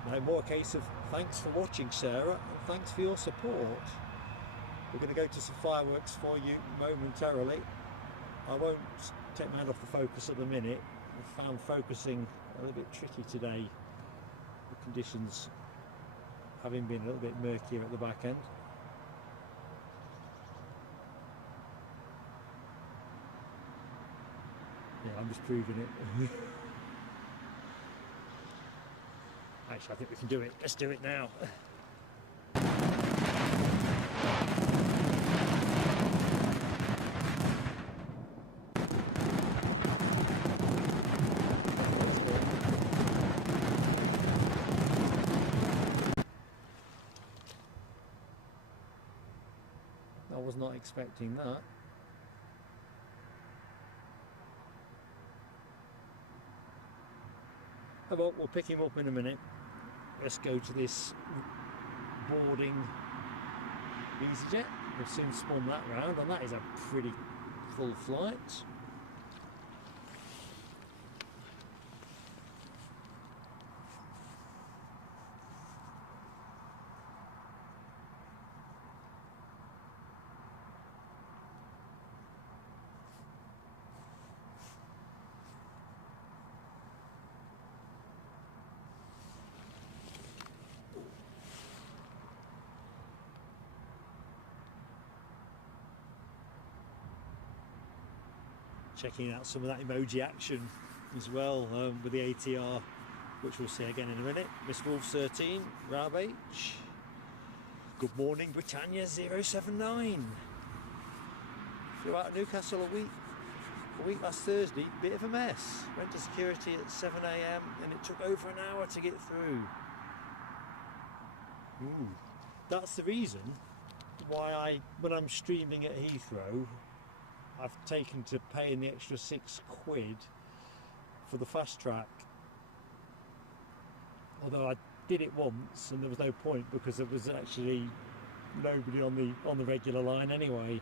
No more a case of thanks for watching, Sarah, and thanks for your support. We're going to go to some fireworks for you momentarily. I won't take my hand off the focus at the minute. I found focusing a little bit tricky today. The conditions having been a little bit murkier at the back end. Yeah, I'm just proving it. Actually, I think we can do it. Let's do it now. was not expecting that. Oh, well, we'll pick him up in a minute. Let's go to this boarding EasyJet. We've soon spun that round, and that is a pretty full flight. Checking out some of that emoji action as well with the ATR, which we'll see again in a minute. Miss Wolf 13, Rab H. Good morning, Britannia 079. Flew out of Newcastle a week last Thursday, bit of a mess. Went to security at 7 AM and it took over an hour to get through. Ooh. That's the reason why when I'm streaming at Heathrow, I've taken to paying the extra £6 for the fast track. Although I did it once and there was no point because there was actually nobody on the regular line anyway.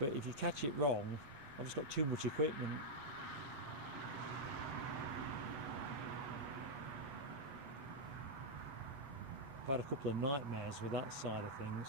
But if you catch it wrong, I've just got too much equipment. I've had a couple of nightmares with that side of things.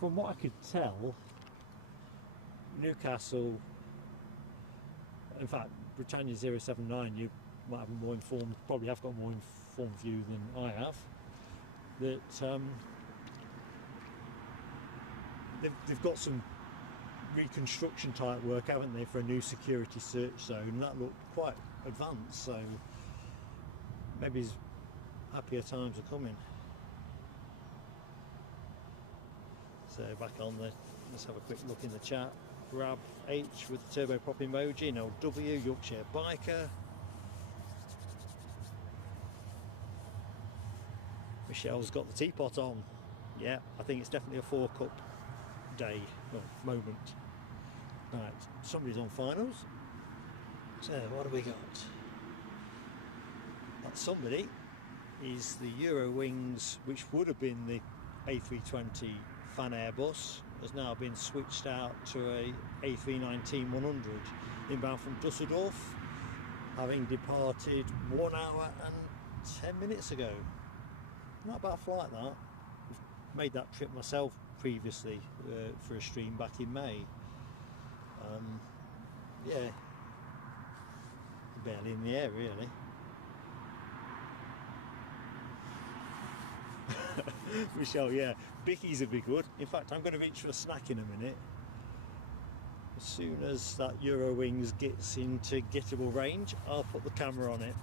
From what I could tell, Newcastle, in fact Britannia 079, you might have a more informed, probably have got a more informed view than I have, that they've got some reconstruction type work, haven't they, for a new security search zone, and that looked quite advanced, so maybe happier times are coming. So back on the, let's have a quick look in the chat. Rab H with the turboprop emoji, no W, Yorkshire Biker. Michelle's got the teapot on. Yeah, I think it's definitely a 4-cup day, well, moment. Right, somebody's on finals. So what have we got? That somebody is the Eurowings, which would have been the A320 FanAirBus, has now been switched out to a A319-100 inbound from Dusseldorf, having departed 1 hour and 10 minutes ago. Not a bad flight that. I've made that trip myself previously for a stream back in May. Yeah, barely in the air really. Michelle, yeah, bickies would be good. In fact, I'm going to reach for a snack in a minute. As soon as that Eurowings gets into gettable range, I'll put the camera on it.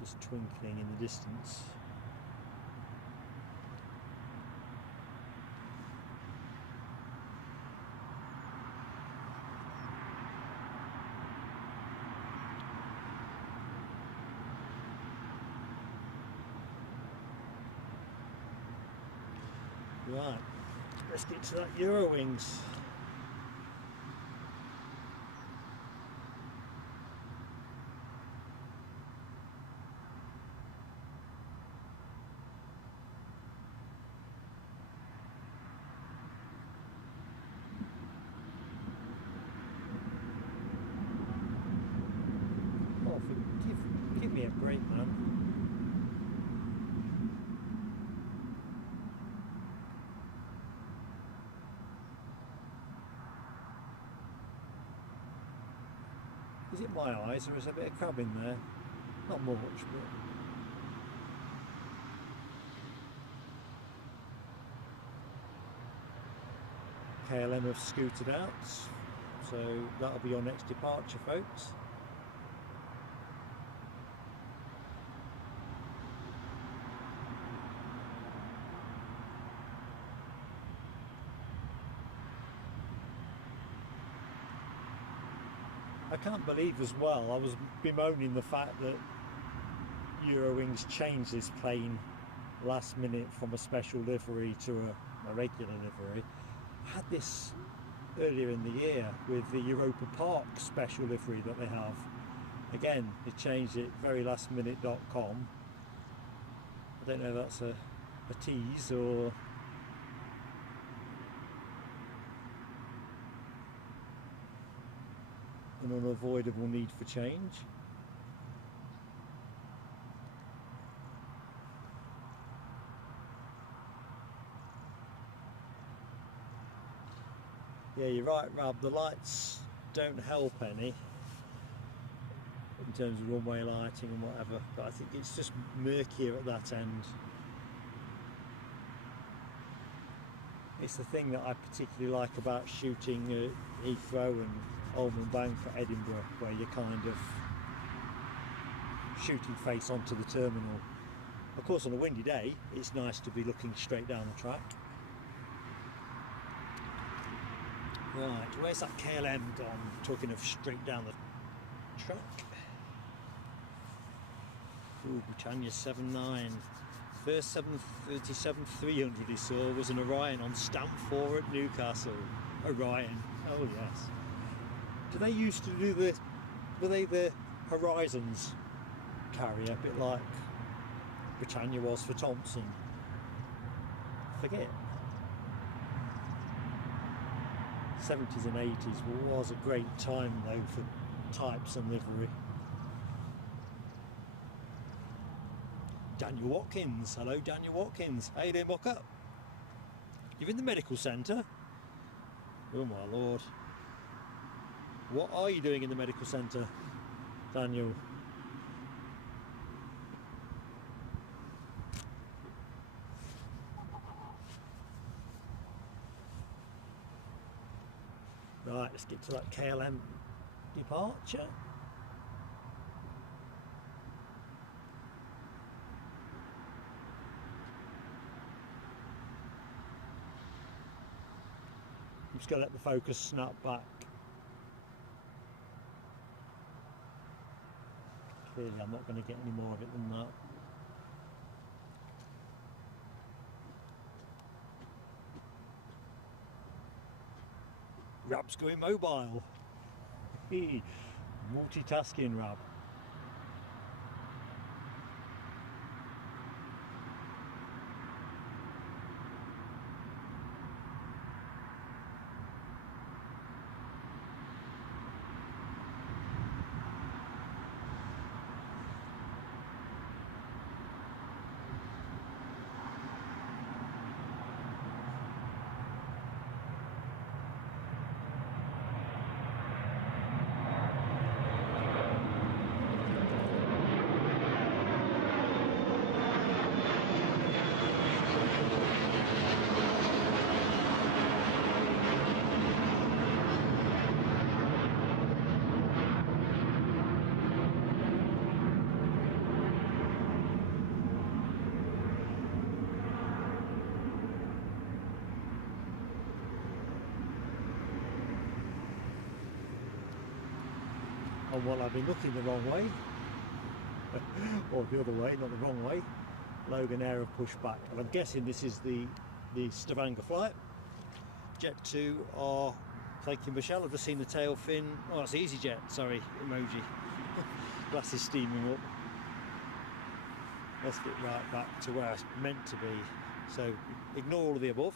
Just twinkling in the distance. Right, let's get to that Eurowings. great, man. Is it my eyes, or is there a bit of crab in there? Not much, but... KLM have scooted out, so that'll be your next departure, folks. I can't believe as well, I was bemoaning the fact that Eurowings changed this plane last minute from a special livery to a regular livery. I had this earlier in the year with the Europa Park special livery that they have. Again, they changed it very lastminute.com. I don't know if that's a tease or... an unavoidable need for change. Yeah, you're right, Rab, the lights don't help any in terms of runway lighting and whatever, but I think it's just murkier at that end. It's the thing that I particularly like about shooting at Heathrow and Almond Bank at Edinburgh, where you're kind of shooting face onto the terminal. Of course, on a windy day, it's nice to be looking straight down the track. Right, where's that KLM gone? Talking of straight down the track. Ooh, Britannia 79. First 737-300 he saw was an Orion on stamp 4 at Newcastle. Orion, oh yes. Do they used to do the, were they the Horizons carrier, a bit like Britannia was for Thompson? Forget. 70s and 80s was a great time though for types and livery. Daniel Watkins, hello Daniel Watkins, how you doing, muck up? You're in the medical centre? Oh my lord. What are you doing in the medical centre, Daniel? Right, let's get to that KLM departure. I'm just going to let the focus snap back. Clearly I'm not going to get any more of it than that. Rab's going mobile. Multitasking Rab. And while I've been looking the wrong way, or the other way, not the wrong way, Logan Air have pushed back. And I'm guessing this is the Stavanger flight. Jet 2 are taking Michelle. I've just seen the tail fin. Oh, that's EasyJet, sorry, emoji. Glasses steaming up. Let's get right back to where it's meant to be. So ignore all of the above.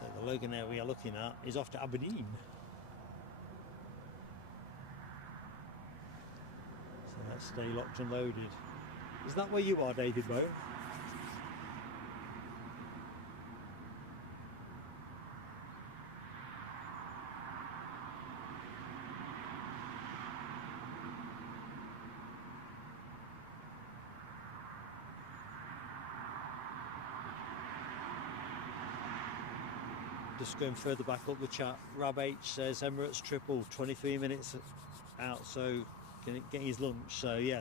So the Loganair we are looking at is off to Aberdeen. So let's stay locked and loaded. Is that where you are, David Bone? Just going further back up the chat, Rab H says Emirates triple, 23 minutes out, so getting his lunch. So yeah,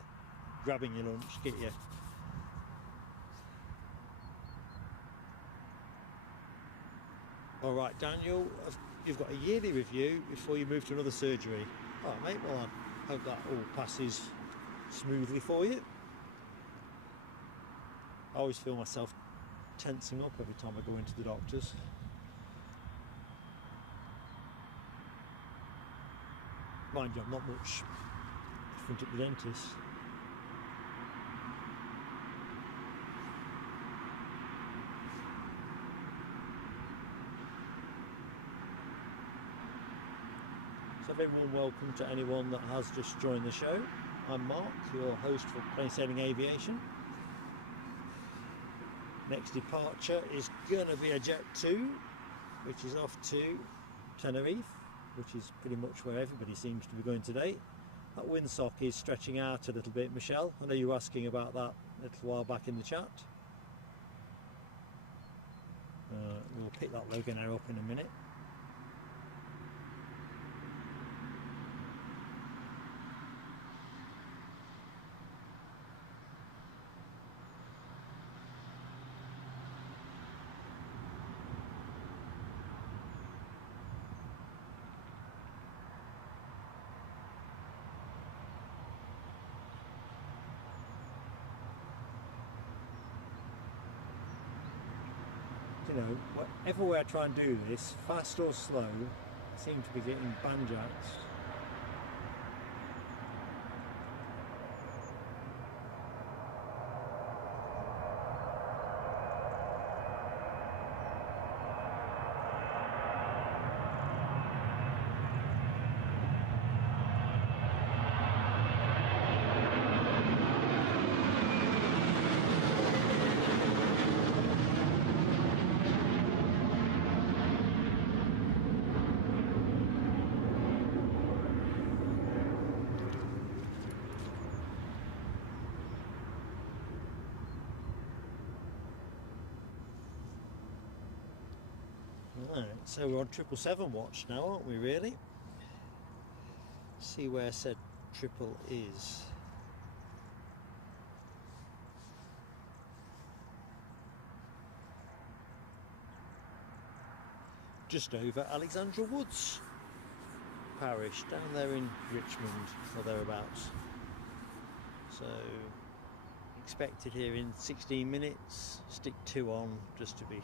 grabbing your lunch, get you. All right, Daniel, you've got a yearly review before you move to another surgery. All right, mate, well, I hope that all passes smoothly for you. I always feel myself tensing up every time I go into the doctor's. Mind you, I'm not much different at the dentist. So a very warm welcome to anyone that has just joined the show. I'm Mark, your host for Plain Sailing Aviation. Next departure is going to be a Jet 2, which is off to Tenerife, which is pretty much where everybody seems to be going today. That windsock is stretching out a little bit, Michelle. I know you were asking about that a little while back in the chat. We'll pick that Loganair up in a minute. You know, whatever way I try and do this, fast or slow, I seem to be getting banjacks. Right, so we're on 777 watch now, aren't we, really? See where said triple is. Just over Alexandra Woods Parish, down there in Richmond or thereabouts. So expected here in 16 minutes. Stick 2 on just to be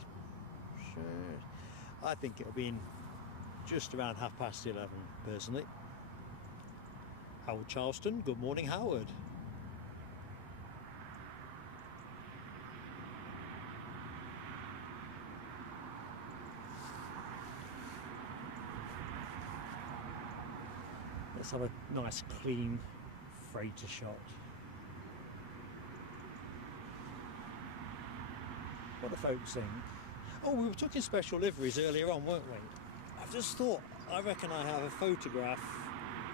sure. I think it'll be in just around 11:30 personally. Howard Charleston, good morning, Howard. Let's have a nice clean freighter shot. What are folks saying? Oh, we were talking special liveries earlier on, weren't we? I've just thought, I reckon I have a photograph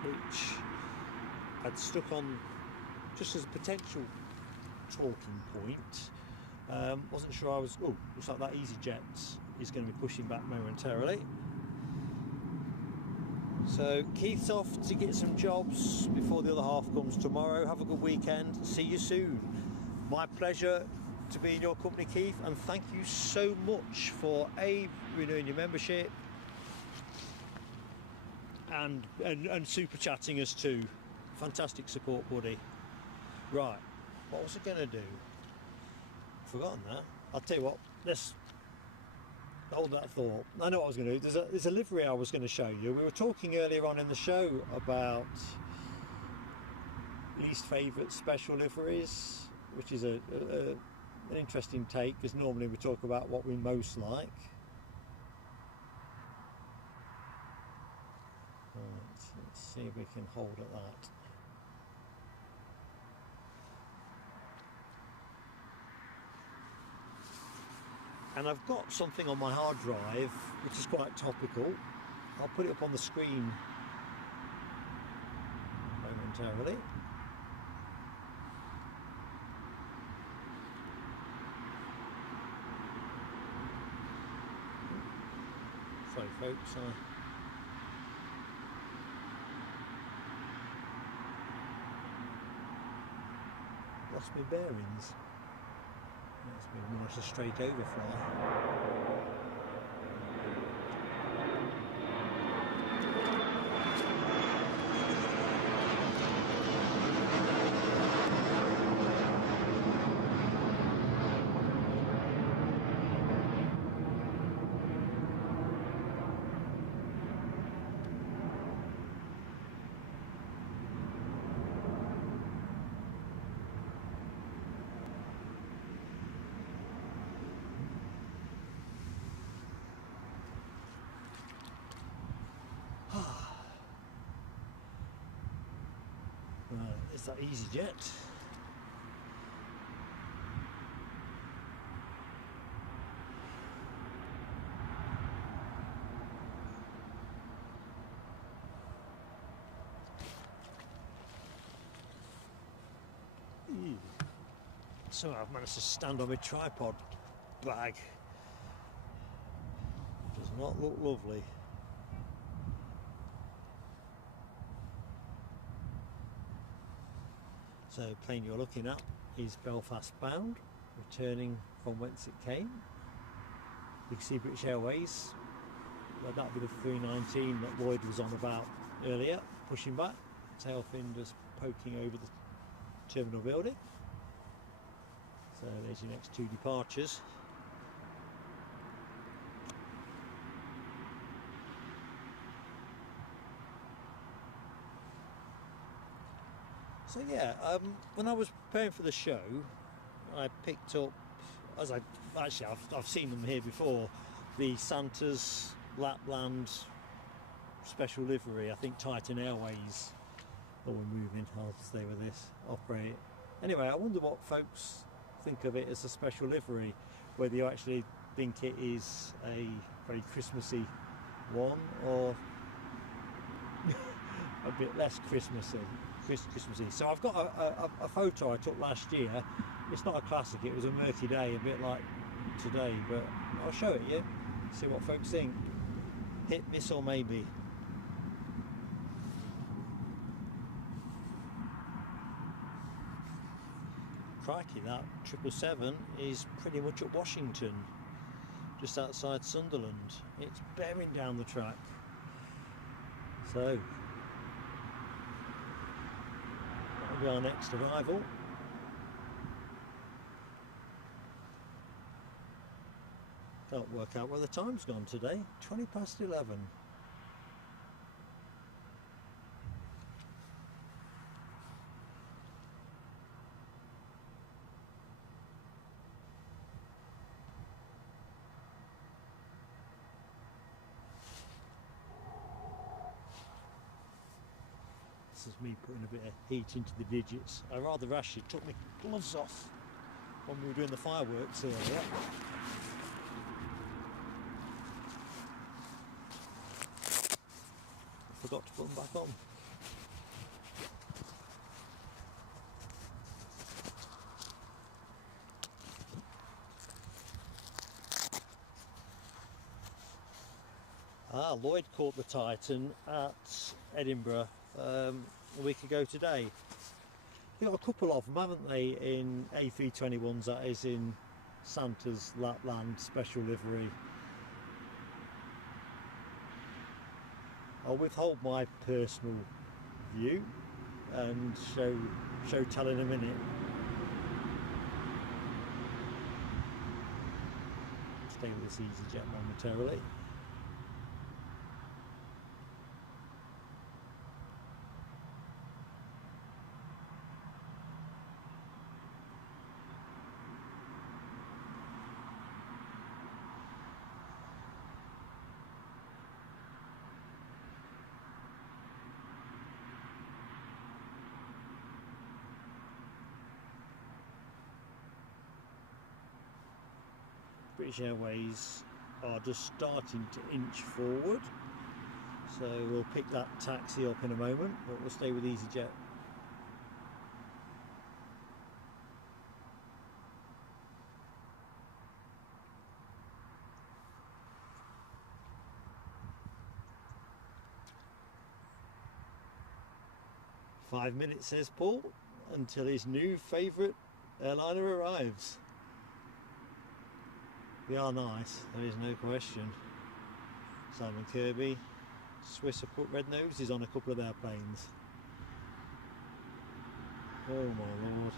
which I'd stuck on just as a potential talking point. Wasn't sure I was, oh, looks like that EasyJet is going to be pushing back momentarily. So Keith's off to get some jobs before the other half comes tomorrow. Have a good weekend. See you soon. My pleasure to be in your company, Keith, and thank you so much for renewing your membership and super chatting us too. Fantastic support, buddy. Right, what was I going to do? I've forgotten that. I'll tell you what, let's hold that thought. I know what I was going to do. There's a livery I was going to show you. We were talking earlier on in the show about least favourite special liveries, which is an interesting take, because normally we talk about what we most like. see if we can hold at that. And I've got something on my hard drive which is quite topical. I'll put it up on the screen momentarily. Sorry folks, I lost my bearings. That's been more a straight overfly. It's that EasyJet. So I've managed to stand on my tripod bag. Does not look lovely. So the plane you're looking at is Belfast bound, returning from whence it came. You can see British Airways, well, that'll be the 319 that Lloyd was on about earlier, pushing back, tail fin just poking over the terminal building. So there's your next two departures. So yeah, when I was preparing for the show, I picked up, I've seen them here before, the Santa's Lapland special livery. I think Titan Airways, oh we're moving, I'll stay with this, operate. Anyway, I wonder what folks think of it as a special livery, whether you actually think it is a very Christmassy one or a bit less Christmassy. So I've got a photo I took last year. It's not a classic, it was a murky day, a bit like today, but I'll show it you, see what folks think. Hit, miss or maybe. Crikey, that 777 is pretty much at Washington, just outside Sunderland. It's bearing down the track. So that'll be our next arrival. Can't work out where the time's gone today. 20 past 11. This is me putting a bit of heat into the digits. I rather rashly took my gloves off when we were doing the fireworks earlier. I forgot to put them back on. Lloyd caught the Titan at Edinburgh a week ago today. They've got a couple of them, haven't they, in A321s, that is in Santa's Lapland special livery. I'll withhold my personal view and show tell in a minute. Stay with this EasyJet momentarily. British Airways are just starting to inch forward, so we'll pick that taxi up in a moment, but we'll stay with EasyJet. "5 minutes," says Paul, until his new favourite airliner arrives. They are nice, there is no question. Simon Kirby, Swiss have put red noses on a couple of their planes. Oh my lord.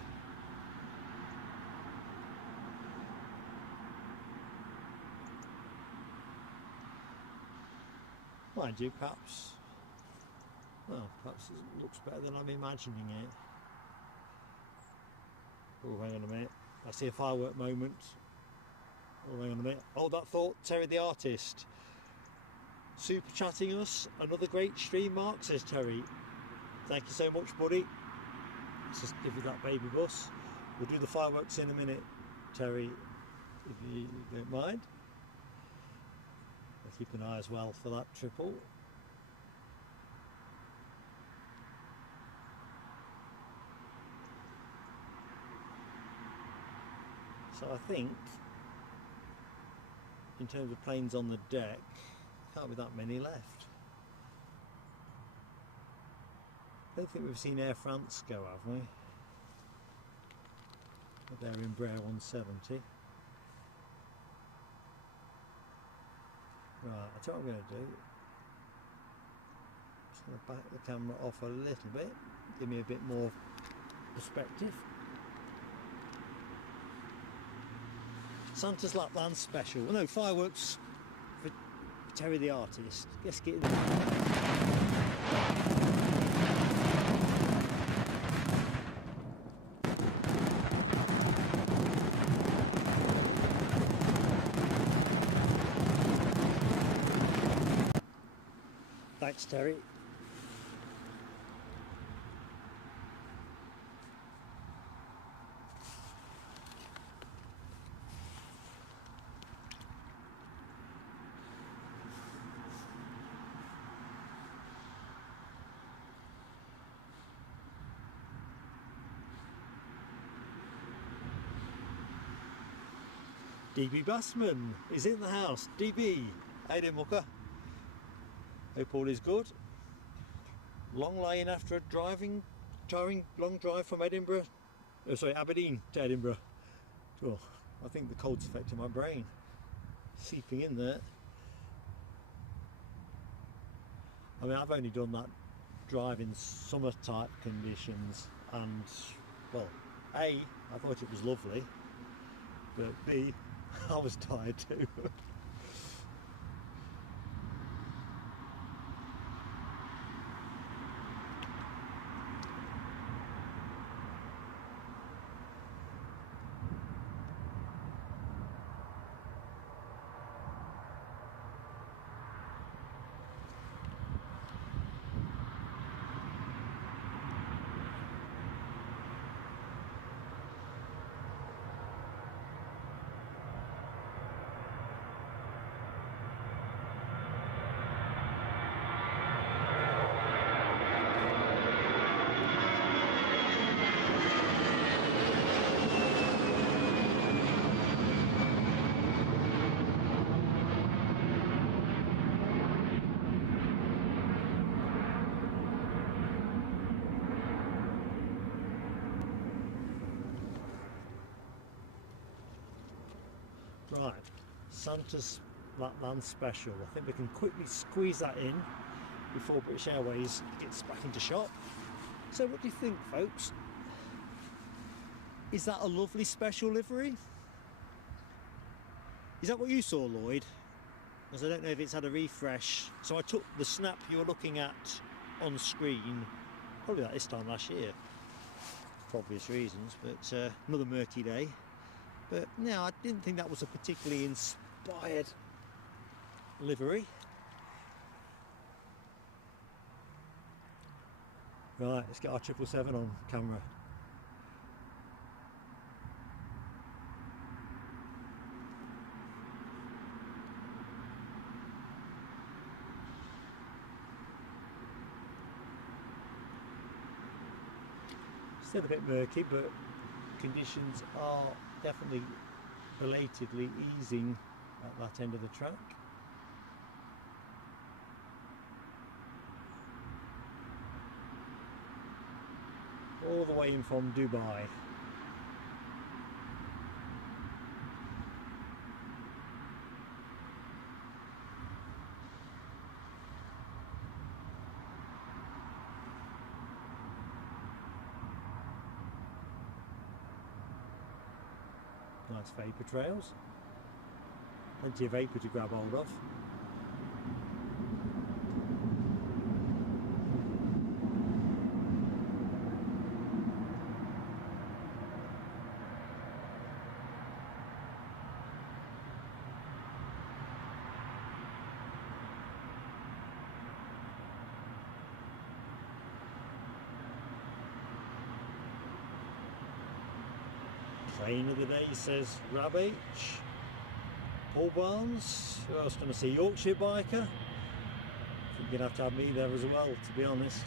Mind you, perhaps it looks better than I'm imagining it. Oh, hang on a minute. I see a firework moment. Oh, hang on a minute. Hold that thought, Terry the artist. Super chatting us. Another great stream, Mark, says Terry. Thank you so much, buddy. Let's just give you that baby bus. We'll do the fireworks in a minute, Terry, if you don't mind. I'll keep an eye as well for that triple. So I think, in terms of planes on the deck, can't be that many left. I don't think we've seen Air France go, have we? With their Embraer 170. Right, I tell you what I'm going to do. Just going to back the camera off a little bit, give me a bit more perspective. Santa's Lapland special. Well, no, fireworks for Terry the artist. Let's get in there. Thanks, Terry. DB Bassman is in the house. DB, how you doing, mucker? Hope all is good. Long line after a long drive from Edinburgh. Oh, sorry, Aberdeen to Edinburgh. Oh, I think the cold's affecting my brain. Seeping in there. I mean, I've only done that drive in summer type conditions, and well, A, I thought it was lovely, but B, I was tired too. Right, Santa's Lapland special. I think we can quickly squeeze that in before British Airways gets back into shop. So what do you think, folks? Is that a lovely special livery? Is that what you saw, Lloyd? Because I don't know if it's had a refresh. So I took the snap you're looking at on screen probably like this time last year, for obvious reasons, but another murky day. But no, I didn't think that was a particularly inspired livery. Right, let's get our 777 on camera. Still a bit murky, but conditions are definitely belatedly easing at that end of the track. All the way in from Dubai. Nice vapour trails. Plenty of vapour to grab hold of. Plane of the day says Rab H, Paul Barnes. Who else can I see? Yorkshire biker. I think you're gonna have to have me there as well, to be honest.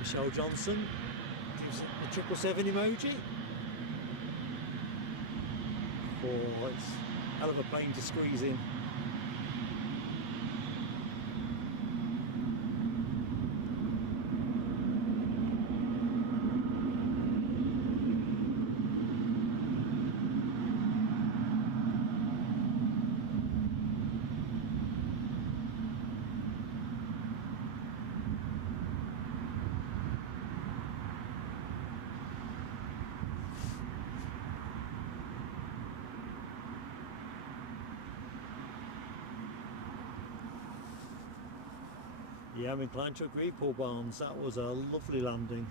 Michelle Johnson. The 777 emoji. Oh, it's a hell of a plane to squeeze in. Yeah, I'm inclined to agree, Paul Barnes. That was a lovely landing.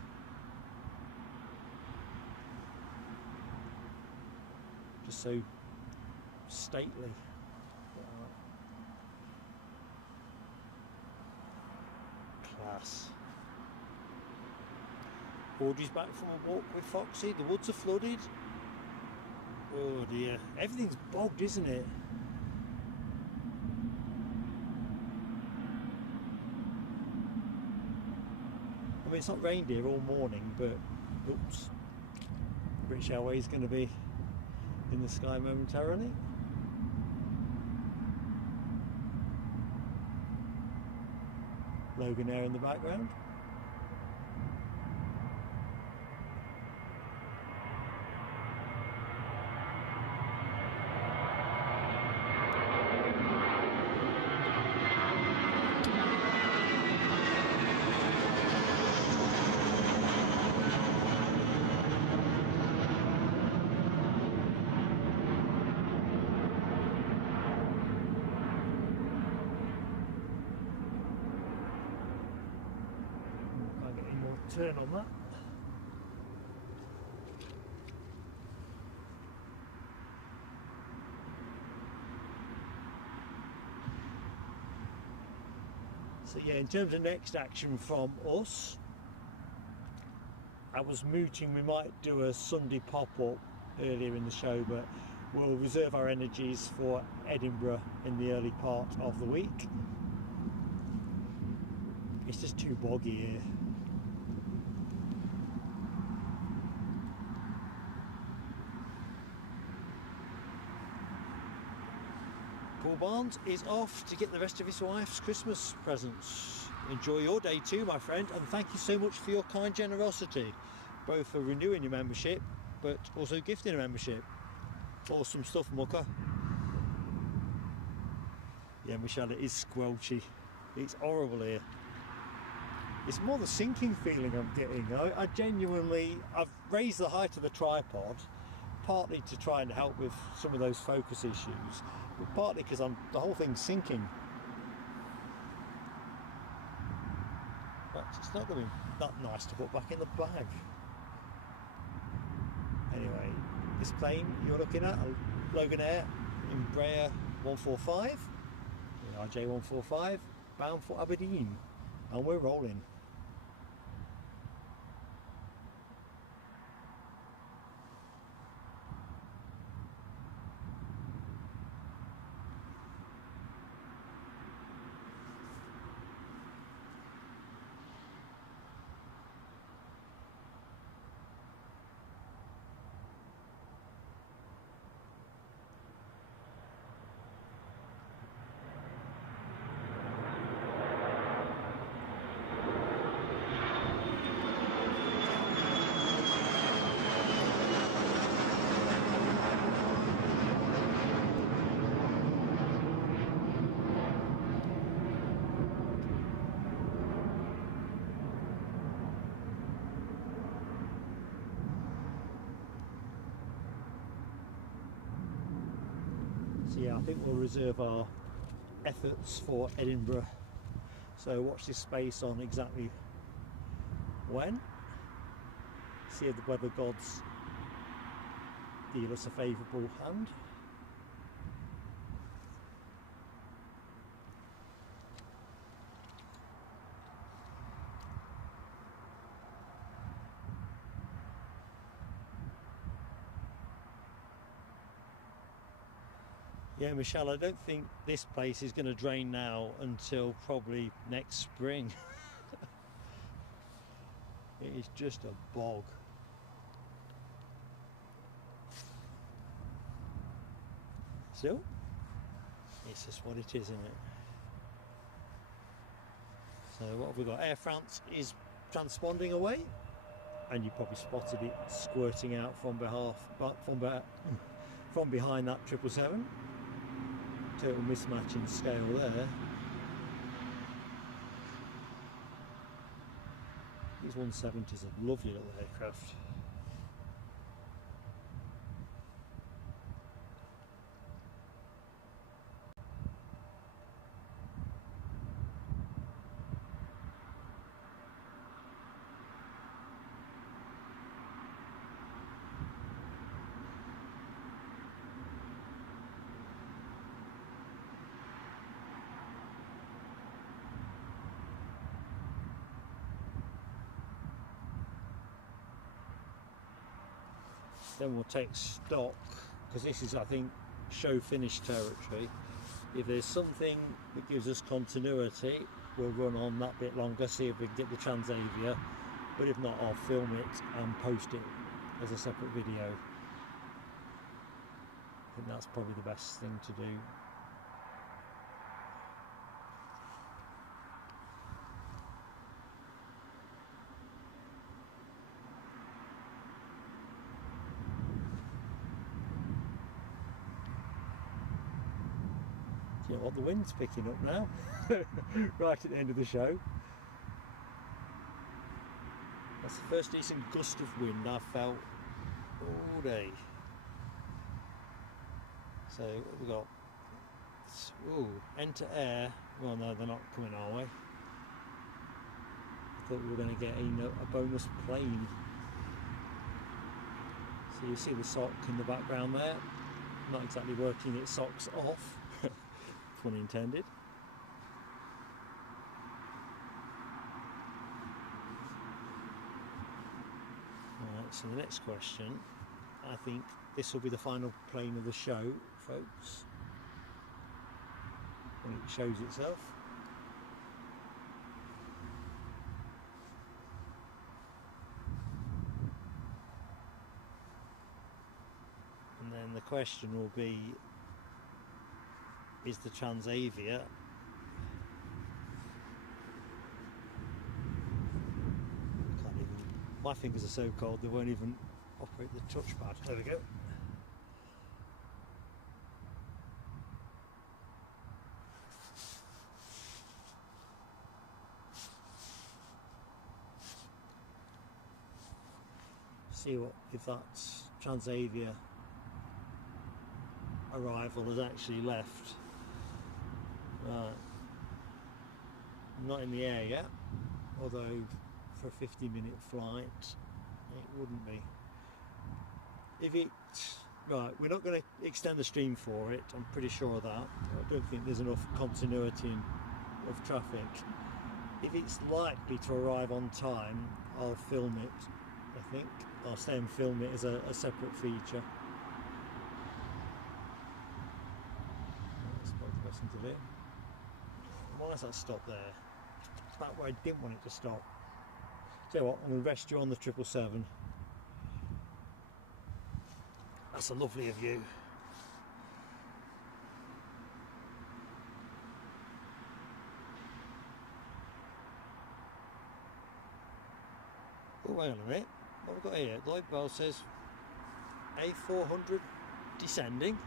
Just so stately. Class. Audrey's back from a walk with Foxy. The woods are flooded. Oh dear. Everything's bogged, isn't it? I mean, it's not rained here all morning, but oops, British Airways going to be in the sky momentarily. Logan Air in the background. Turn on that. So yeah, in terms of next action from us, I was mooting we might do a Sunday pop-up earlier in the show, but we'll reserve our energies for Edinburgh in the early part of the week. It's just too boggy here. Paul Barnes is off to get the rest of his wife's Christmas presents. Enjoy your day too, my friend, and thank you so much for your kind generosity, both for renewing your membership but also gifting a membership. Awesome stuff, mucker. Yeah, Michelle, it is squelchy. It's horrible here. It's more the sinking feeling I'm getting. I genuinely, I've raised the height of the tripod partly to try and help with some of those focus issues, but partly because the whole thing's sinking. But it's not going to be that nice to put back in the bag. Anyway, this plane you're looking at, a Logan Air Embraer 145, RJ145, bound for Aberdeen, and we're rolling. So yeah, I think we'll reserve our efforts for Edinburgh. So watch this space on exactly when. See if the weather gods deal us a favourable hand. Yeah, Michelle, I don't think this place is going to drain now until probably next spring. It is just a bog. Still, it's just what it is, isn't it? So what have we got? Air France is transponding away, and you probably spotted it squirting out from behind that 777. Total mismatch in scale there. These 170s are lovely little aircraft. Then we'll take stock, because this is, I think, show finish territory. If there's something that gives us continuity, we'll run on that bit longer, see if we can get the Transavia. But if not, I'll film it and post it as a separate video. I think that's probably the best thing to do. You know what, the wind's picking up now, right at the end of the show. That's the first decent gust of wind I've felt all day. So what we've got, ooh, enter air. Well, no, they're not coming our way. I thought we were going to get a bonus plane. So you see the sock in the background there, not exactly working its socks off. Pun intended. Alright, so the next question, I think this will be the final plane of the show, folks, when it shows itself. And then the question will be, is the Transavia my fingers are so cold they won't even operate the touchpad. There we go. See what if that Transavia arrival has actually left. Right, not in the air yet, although for a 50-minute flight it wouldn't be. If it, right, we're not going to extend the stream for it, I'm pretty sure of that. I don't think there's enough continuity of traffic. If it's likely to arrive on time, I'll film it, I think. I'll stay and film it as a separate feature. That's probably the best thing to do. Why has that stopped there? It's back where I didn't want it to stop. Tell you what, I'm going to rest you on the 777. That's a lovely view. Oh, hang on a minute. What have we got here? Lloyd Bell says A400 descending.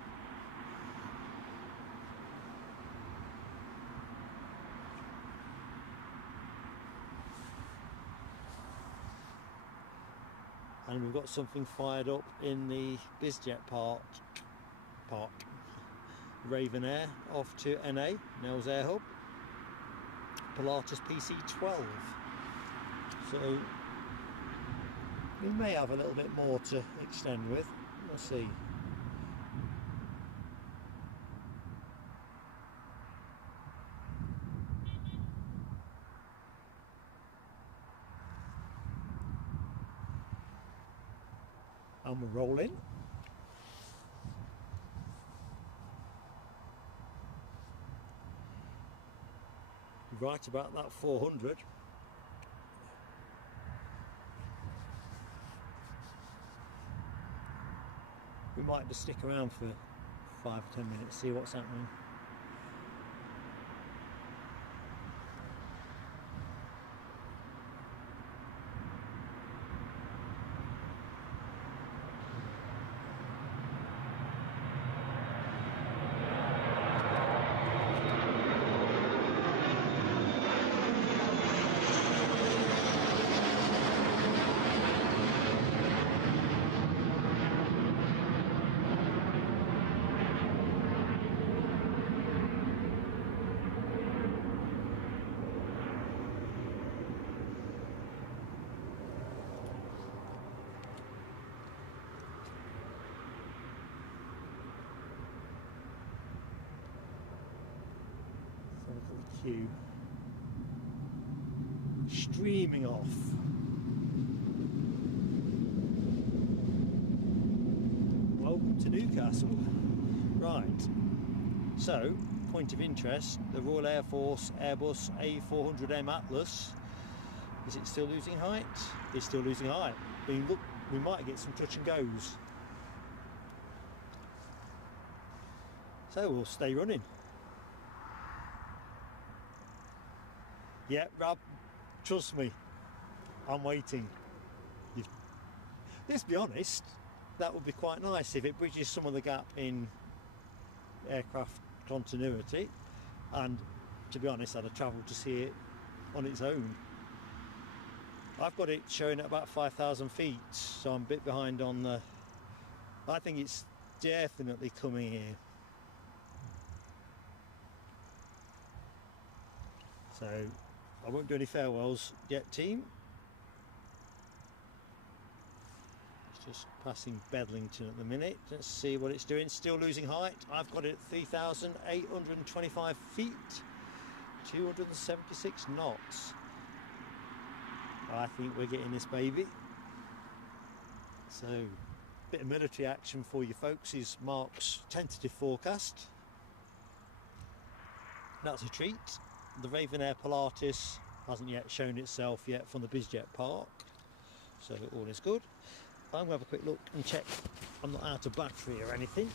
And we've got something fired up in the BizJet park. Raven Air off to NA, Nels Air Hub, Pilatus PC-12. So we may have a little bit more to extend with, we'll see. And we're rolling. Right about that 400. We might just stick around for 5 or 10 minutes, see what's happening. Queue streaming off. Welcome to Newcastle. Right, so point of interest, the Royal Air Force Airbus A400M Atlas, is it still losing height? It's still losing height. I mean, look, we might get some touch and goes, so we'll stay running. Yeah, Rob, trust me, I'm waiting. Let's be honest, that would be quite nice if it bridges some of the gap in aircraft continuity, and to be honest, I'd have travelled to see it on its own. I've got it showing at about 5,000 feet, so I'm a bit behind on the... I think it's definitely coming here. So I won't do any farewells yet, team. It's just passing Bedlington at the minute. Let's see what it's doing. Still losing height. I've got it at 3,825 feet, 276 knots. I think we're getting this baby. So, bit of military action for you folks is Mark's tentative forecast. That's a treat. The Raven Air Pilatus hasn't yet shown itself yet from the BizJet Park, so all is good. I'm going to have a quick look and check I'm not out of battery or anything.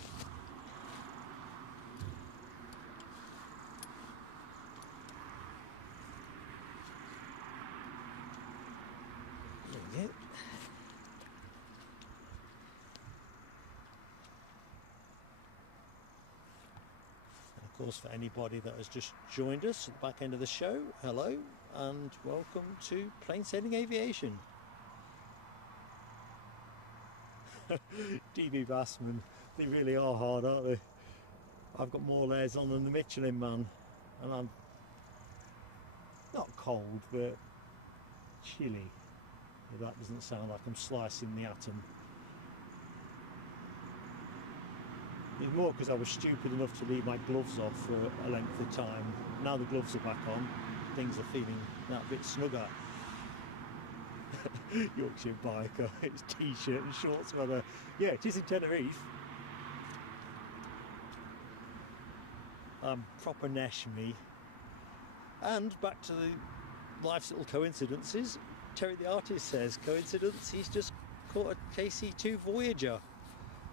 There we go. Of course, for anybody that has just joined us at the back end of the show, hello and welcome to Plain Sailing Aviation. DB Bassman, they really are hard, aren't they? I've got more layers on than the Michelin Man, and I'm not cold but chilly. That doesn't sound like I'm slicing the atom. It's more because I was stupid enough to leave my gloves off for a length of time. Now the gloves are back on, things are feeling that bit snugger. Yorkshire biker, it's t-shirt and shorts weather. Yeah, it is in Tenerife. Proper nesh me. And back to the life's little coincidences. Terry the artist says, coincidence, he's just caught a KC2 Voyager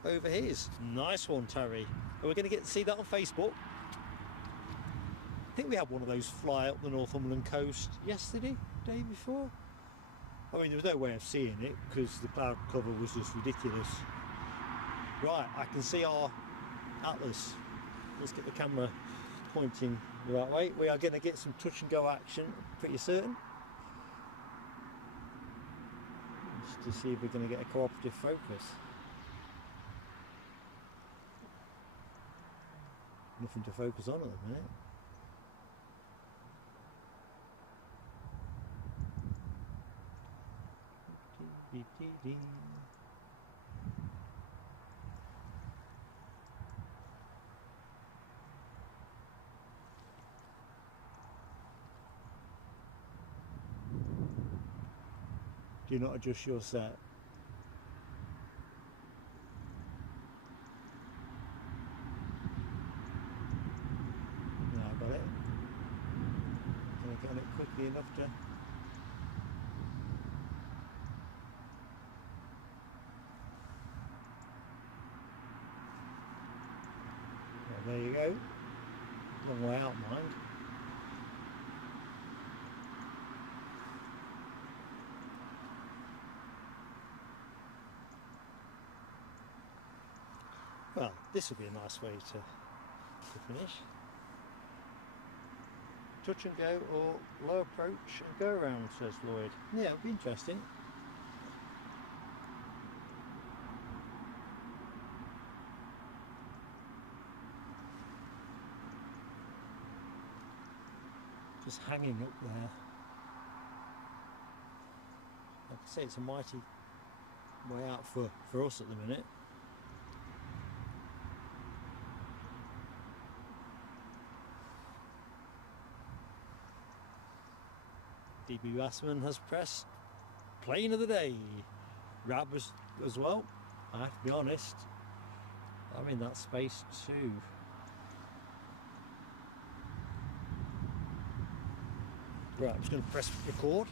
over his. Nice one, Terry. Are we going to get to see that on Facebook? I think we had one of those fly up the Northumberland coast yesterday, day before. I mean, there was no way of seeing it because the cloud cover was just ridiculous. Right, I can see our Atlas. Let's get the camera pointing the right way. We are going to get some touch and go action, pretty certain. Just to see if we're going to get a cooperative focus. Nothing to focus on at the minute. Do not adjust your set. No, I got it. Can I get on it quickly enough to... Well, there you go. Long way out, mind. Well, this would be a nice way to finish. Touch and go or low approach and go around, says Lloyd. Yeah, it'll be interesting. Just hanging up there. Like I say, it's a mighty way out for us at the minute. DB Bassman has pressed plane of the day. Rab as well. I have to be honest, I'm in that space too. Right, I'm just going to press record.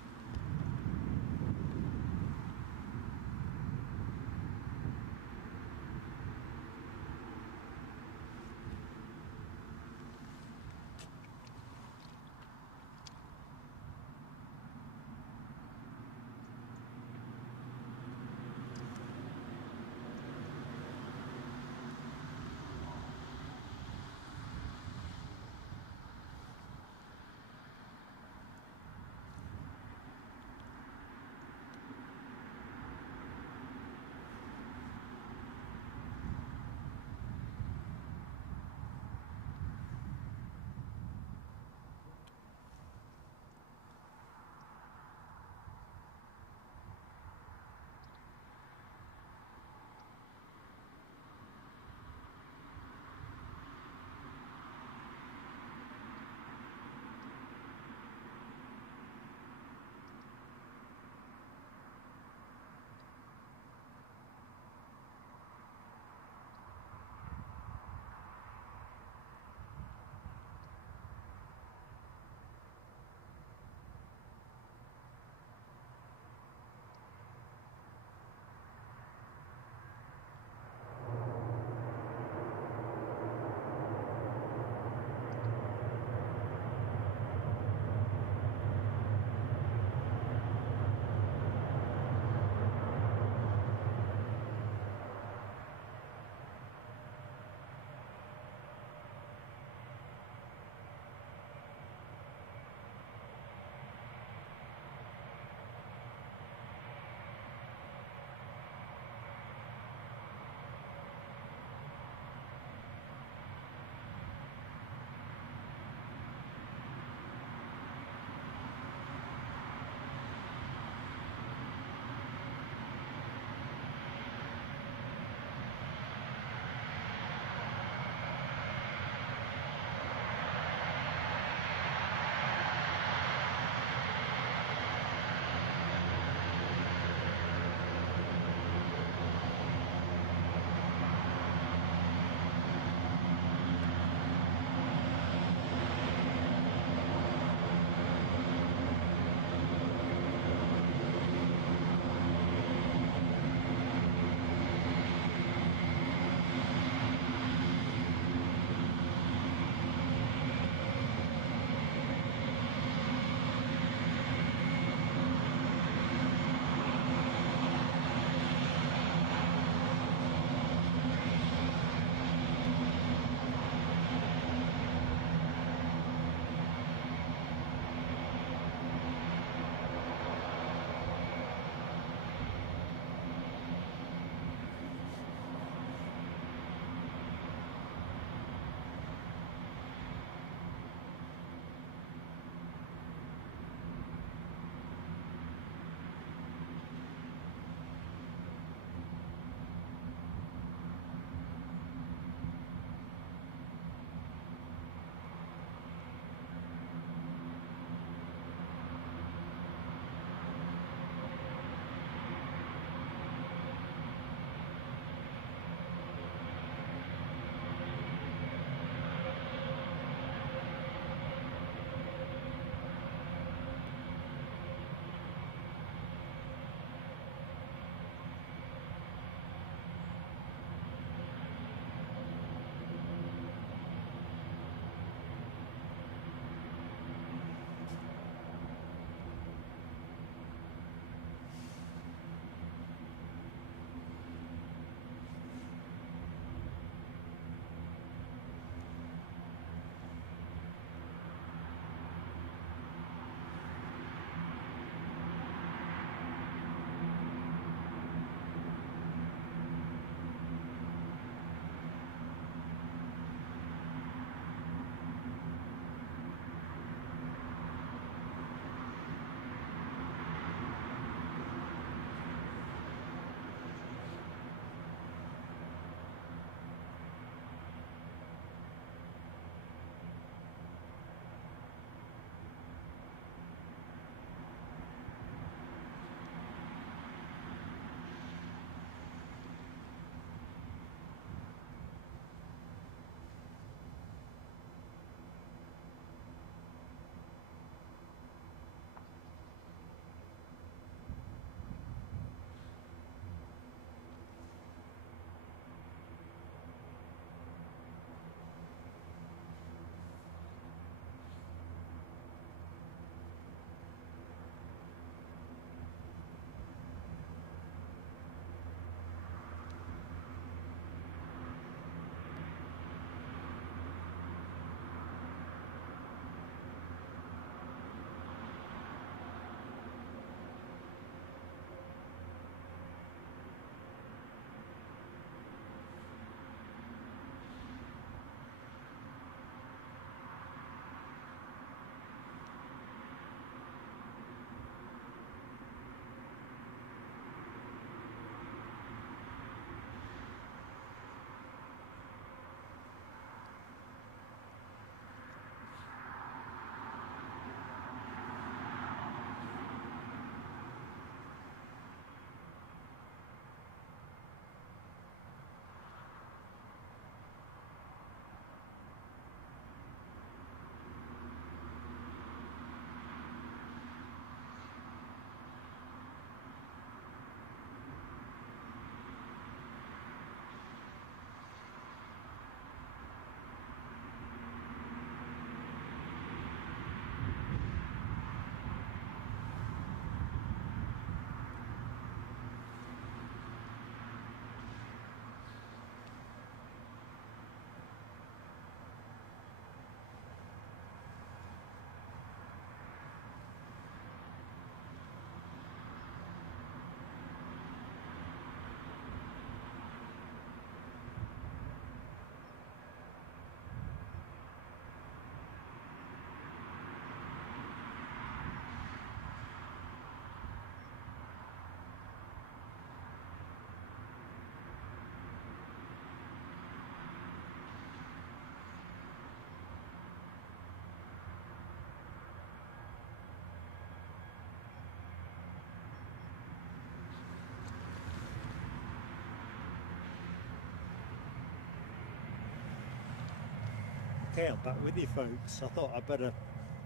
Okay, I'm back with you folks. I thought I'd better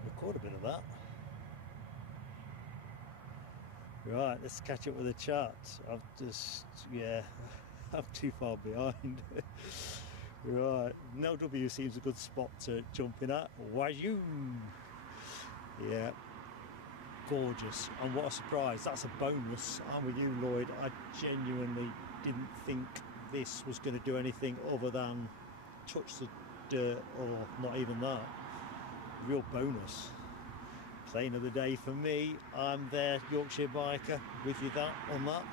record a bit of that. Right, let's catch up with the chart. I've just, yeah, I'm too far behind. Right, LW seems a good spot to jump in at. Wazoo! Yeah, gorgeous. And what a surprise, that's a bonus. I'm with you, Lloyd. I genuinely didn't think this was going to do anything other than touch the dirt, or not even that. Real bonus. Plane of the day for me. I'm there, Yorkshire biker, with you on that.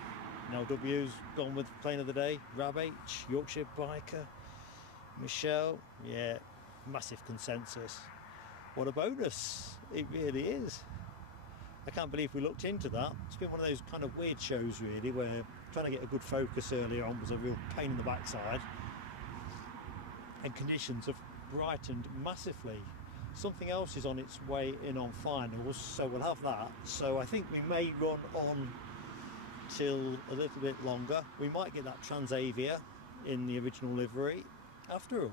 LW's gone with plane of the day. Rab H, Yorkshire biker. Michelle, yeah, massive consensus. What a bonus, it really is. I can't believe we looked into that. It's been one of those kind of weird shows really, where trying to get a good focus earlier on was a real pain in the backside, and conditions have brightened massively. Something else is on its way in on finals, so we'll have that. So I think we may run on till a little bit longer. We might get that Transavia in the original livery after all.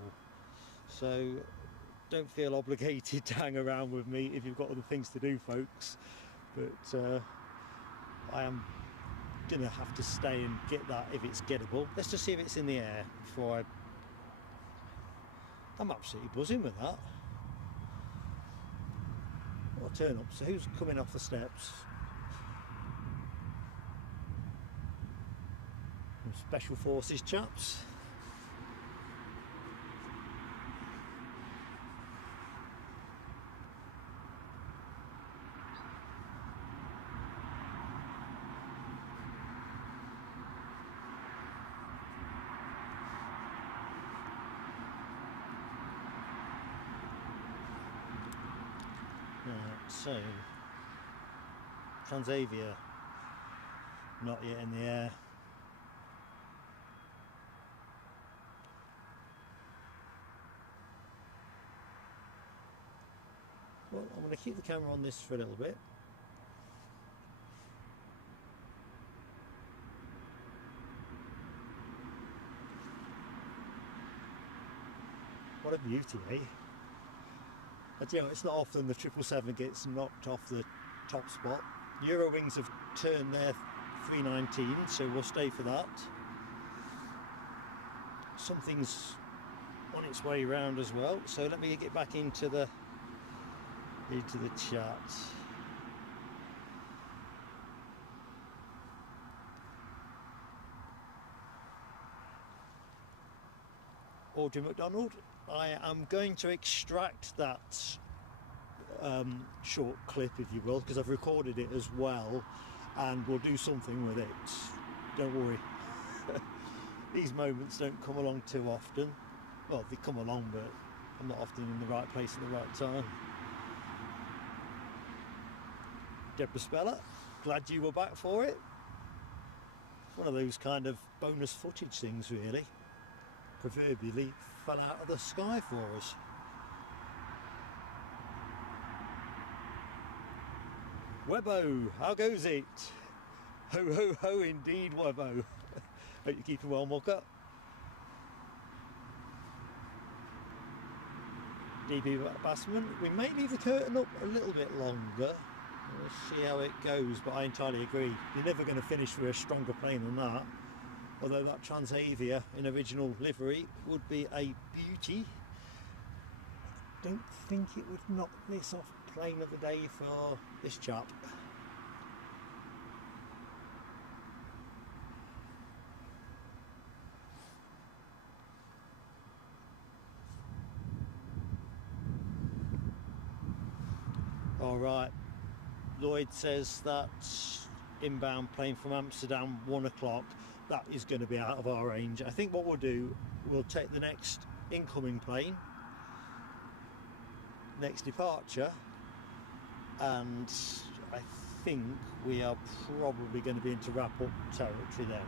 So don't feel obligated to hang around with me if you've got other things to do, folks. But I am gonna have to stay and get that if it's gettable. Let's just see if it's in the air before I'm absolutely buzzing with that. What a turn up. So who's coming off the steps? Some Special Forces chaps. So, Transavia, not yet in the air. Well, I'm going to keep the camera on this for a little bit. What a beauty, eh? But, you know, it's not often the 777 gets knocked off the top spot. Eurowings have turned their 319, so we'll stay for that. Something's on its way round as well, so let me get back into the chart. Audrey McDonald, I am going to extract that short clip, if you will, because I've recorded it as well, and we'll do something with it. Don't worry. These moments don't come along too often. Well, they come along, but I'm not often in the right place at the right time. Deborah Speller, glad you were back for it. One of those kind of bonus footage things, really. Proverbially fell out of the sky for us. Webbo, how goes it? Ho ho ho indeed, Webbo. Hope you're keeping well, Mucker. DB Bassman, we may leave the curtain up a little bit longer. We'll see how it goes, but I entirely agree. You're never going to finish for a stronger plane than that. Although that Transavia in original livery would be a beauty. Don't think it would knock this off plane of the day for this chap. All right, Lloyd says that inbound plane from Amsterdam, 1 o'clock. That is going to be out of our range. I think what we'll do, we'll take the next incoming plane, next departure, and I think we are probably going to be into wrap-up territory then.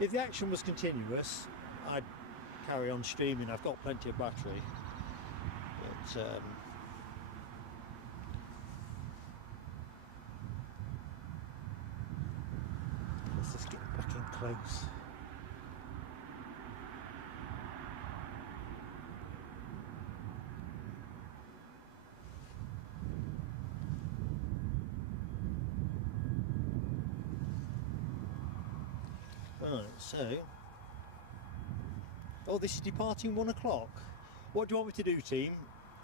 If the action was continuous, I'd carry on streaming. I've got plenty of battery, but let's just get back in close. Right, so... Oh, this is departing 1 o'clock. What do you want me to do, team?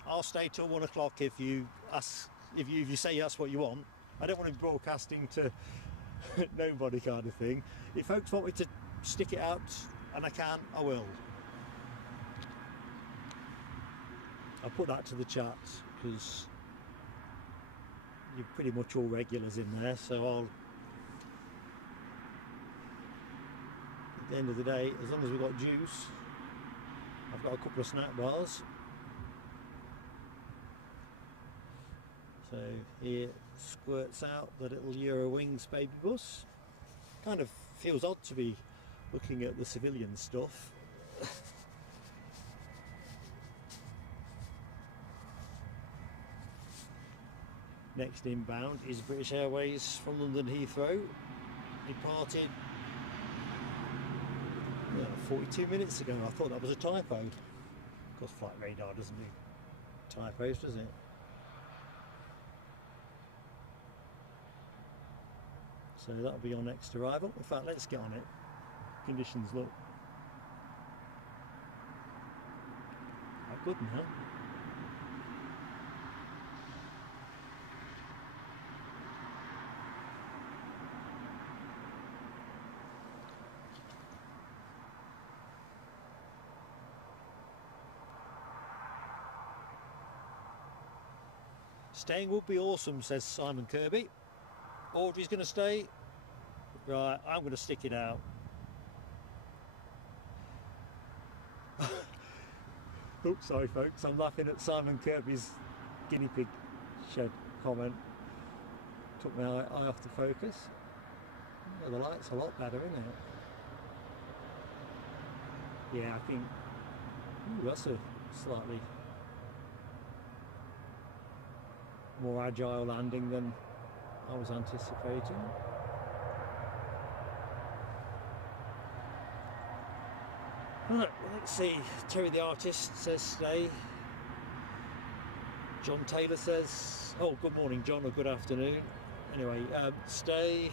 I'll stay till 1 o'clock if you ask, if you say that's what you want. I don't want to be broadcasting to nobody kind of thing. If folks want me to stick it out and I can, I will. I'll put that to the chat because you're pretty much all regulars in there, so I'll, at the end of the day, as long as we've got juice, I've got a couple of snack bars. So here squirts out the little Eurowings baby bus. Kind of feels odd to be looking at the civilian stuff. Next inbound is British Airways from London Heathrow. Departed 42 minutes ago. I thought that was a typo. Of course, flight radar doesn't do typos, does it? So that'll be our next arrival. In fact, let's get on it. Conditions look quite good now. Staying would be awesome, says Simon Kirby. Audrey's going to stay. Right, I'm going to stick it out. Oops, sorry folks, I'm laughing at Simon Kirby's guinea pig shed comment. Took my eye off the focus. Oh, the light's a lot better, isn't it? Yeah, I think... Ooh, that's a slightly more agile landing than I was anticipating. Right, well, let's see. Terry the artist says stay. John Taylor says, oh, good morning John, or good afternoon. Anyway, stay.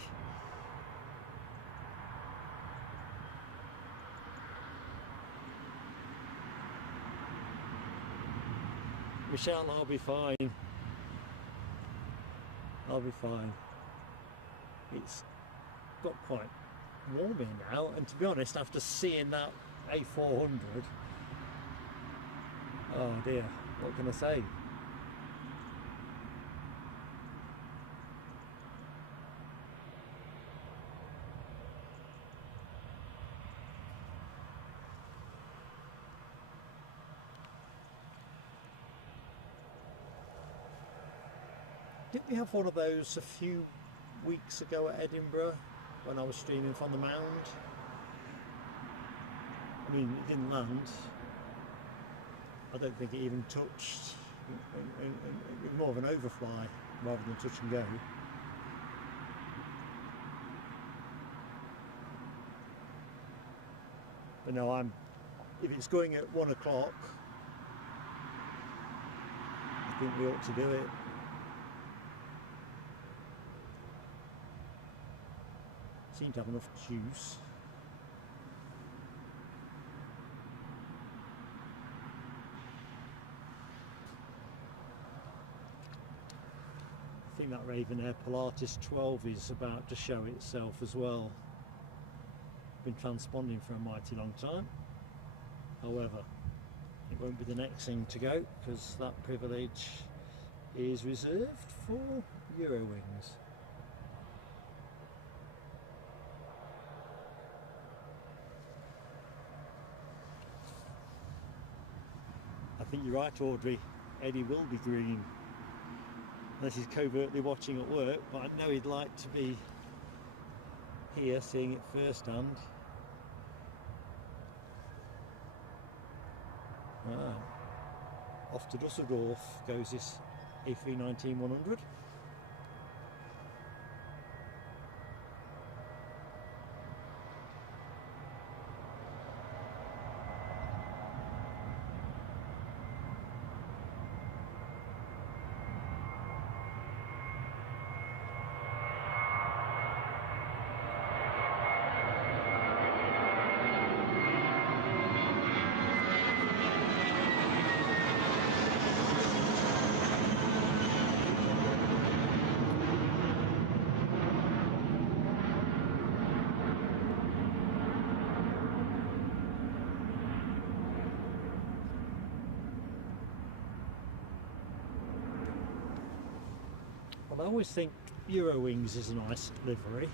Michelle, I'll be fine. I'll be fine. It's got quite warm here now, and to be honest, after seeing that A400, oh dear, what can I say? Didn't we have one of those a few weeks ago at Edinburgh when I was streaming from the Mound? I mean, it didn't land. I don't think it even touched. It was more of an overfly rather than touch and go. But no, if it's going at 1 o'clock, I think we ought to do it. Seem to have enough juice. I think that Raven Air Pilatus 12 is about to show itself as well. Been transponding for a mighty long time. However, it won't be the next thing to go because that privilege is reserved for Eurowings. I think you're right, Audrey. Eddie will be green. Unless he's covertly watching at work, but I know he'd like to be here seeing it firsthand. Off to Dusseldorf goes this A319-100. Well, I always think Eurowings is a nice livery,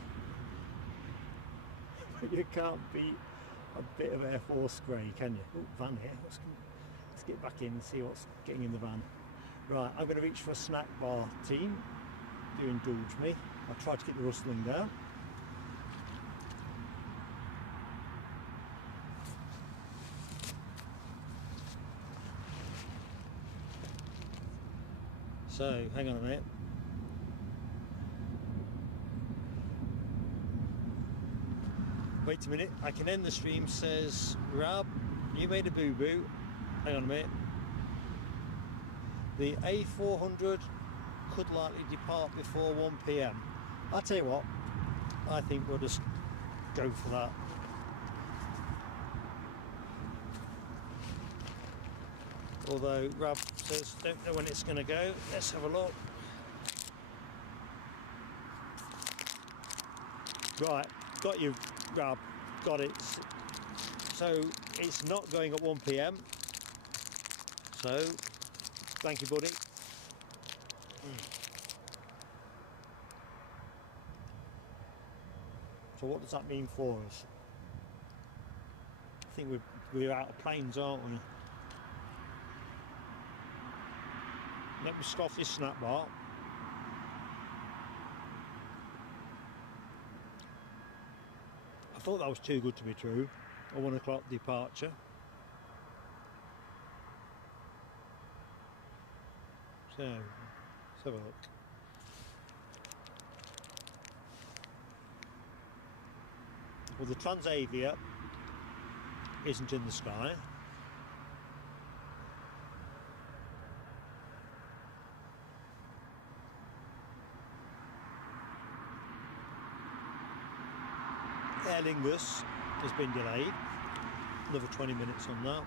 but you can't beat a bit of Air Force grey, can you? Oh, van here. Let's get back in and see what's getting in the van. Right, I'm going to reach for a snack bar, team. Do indulge me. I'll try to keep the rustling down. So, hang on a minute. Wait a minute, I can end the stream. Says Rab, you made a boo-boo. Hang on a minute. The A400 could likely depart before 1 PM. I'll tell you what, I think we'll just go for that. Although Rab says don't know when it's going to go. Let's have a look. Right, got you, Rab, got it. So it's not going at 1 PM. So thank you, buddy. So what does that mean for us? I think we're out of planes, aren't we? Let me scoff this snap bar. I thought that was too good to be true. A 1 o'clock departure. So, let's have a look. Well, the Transavia isn't in the sky. Aer Lingus has been delayed. Another 20 minutes on that.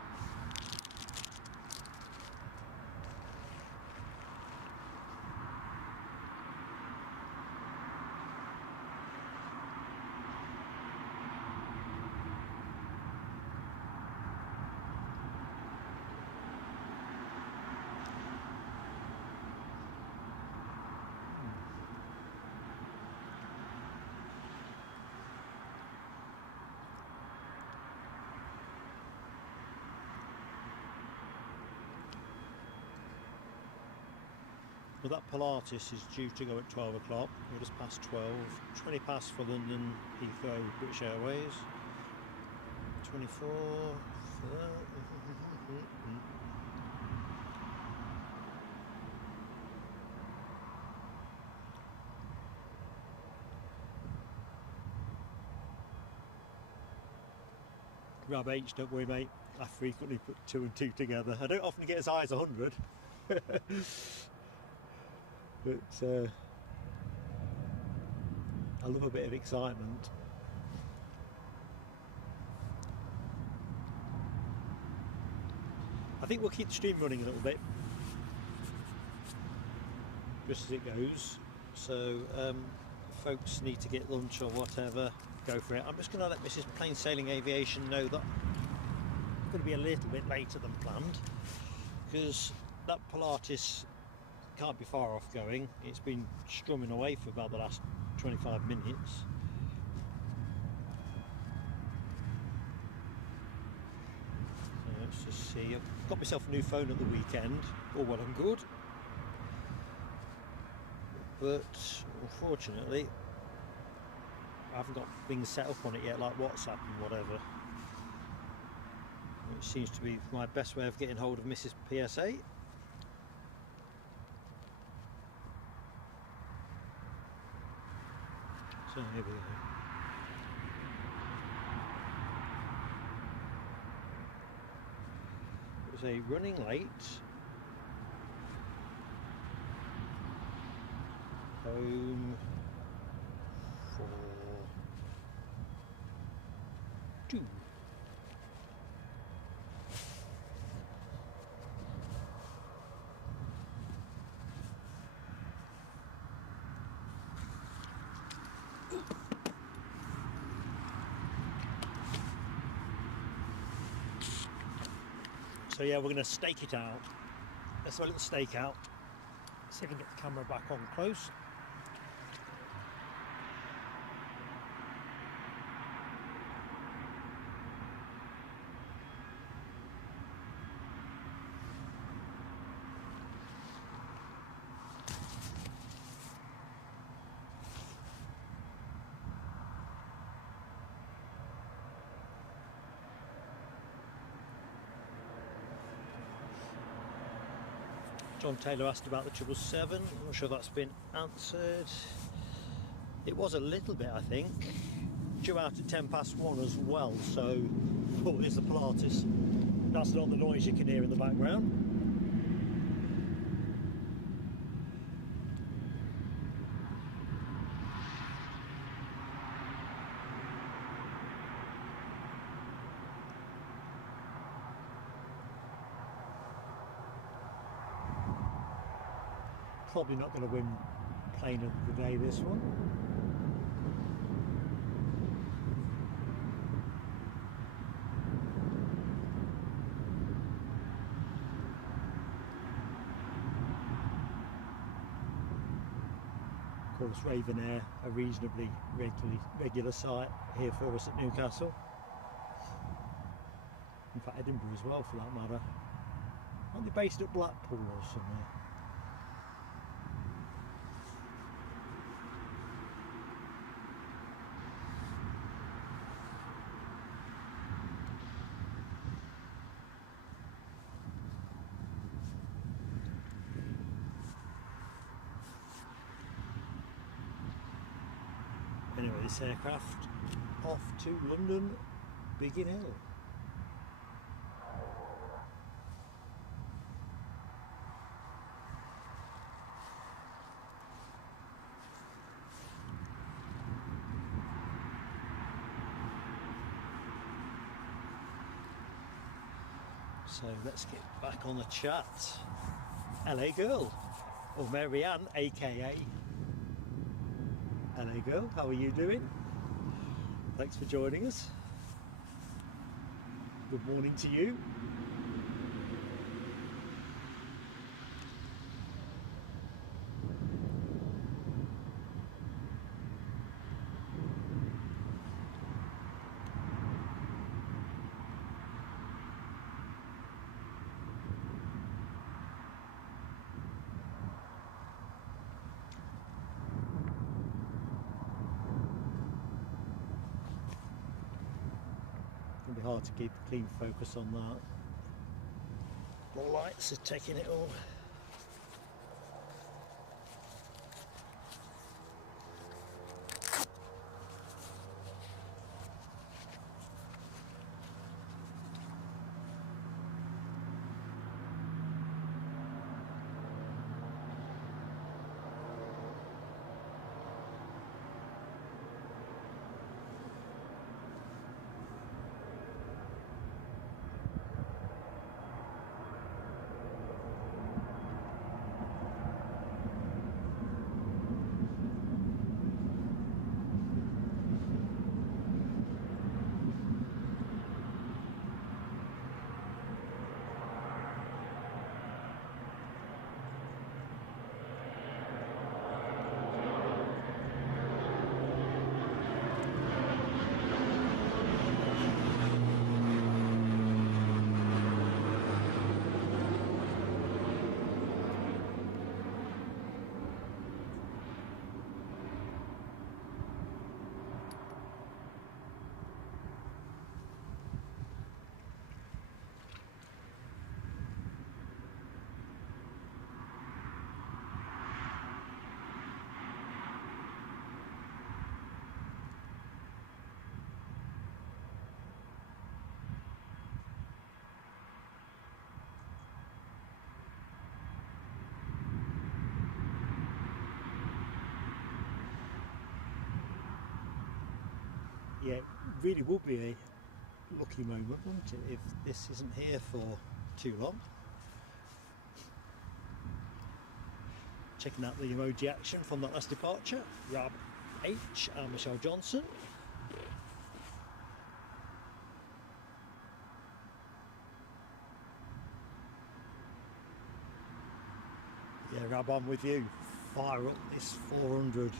Well, that Pilatus is due to go at 12 o'clock. We're just past 12. 20 past for London Heathrow British Airways. 24. Rab H, don't worry, mate. I frequently put 2 and 2 together. I don't often get as high as 100. But I love a bit of excitement. I think we'll keep the stream running a little bit, just as it goes. So folks need to get lunch or whatever, go for it. I'm just going to let Mrs. Plain Sailing Aviation know that I'm going to be a little bit later than planned, because that Pilatus can't be far off going. It's been strumming away for about the last 25 minutes. So let's just see. I've got myself a new phone at the weekend, all well and good, but unfortunately I haven't got things set up on it yet, like WhatsApp and whatever, which seems to be my best way of getting hold of Mrs. PSA. So here we go. It was a running late. Home for 2. So yeah, we're going to stake it out. Let's have a little stake out. See if I can get the camera back on close. John Taylor asked about the 777. I'm not sure that's been answered. It was a little bit, I think. Due out at 1:10 as well, so... Oh, here's the Pilatus. That's not the noise you can hear in the background. Probably not going to win plane of the day, this one. Of course, Raven Air, a reasonably regular sight here for us at Newcastle. In fact, Edinburgh as well, for that matter. Aren't they based at Blackpool or somewhere? Anyway, this aircraft off to London, Biggin Hill. So let's get back on the chat. LA Girl, or Marianne, aka LA Girl, how are you doing? Thanks for joining us. Good morning to you. It'll be hard to keep a clean focus on that. The lights are taking it all. Yeah, it really would be a lucky moment, wouldn't it, if this isn't here for too long. Checking out the emoji action from that last departure. Rab H and Michelle Johnson. Yeah, Rab, I'm with you. Fire up this 400.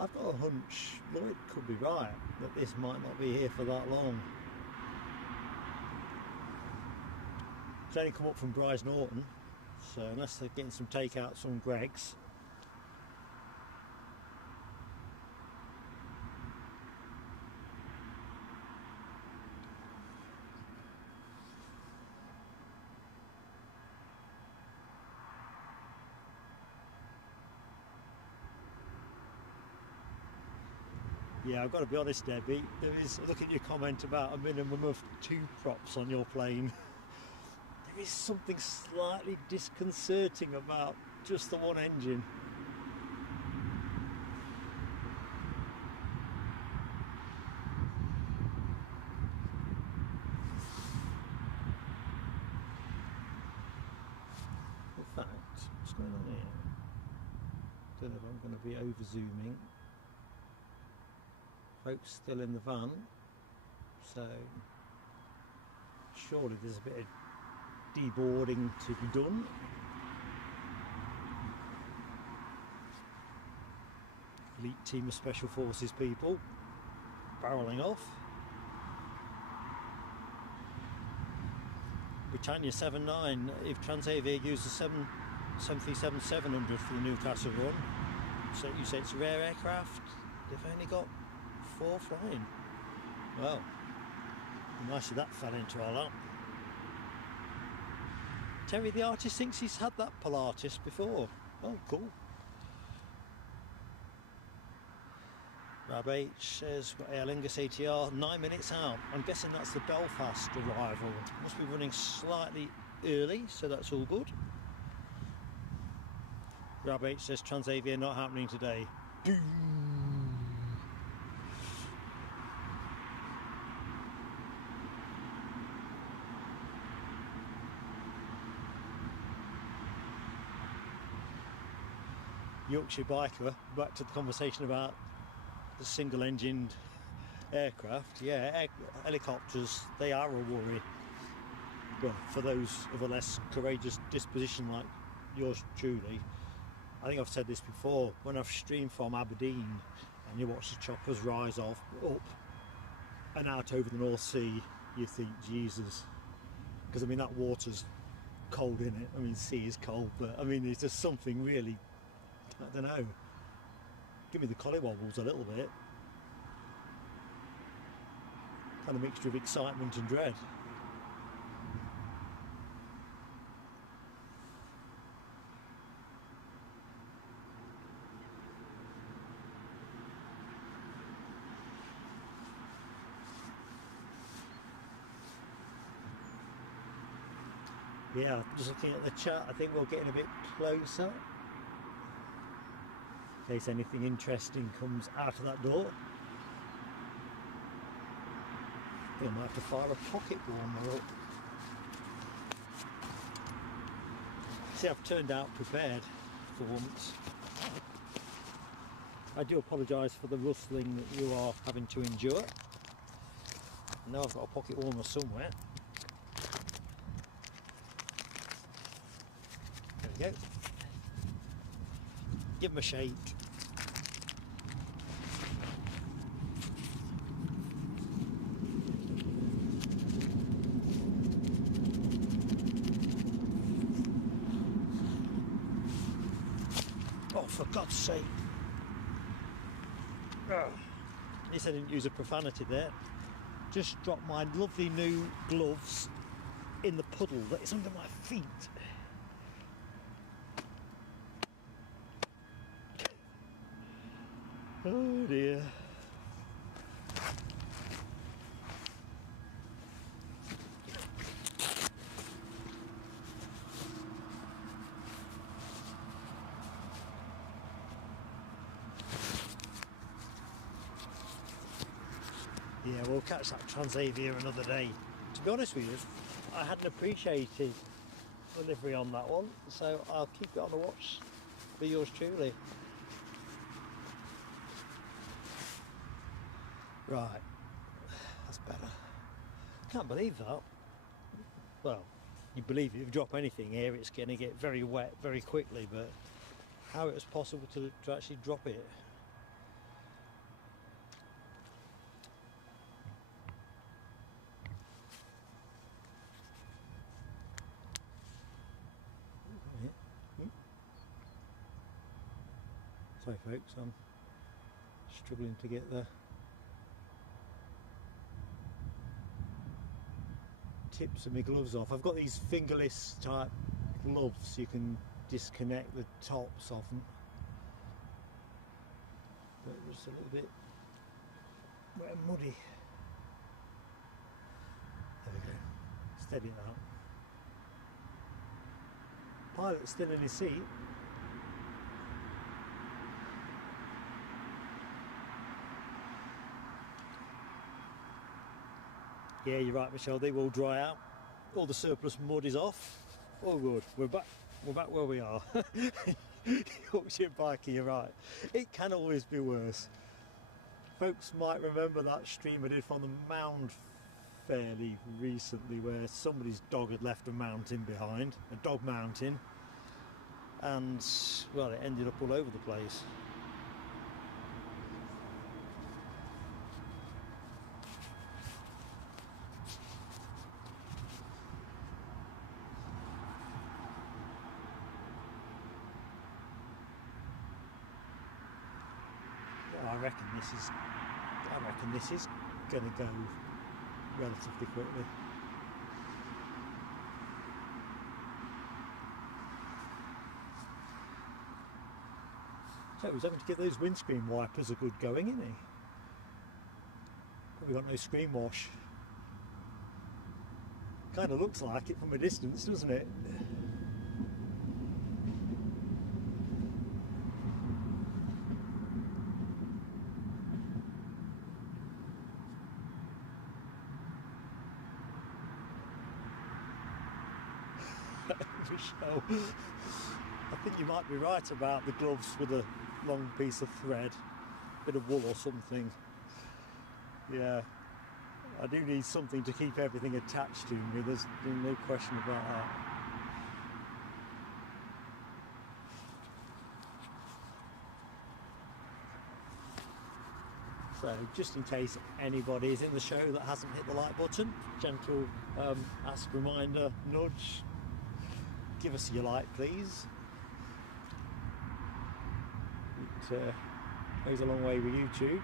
I've got a hunch Lloyd could be right, that this might not be here for that long. It's only come up from Bryce Norton, so unless they're getting some takeouts from Greg's. Yeah, I've got to be honest, Debbie, there is, look at your comment about a minimum of 2 props on your plane. There is something slightly disconcerting about just the one engine. In fact, what's going on here? Don't know if I'm going to be over zooming. Folks still in the van, so surely there's a bit of deboarding to be done. Elite team of Special Forces people barrelling off. Britannia 79, if Transavia used the 737-700 for the Newcastle run, so you say it's a rare aircraft, they've only got 4 flying. Well, nicely that fell into our lap. Terry the artist thinks he's had that Pilates before. Oh, cool. Rab H says, got Aer Lingus ATR 9 minutes out. I'm guessing that's the Belfast arrival. Must be running slightly early, so that's all good. Rab H says, Transavia not happening today. Yorkshire biker, back to the conversation about the single-engined aircraft. Yeah, helicopters, they are a worry. Well, for those of a less courageous disposition like yours truly. I think I've said this before, when I've streamed from Aberdeen and you watch the choppers rise off, up and out over the North Sea, you think, Jesus. Because I mean, that water's cold in it. I mean, the sea is cold, but I mean, there's just something really, I don't know, give me the collywobbles a little bit. Kind of mixture of excitement and dread. Yeah, just looking at the chat, I think we're getting a bit closer. In case anything interesting comes out of that door. I think I might have to fire a pocket warmer up. See, I've turned out prepared for once. I do apologise for the rustling that you are having to endure. I know I've got a pocket warmer somewhere. There we go. Give them a shake. Oh, for God's sake. At least I didn't use a profanity there. Just dropped my lovely new gloves in the puddle that is under my feet. Oh dear. Yeah, we'll catch that Transavia another day. To be honest with you, I hadn't appreciated the livery on that one, so I'll keep it on the watch for yours truly. Right, that's better. Can't believe that. Well, you believe if you drop anything here, it's going to get very wet very quickly, but how it was possible to actually drop it. Sorry folks, I'm struggling to get the tips of my gloves off. I've got these fingerless type gloves, you can disconnect the tops of them, but just a little bit wet and muddy. There we go. Steady it out. Pilot's still in his seat. Yeah, you're right, Michelle. They will dry out. All the surplus mud is off. Oh, good. We're back. We're back where we are. Yorkshire biking, you're right. It can always be worse. Folks might remember that stream I did from the Mound fairly recently, where somebody's dog had left a mountain behind, a dog mountain, and well, it ended up all over the place. I reckon this is going to go relatively quickly. So he's having to get those windscreen wipers a good going, isn't he? Probably got no screen wash. Kind of looks like it from a distance, doesn't it? Michelle, I think you might be right about the gloves with a long piece of thread, bit of wool or something. Yeah, I do need something to keep everything attached to me, there's no question about that. So, just in case anybody is in the show that hasn't hit the like button, gentle ask, reminder, nudge, give us your like please. It goes a long way with YouTube.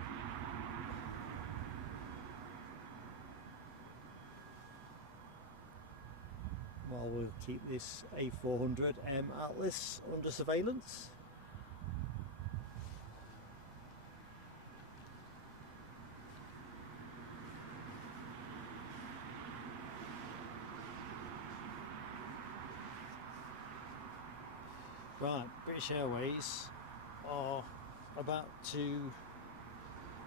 While we'll keep this A400M Atlas under surveillance. Right, British Airways are about to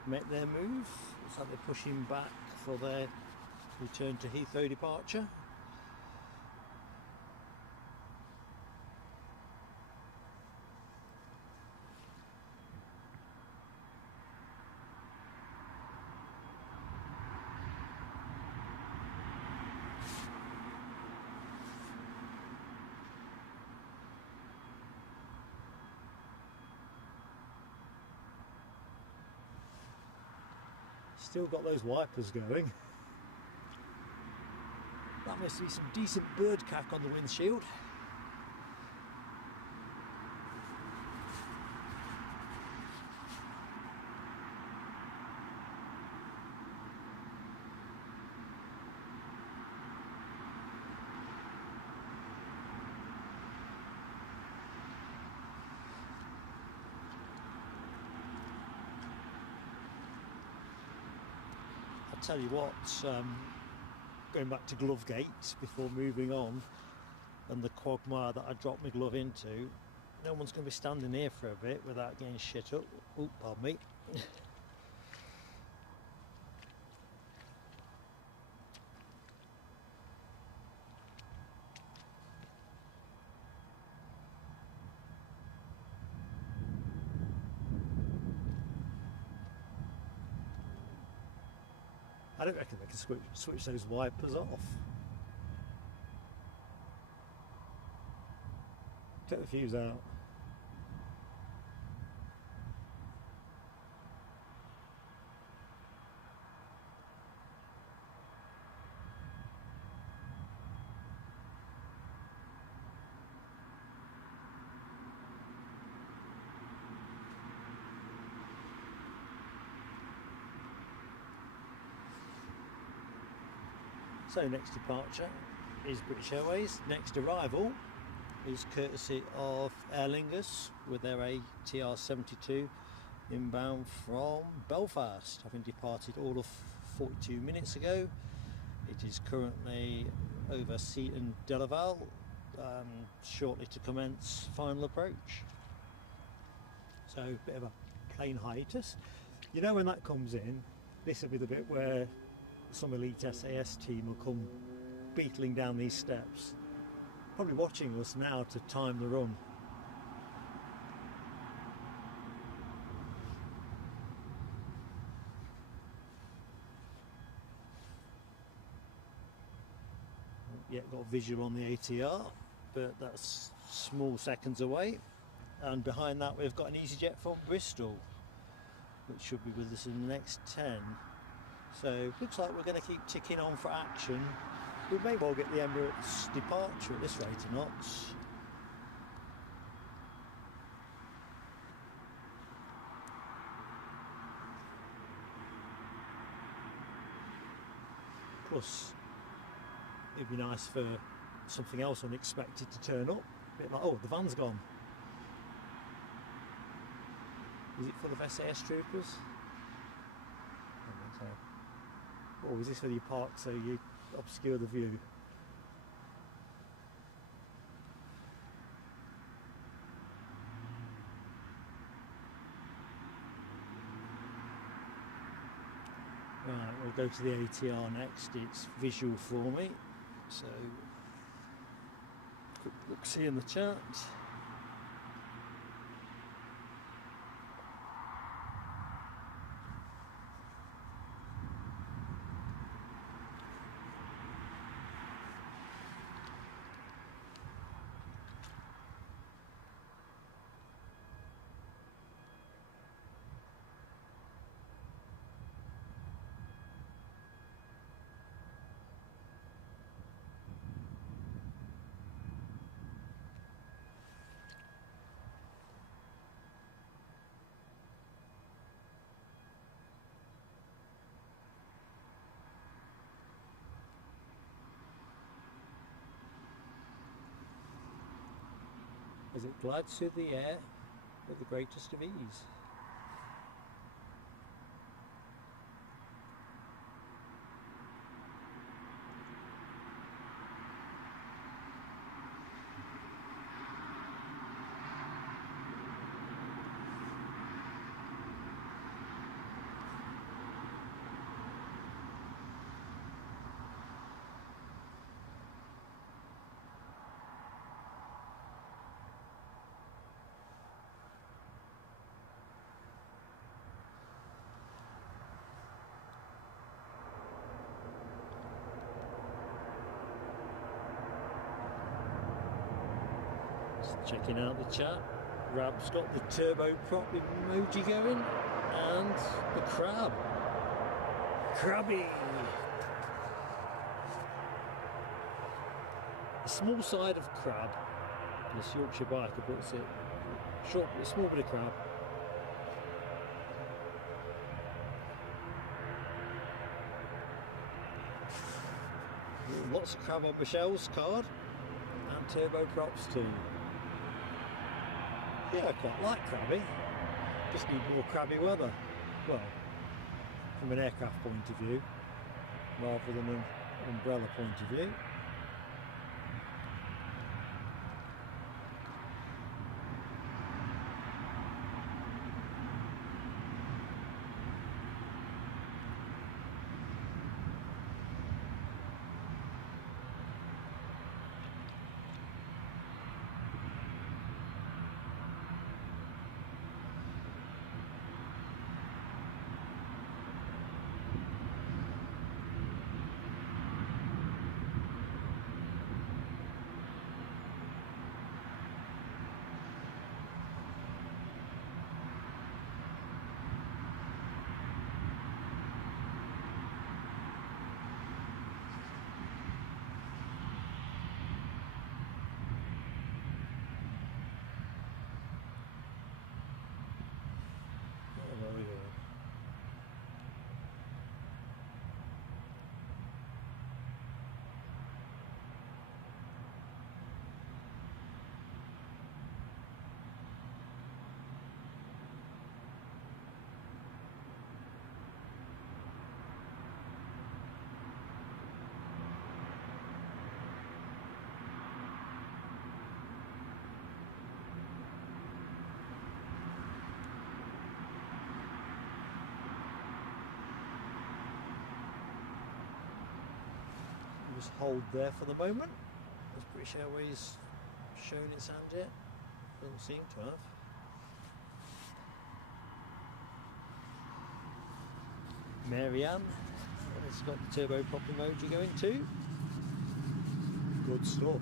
make their move. Looks like they're pushing back for their return to Heathrow departure. Still got those wipers going. That must be some decent bird cack on the windshield. Tell you what, going back to glove gate before moving on, and the quagmire that I dropped my glove into, no one's going to be standing here for a bit without getting shit up. Oh, pardon me. I don't reckon they can switch those wipers off. Take the fuse out. So next departure is British Airways. Next arrival is courtesy of Aer Lingus with their ATR 72 inbound from Belfast, having departed all of 42 minutes ago. It is currently over Seaton Delaval, shortly to commence final approach. So a bit of a plane hiatus. You know, when that comes in, this will be the bit where some elite SAS team will come beetling down these steps, probably watching us now to time the run. Yeah, got visual on the ATR, but that's small seconds away. And behind that we've got an EasyJet from Bristol, which should be with us in the next 10. So looks like we're going to keep ticking on for action. We may well get the Emirates departure at this rate of knots. Plus, it'd be nice for something else unexpected to turn up. A bit like, oh, the van's gone. Is it full of SAS troopers? I don't think so. Or was this where you park so you obscure the view? Right, we'll go to the ATR next. It's visual for me. So, quick look see in the chat. As it glides through the air with the greatest of ease. Checking out the chat. Rab's got the turboprop emoji going, and the crab. Crabby! A small side of crab, this Yorkshire biker puts it. Short, a small bit of crab. Lots of crab on Michelle's card, and turboprops too. Yeah, I quite like crabby, just need more crabby weather. Well, from an aircraft point of view, rather than an umbrella point of view. Just hold there for the moment. Has British Airways shown its hand yet? Doesn't seem to have. Marianne, it's got the turboprop emoji going too. Good stuff.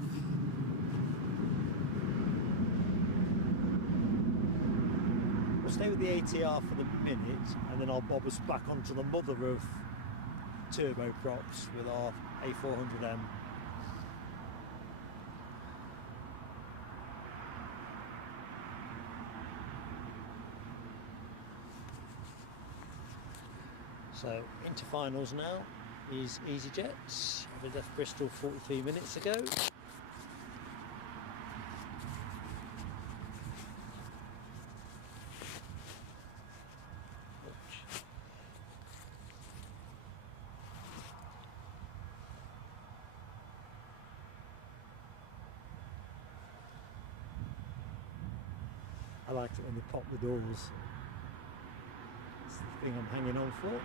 We'll stay with the ATR for the minute, and then I'll bob us back onto the mother of turboprops with our A400M. So into finals now is EasyJet. I left Bristol 43 minutes ago. I like it when they pop the doors. It's the thing I'm hanging on for.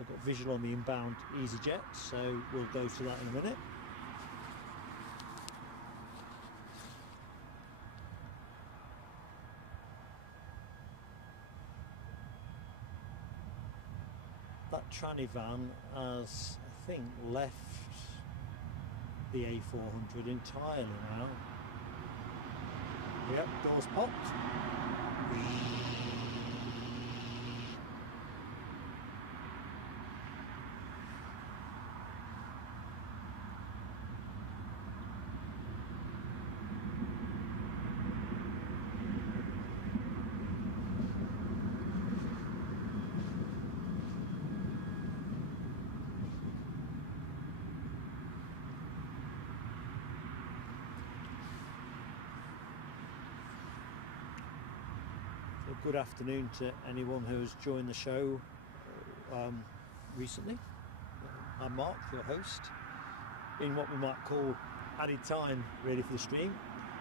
I've got visual on the inbound EasyJet, so we'll go to that in a minute. That tranny van has, I think, left the A400 entirely now. Yep, doors popped. Good afternoon to anyone who has joined the show recently. I'm Mark, your host, in what we might call added time really for the stream.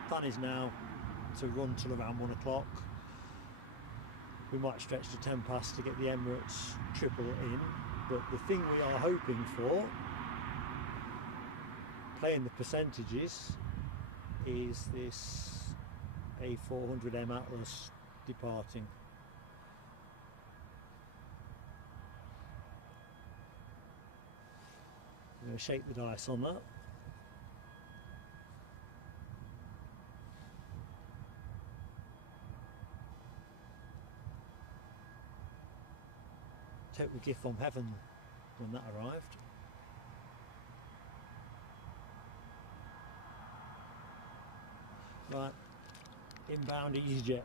Plan is now to run till around 1 o'clock. We might stretch to 10 past to get the Emirates triple in, but the thing we are hoping for, playing the percentages, is this A400M Atlas departing. I'm going to shake the dice on that. Total gift from heaven when that arrived. Right, inbound EasyJet.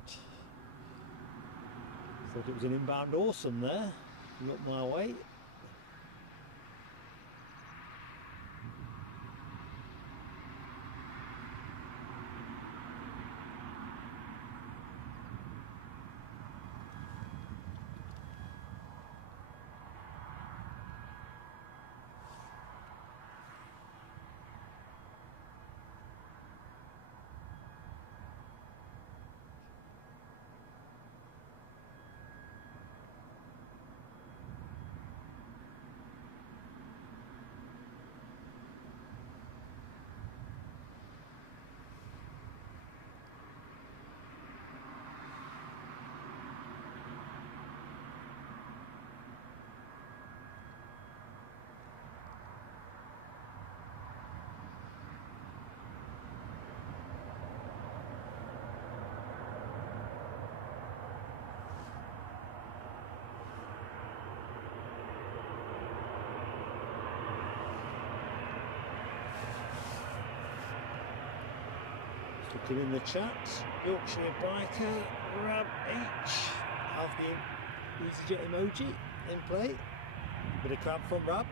Thought it was an inbound awesome there. Look my way. Looking in the chat, Yorkshire Biker, Rab H, have the EasyJet emoji in play. Bit of crab from Rab.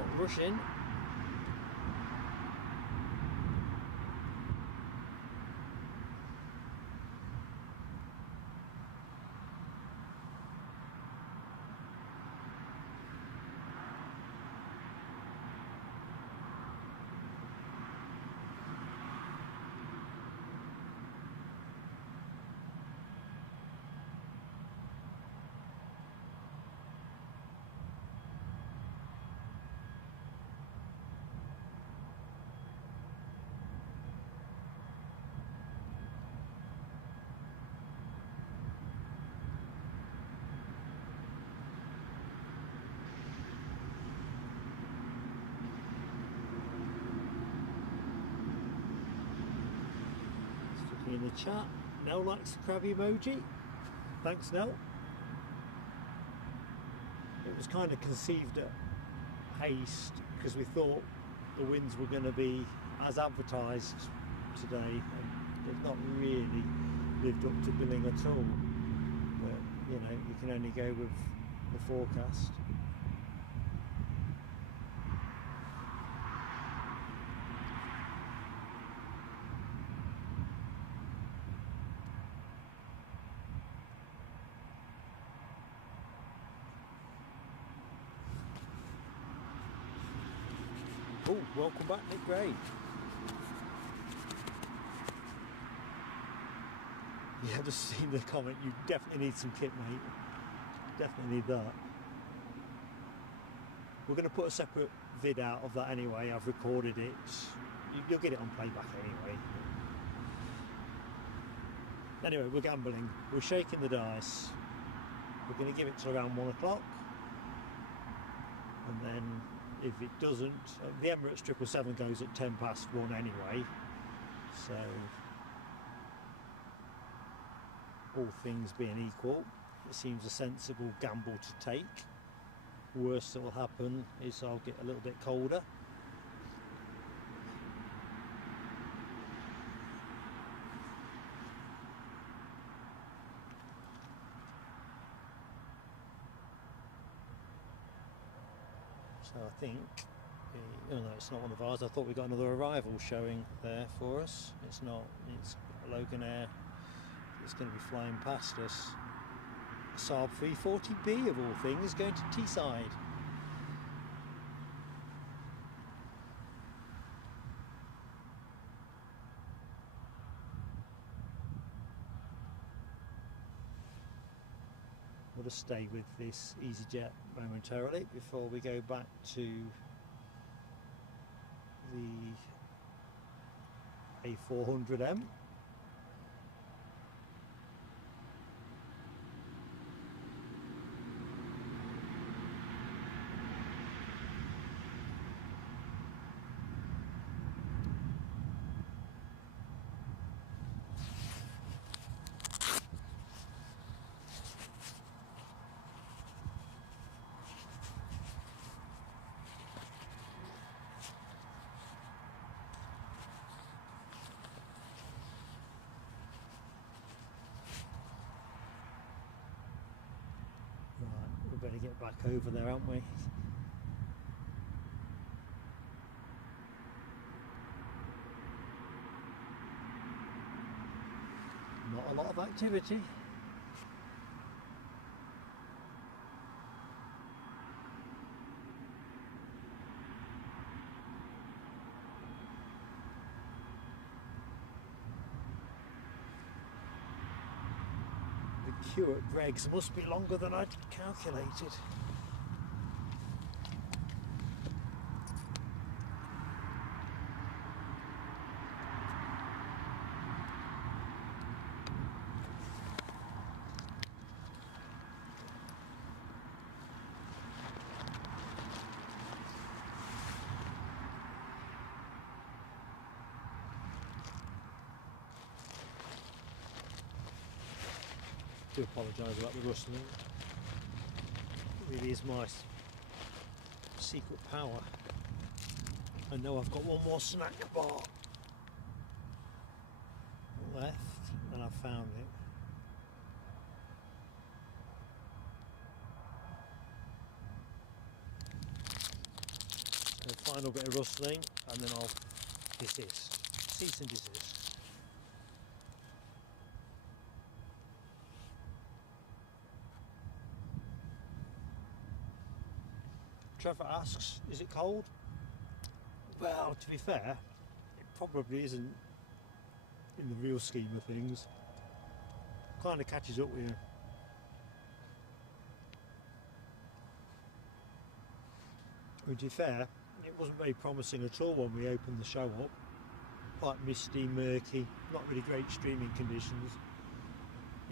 not rushing. In the chat, Nell likes the crab emoji. Thanks, Nell. It was kind of conceived at haste because we thought the winds were going to be as advertised today, and they've not really lived up to billing at all. But you know, you can only go with the forecast. Oh, welcome back, Nick Gray. Yeah, I've just seen the comment. You definitely need some kit, mate. Definitely need that. We're going to put a separate vid out of that anyway. I've recorded it. You'll get it on playback anyway. Anyway, we're gambling. We're shaking the dice. We're going to give it to around 1 o'clock. And then if it doesn't, the Emirates 777 goes at 1 anyway, so all things being equal, it seems a sensible gamble to take. Worst that will happen is I'll get a little bit colder. So I think, no, it's not one of ours. I thought we got another arrival showing there for us. It's not. It's Logan Air. It's going to be flying past us. Saab 340B of all things going to Teesside. We'll just stay with this EasyJet momentarily before we go back to the A400M. Better get back over there, aren't we? Not a lot of activity. Queue at Greg's must be longer than I'd calculated. I do apologise about the rustling. It really is my secret power. I know I've got one more snack bar left and I've found it. final bit of rustling, and then I'll desist, cease and desist. Trevor asks, is it cold? Well, to be fair, it probably isn't in the real scheme of things. Kind of catches up with you. To be fair, it wasn't very promising at all when we opened the show up. Quite misty, murky, not really great streaming conditions.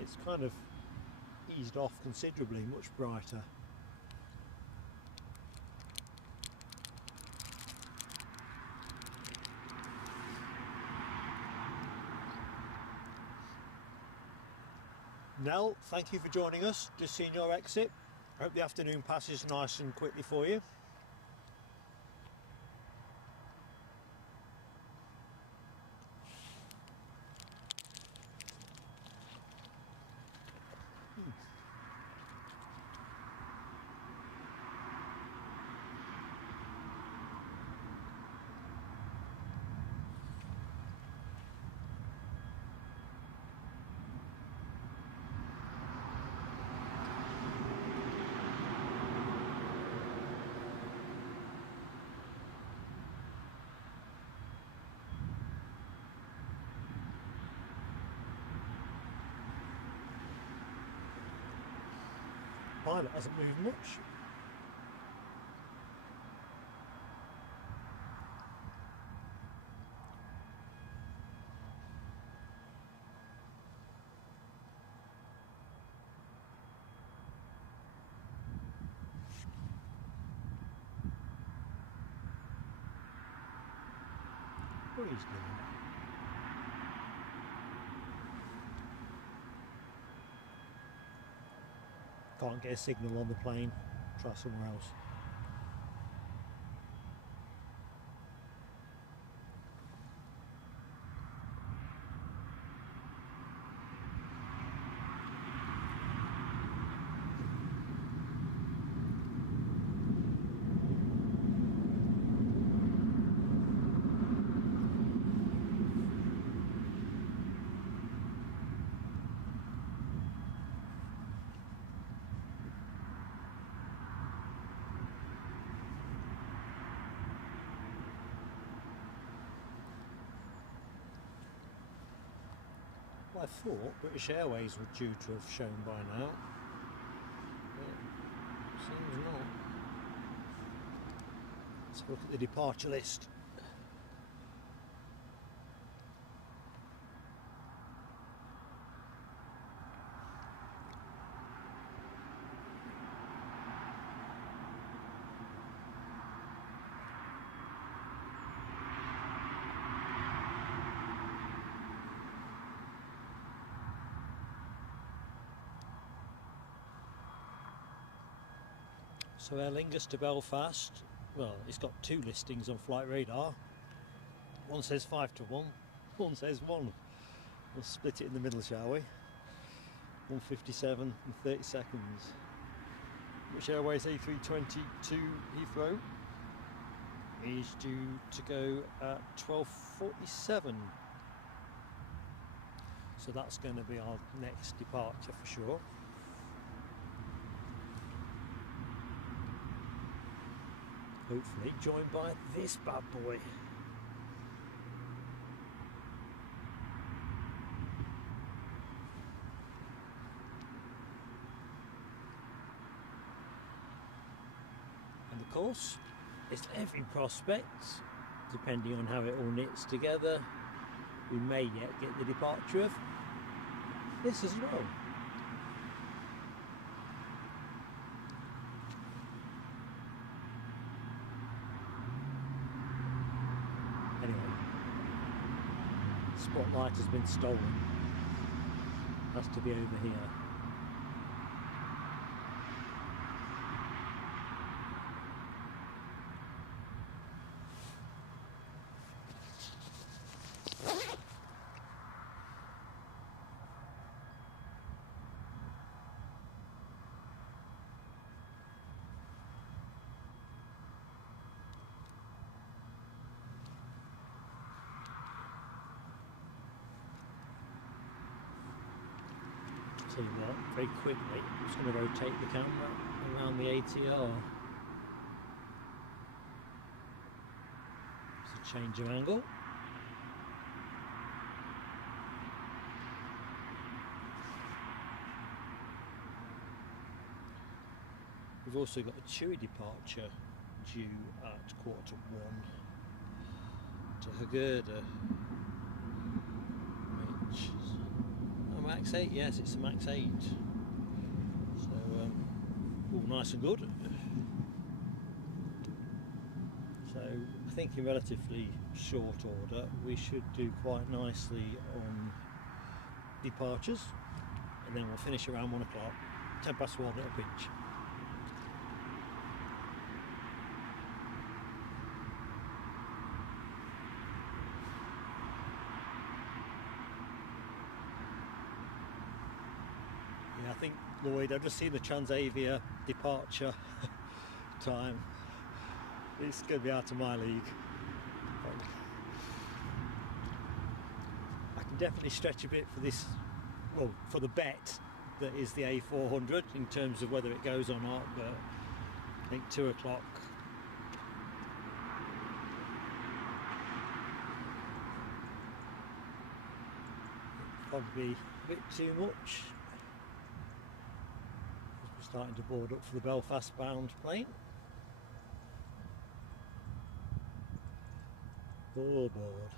It's kind of eased off considerably, much brighter. Nell, thank you for joining us. Just seen your exit. I hope the afternoon passes nice and quickly for you. Pilot hasn't moved much. What he's doing. Can't get a signal on the plane, try somewhere else. I thought British Airways were due to have shown by now, but seems not. Let's look at the departure list. So Aer Lingus to Belfast, well, it's got two listings on Flight Radar. One says 5 to 1, one says 1. We'll split it in the middle, shall we? 1:57 and 30 seconds. Which Airways A320 to Heathrow is due to go at 12:47. So that's going to be our next departure for sure. Hopefully joined by this bad boy. And of course, it's every prospect, depending on how it all knits together, we may yet get the departure of this as well. Spotlight has been stolen. Has to be over here. tell you what, very quickly, I'm just going to rotate the camera around the ATR. It's a change of angle. We've also got a Chewy departure due at 1:15 to Haggerda, which is a Max 8. Yes, it's a Max 8. So all nice and good. So I think in relatively short order we should do quite nicely on departures, and then we'll finish around 1 o'clock, 1:10 past 1 at a pinch. I think, Lloyd, I've just seen the Transavia departure time. It's going to be out of my league. I can definitely stretch a bit for this, well, for the bet that is the A400 in terms of whether it goes or not, but I think 2 o'clock. Probably a bit too much. Starting to board up for the Belfast bound plane. All aboard.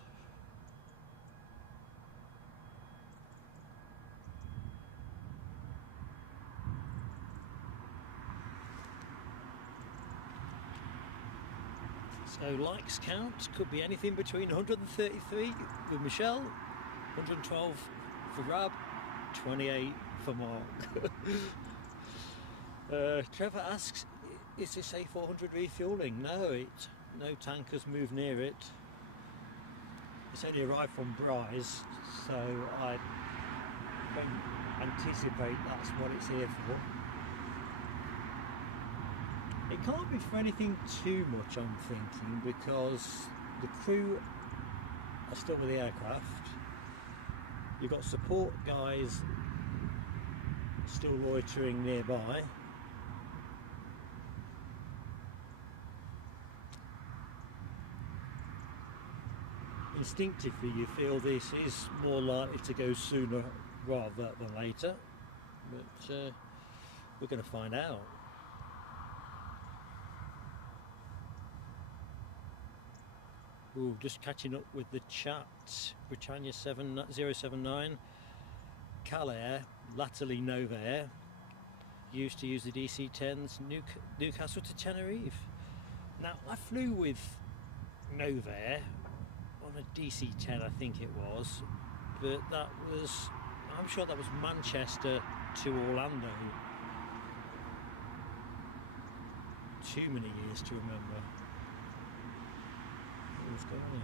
So likes count could be anything between 133 with Michelle, 112 for Rab, 28 for Mark. Trevor asks, is this A400 refuelling? No, no tankers move near it. It's only arrived from Bryce, so I don't anticipate that's what it's here for. It can't be for anything too much, I'm thinking, because the crew are still with the aircraft. You've got support guys still loitering nearby. Instinctively you feel this is more likely to go sooner rather than later, but we're going to find out. Ooh, just catching up with the chat. Britannia 7079, Calair, latterly Novair, used to use the DC-10s, Newcastle to Tenerife. Now I flew with Novair on a DC-10, I think it was, but that was, I'm sure that was Manchester to Orlando. Too many years to remember. What was going on here?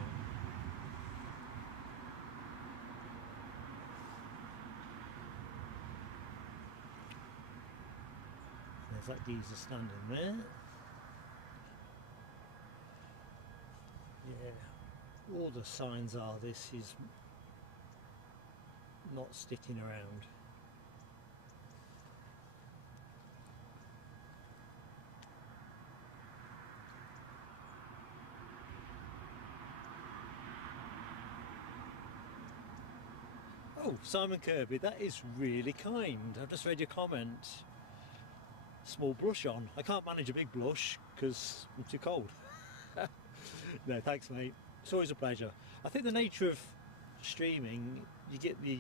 There's that geezer standing there. Yeah, all the signs are this is not sticking around. Oh, Simon Kirby, that is really kind. I've just read your comment. Small blush on. I can't manage a big blush because I'm too cold. No, thanks mate. It's always a pleasure. I think the nature of streaming, you get the,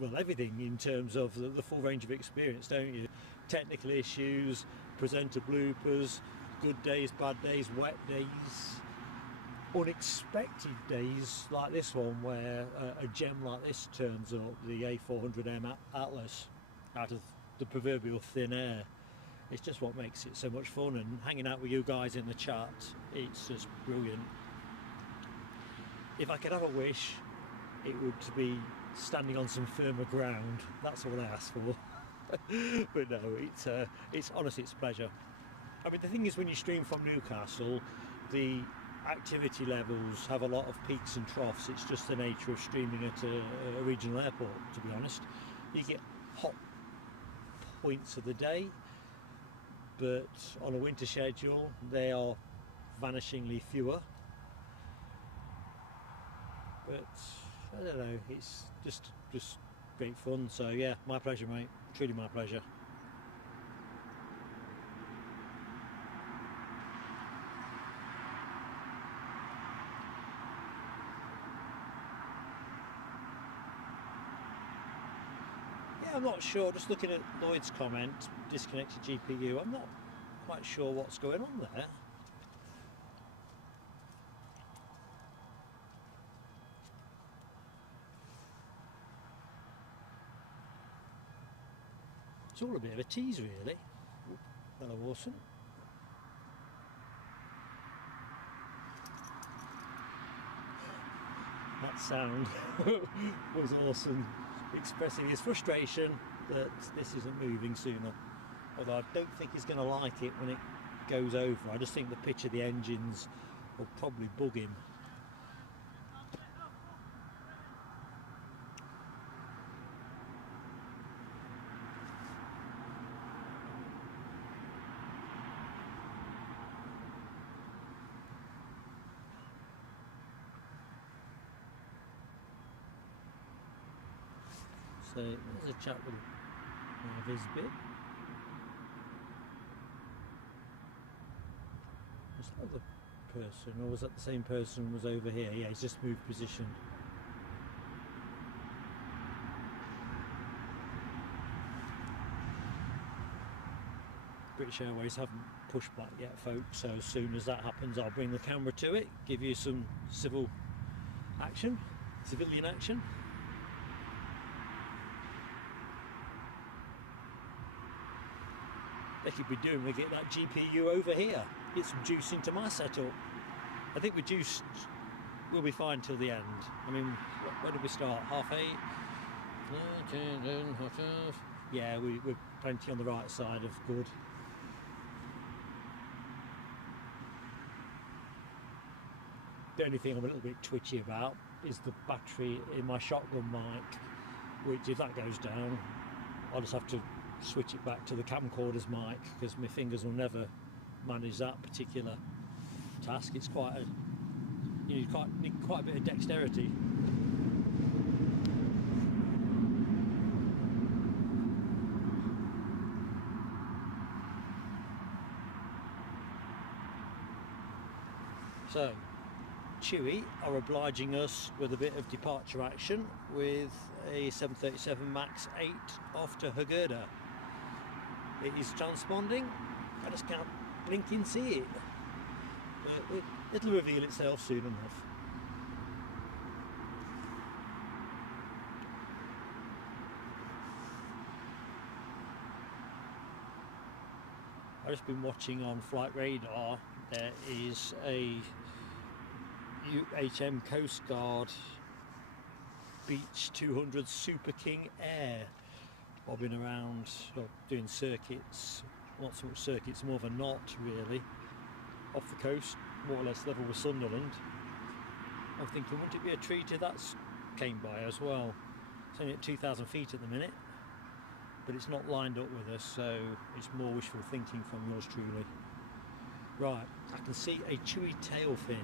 well, everything in terms of the full range of experience, don't you? Technical issues, presenter bloopers, good days, bad days, wet days, unexpected days like this one where a gem like this turns up, the A400M Atlas, out of the proverbial thin air. It's just what makes it so much fun, and hanging out with you guys in the chat, it's just brilliant. If I could have a wish, it would be standing on some firmer ground. That's all I ask for. But no, it's honestly, it's a pleasure. I mean, the thing is, when you stream from Newcastle, the activity levels have a lot of peaks and troughs. It's just the nature of streaming at a regional airport, to be honest. You get hot points of the day, but on a winter schedule they are vanishingly fewer. But I don't know, it's just great fun. So yeah, my pleasure, mate, truly my pleasure. I'm not sure, just looking at Lloyd's comment, disconnected GPU, I'm not quite sure what's going on there. It's all a bit of a tease really. Hello Orson. That sound was Orson expressing his frustration that this isn't moving sooner. Although I don't think he's going to like it when it goes over. I just think the pitch of the engines will probably bug him. So there's a chap with his bit. Was that the person, or was that the same person was over here? Yeah, he's just moved position. British Airways haven't pushed back yet, folks, so as soon as that happens I'll bring the camera to it, give you some civilian action. They could be doing to get that GPU over here. Get some juice into my setup. I think with juice we'll be fine till the end. I mean, when did we start? 8:30? Yeah, we're plenty on the right side of good. The only thing I'm a little bit twitchy about is the battery in my shotgun mic, which if that goes down I'll just have to switch it back to the camcorder's mic, because my fingers will never manage that particular task. It's quite a, you need quite a bit of dexterity. So Chewy are obliging us with a bit of departure action with a 737 MAX 8 off to Hurghada. It is transponding. I just can't blink and see it. But it'll reveal itself soon enough. I've just been watching on Flight Radar. There is a UHM Coast Guard Beach 200 Super King Air bobbing around, well, doing circuits, not so much circuits, more of a knot really, off the coast, more or less level with Sunderland. I'm thinking, wouldn't it be a treat if that came by as well? It's only at 2,000 feet at the minute, but it's not lined up with us, so it's more wishful thinking from yours truly. Right, I can see a Chewy tail fin.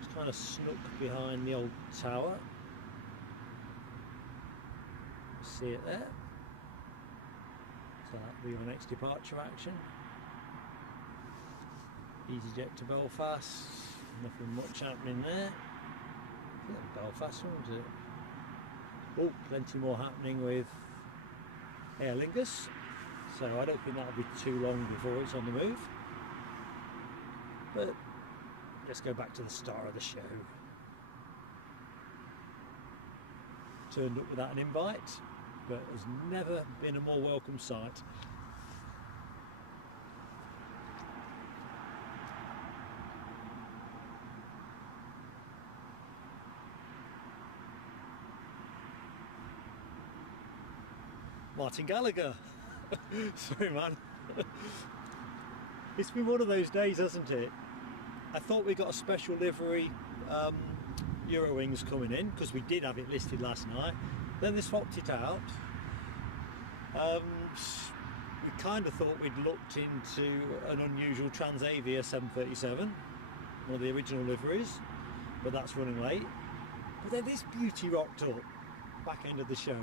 It's kind of snuck behind the old tower. See it there? So that'll be your next departure action. EasyJet to Belfast. Nothing much happening there. Yeah, Belfast, wasn't it? Oh, plenty more happening with Aer Lingus. So I don't think that'll be too long before it's on the move. But let's go back to the star of the show. Turned up without an invite, but has never been a more welcome sight. Martin Gallagher. Sorry man. It's been one of those days, hasn't it? I thought we got a special livery Eurowings coming in, because we did have it listed last night. Then they swapped it out. We kind of thought we'd looked into an unusual Transavia 737, one of the original liveries, but that's running late. But then this beauty rocked up, back end of the show.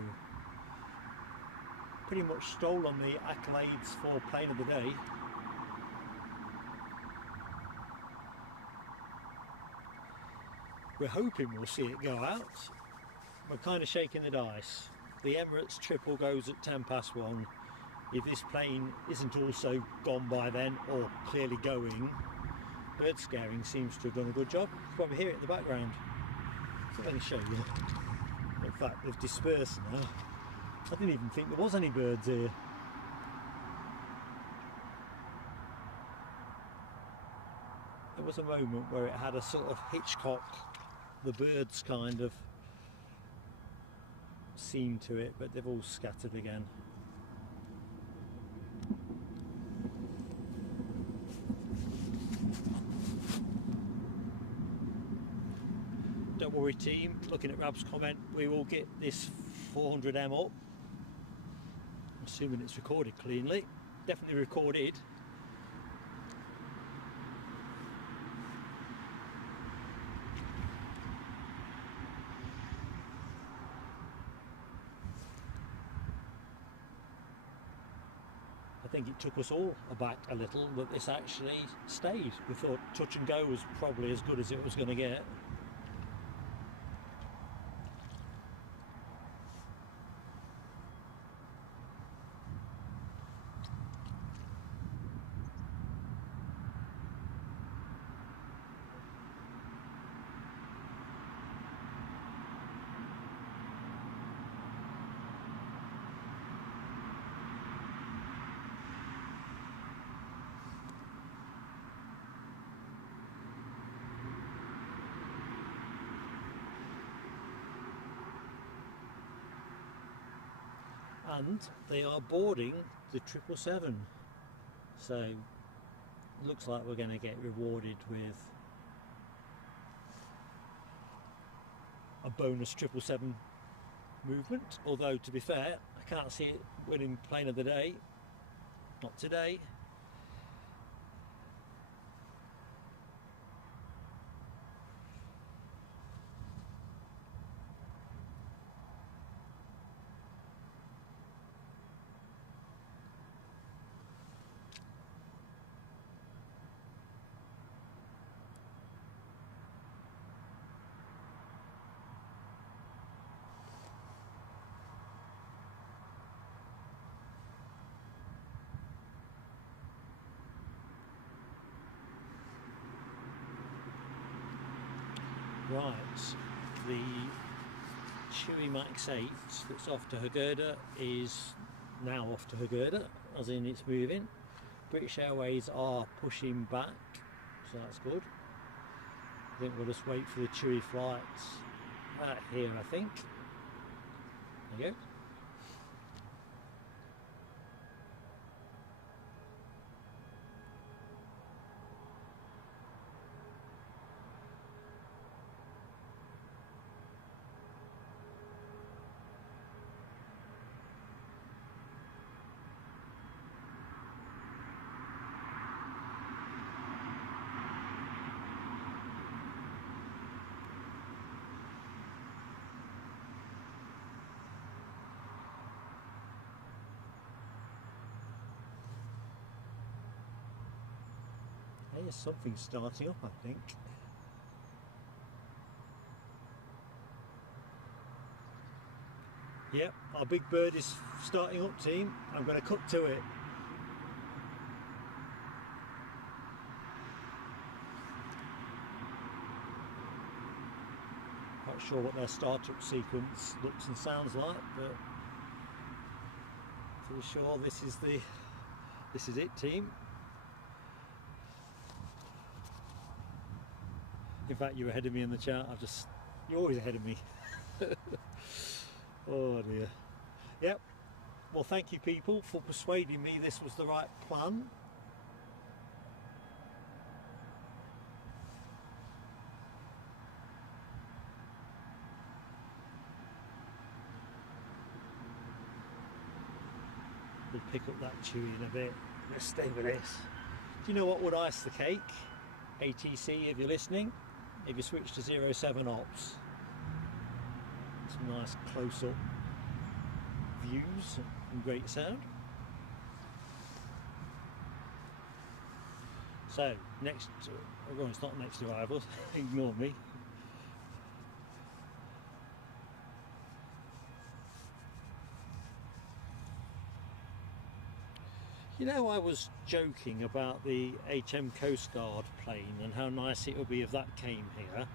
Pretty much stole on the accolades for plane of the day. We're hoping we'll see it go out. We're kind of shaking the dice. The Emirates triple goes at 1:10 If this plane isn't also gone by then, or clearly going, bird scaring seems to have done a good job. You can probably hear it in the background. So let me show you. In fact, they've dispersed now. I didn't even think there was any birds here. There was a moment where it had a sort of Hitchcock, the birds kind of seem to it, but they've all scattered again. Don't worry team, looking at Rab's comment, we will get this 400M up. I'm assuming it's recorded cleanly. Definitely recorded. I think it took us all aback a little that this actually stayed. We thought touch and go was probably as good as it was going to get. And they are boarding the 777, so it looks like we're going to get rewarded with a bonus 777 movement, although to be fair I can't see it winning plane of the day, not today. Right, the Chewy Max 8 that's off to Hurghada is now off to Hurghada, as in it's moving. British Airways are pushing back, so that's good. I think we'll just wait for the Chewy flights here, I think. There you go. There's something starting up, I think. Yep, our big bird is starting up, team. I'm going to cut to it. Not sure what their startup sequence looks and sounds like, but pretty sure this is it, team. In fact, you're ahead of me in the chat. You're always ahead of me. Oh dear. Yep. Well, thank you people for persuading me this was the right plan. We'll pick up that chewy in a bit. Let's stay with this. Do you know what would ice the cake? ATC, if you're listening, if you switch to 07 ops. Some nice close-up views and great sound. So, next, well, it's not next arrival, ignore me. You know, I was joking about the HM Coast Guard plane and how nice it would be if that came here.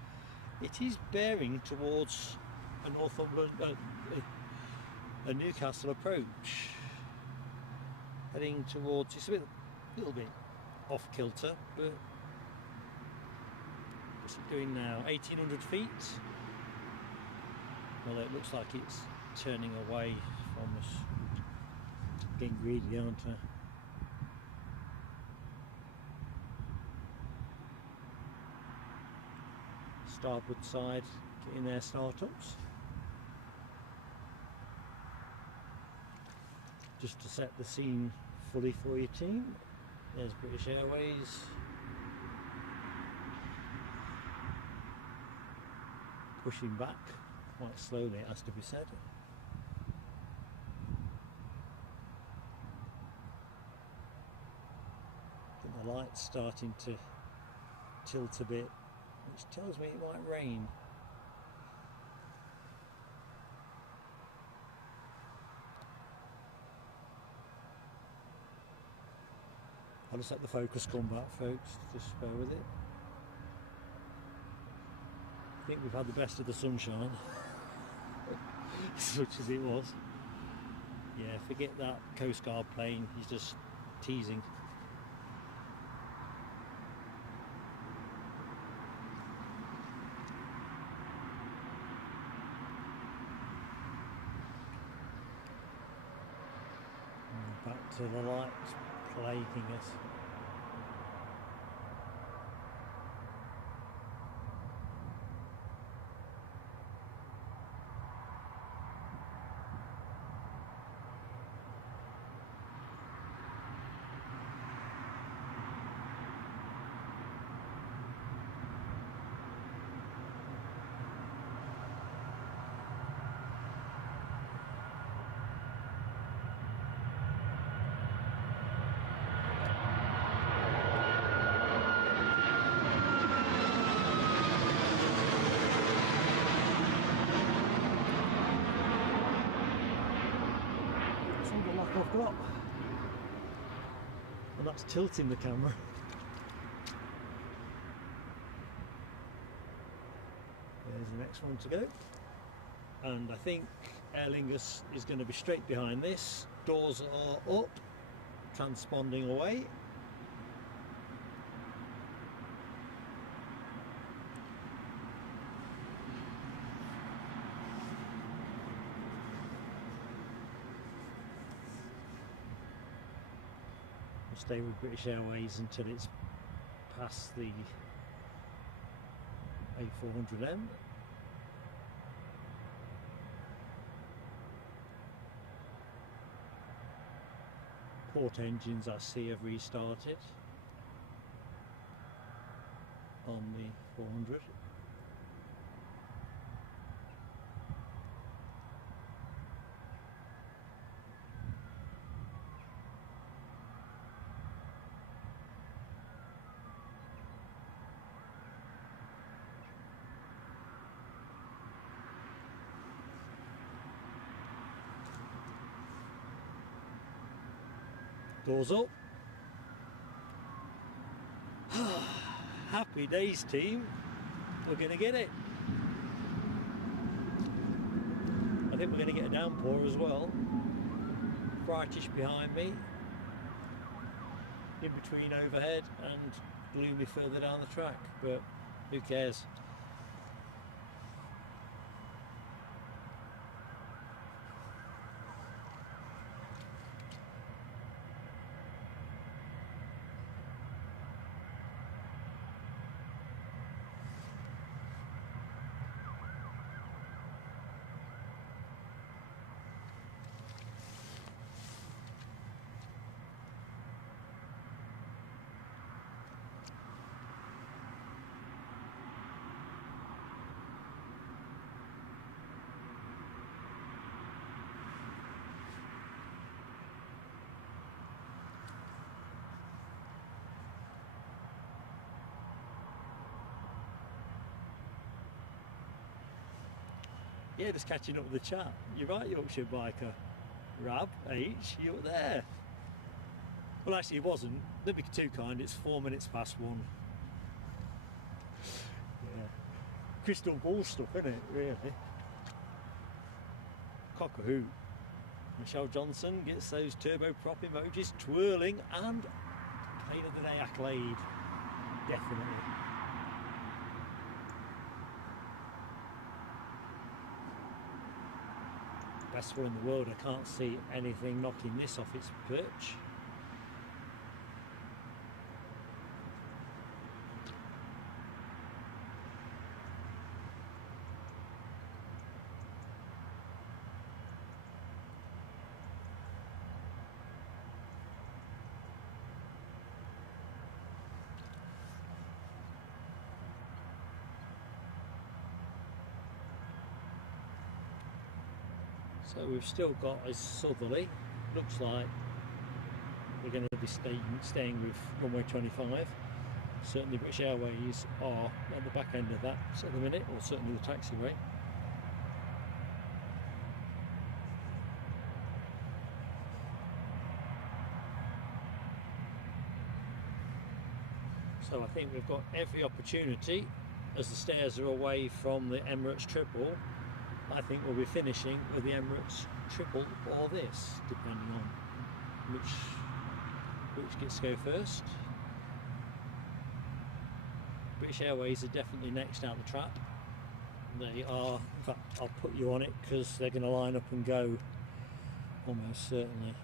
It is bearing towards a Northumberland, a Newcastle approach, heading towards. It's a little bit off kilter, but what's it doing now? 1,800 feet. Well, it looks like it's turning away from us. Getting greedy, aren't I? Starboard side, getting their startups. Just to set the scene fully for your team. There's British Airways. Pushing back quite slowly, it has to be said. I think the light's starting to tilt a bit, which tells me it might rain. I'll just let the focus come back, folks, just bear with it. I think we've had the best of the sunshine, such as it was. Yeah, forget that Coast Guard plane, he's just teasing. Back to the lights plaguing us. I've got, and that's tilting the camera. There's the next one to go, and I think Aer Lingus is going to be straight behind this. Doors are up, transponding away. Stay with British Airways until it's past the A400M. Port engines I see have restarted on the 400. Doors up. Happy days, team. We're going to get it. I think we're going to get a downpour as well. Brightish behind me. In between overhead and gloomy further down the track. But who cares? Yeah, just catching up with the chat. You're right, Yorkshire biker. Rab H, you're there. Well, actually, it wasn't. Don't be too kind. It's 4 minutes past 1. Yeah. Crystal ball stuff, isn't it? Really. Cock-a-hoot. Michelle Johnson gets those turboprop emojis twirling, and plane of the day accolade. Definitely. Best one in the world. I can't see anything knocking this off its perch. So we've still got a southerly. Looks like we're going to be staying with runway 25. Certainly British Airways are at the back end of that at the minute, or certainly the taxiway. So I think we've got every opportunity, as the stairs are away from the Emirates triple. I think we'll be finishing with the Emirates triple or this, depending on which gets to go first. British Airways are definitely next out the trap. They are, in fact, I'll put you on it because they're going to line up and go almost certainly.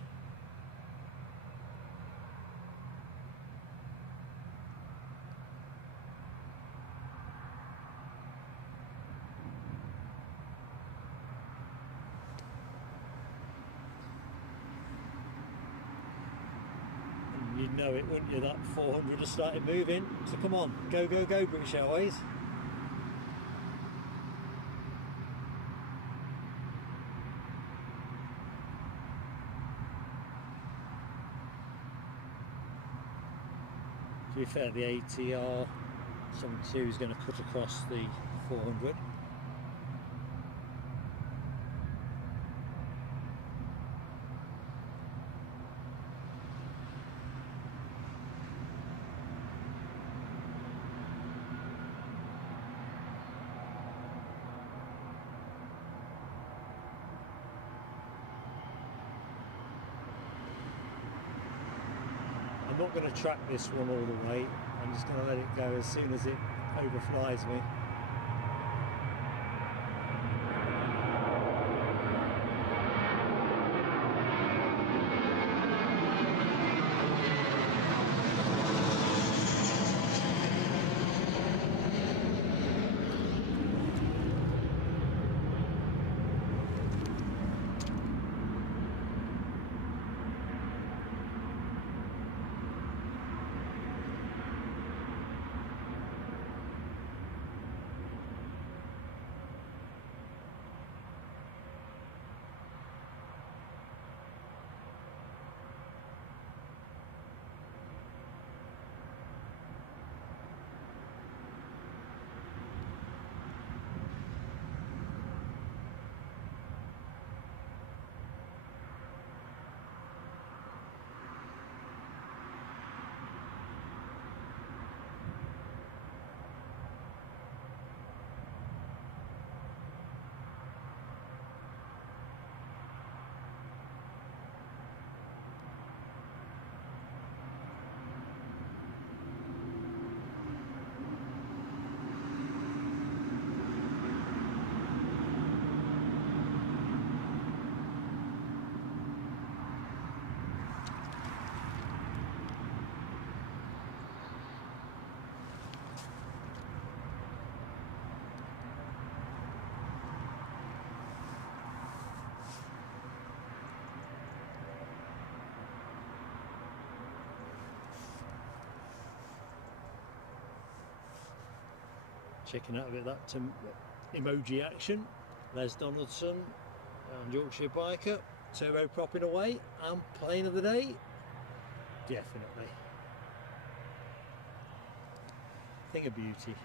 You'd know it, wouldn't you? That 400 has started moving. So come on, go, go, go, British Airways. To be fair, the ATR 72 is going to cut across the 400. I'm not going to track this one all the way. I'm just going to let it go as soon as it overflies me. Checking out a bit of that emoji action. Les Donaldson and Yorkshire biker, turbo propping away, and plane of the day, definitely. Thing of beauty.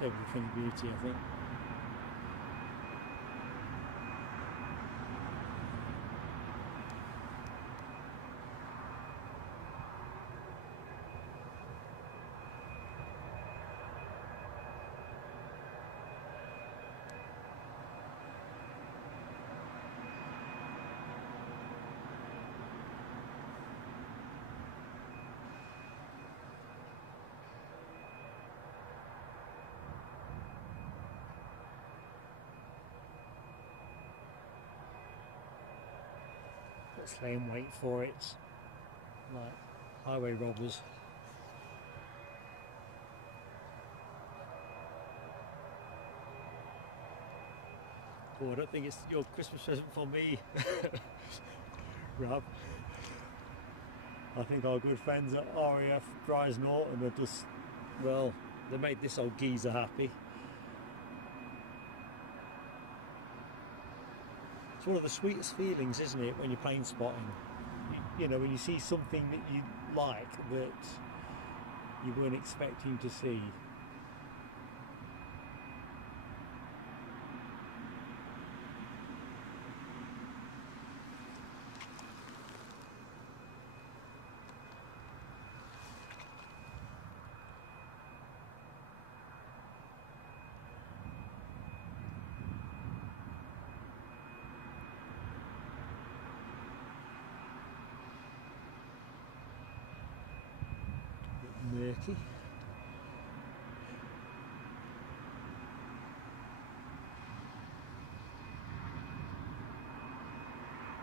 Stable Trinity Beauty, I think. Let's lay and wait for it, like highway robbers. Oh, I don't think it's your Christmas present for me, Rob. I think our good friends at RAF Prize Norton are just, well, they made this old geezer happy. It's one of the sweetest feelings, isn't it, when you're plane spotting? You know, when you see something that you like that you weren't expecting to see. Murky.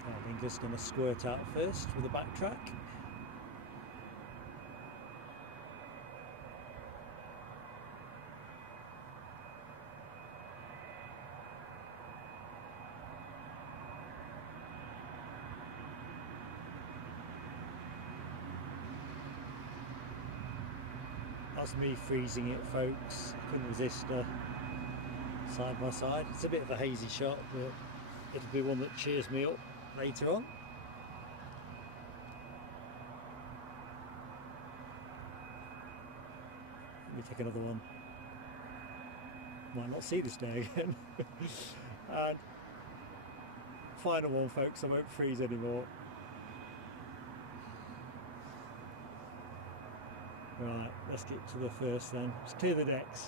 I think it's going to squirt out first with a backtrack. That's me freezing it, folks. Couldn't resist her side by side. It's a bit of a hazy shot, but it'll be one that cheers me up later on. Let me take another one. Might not see this day again. And final one, folks. I won't freeze anymore. Right, let's get to the first then. Let's clear the decks.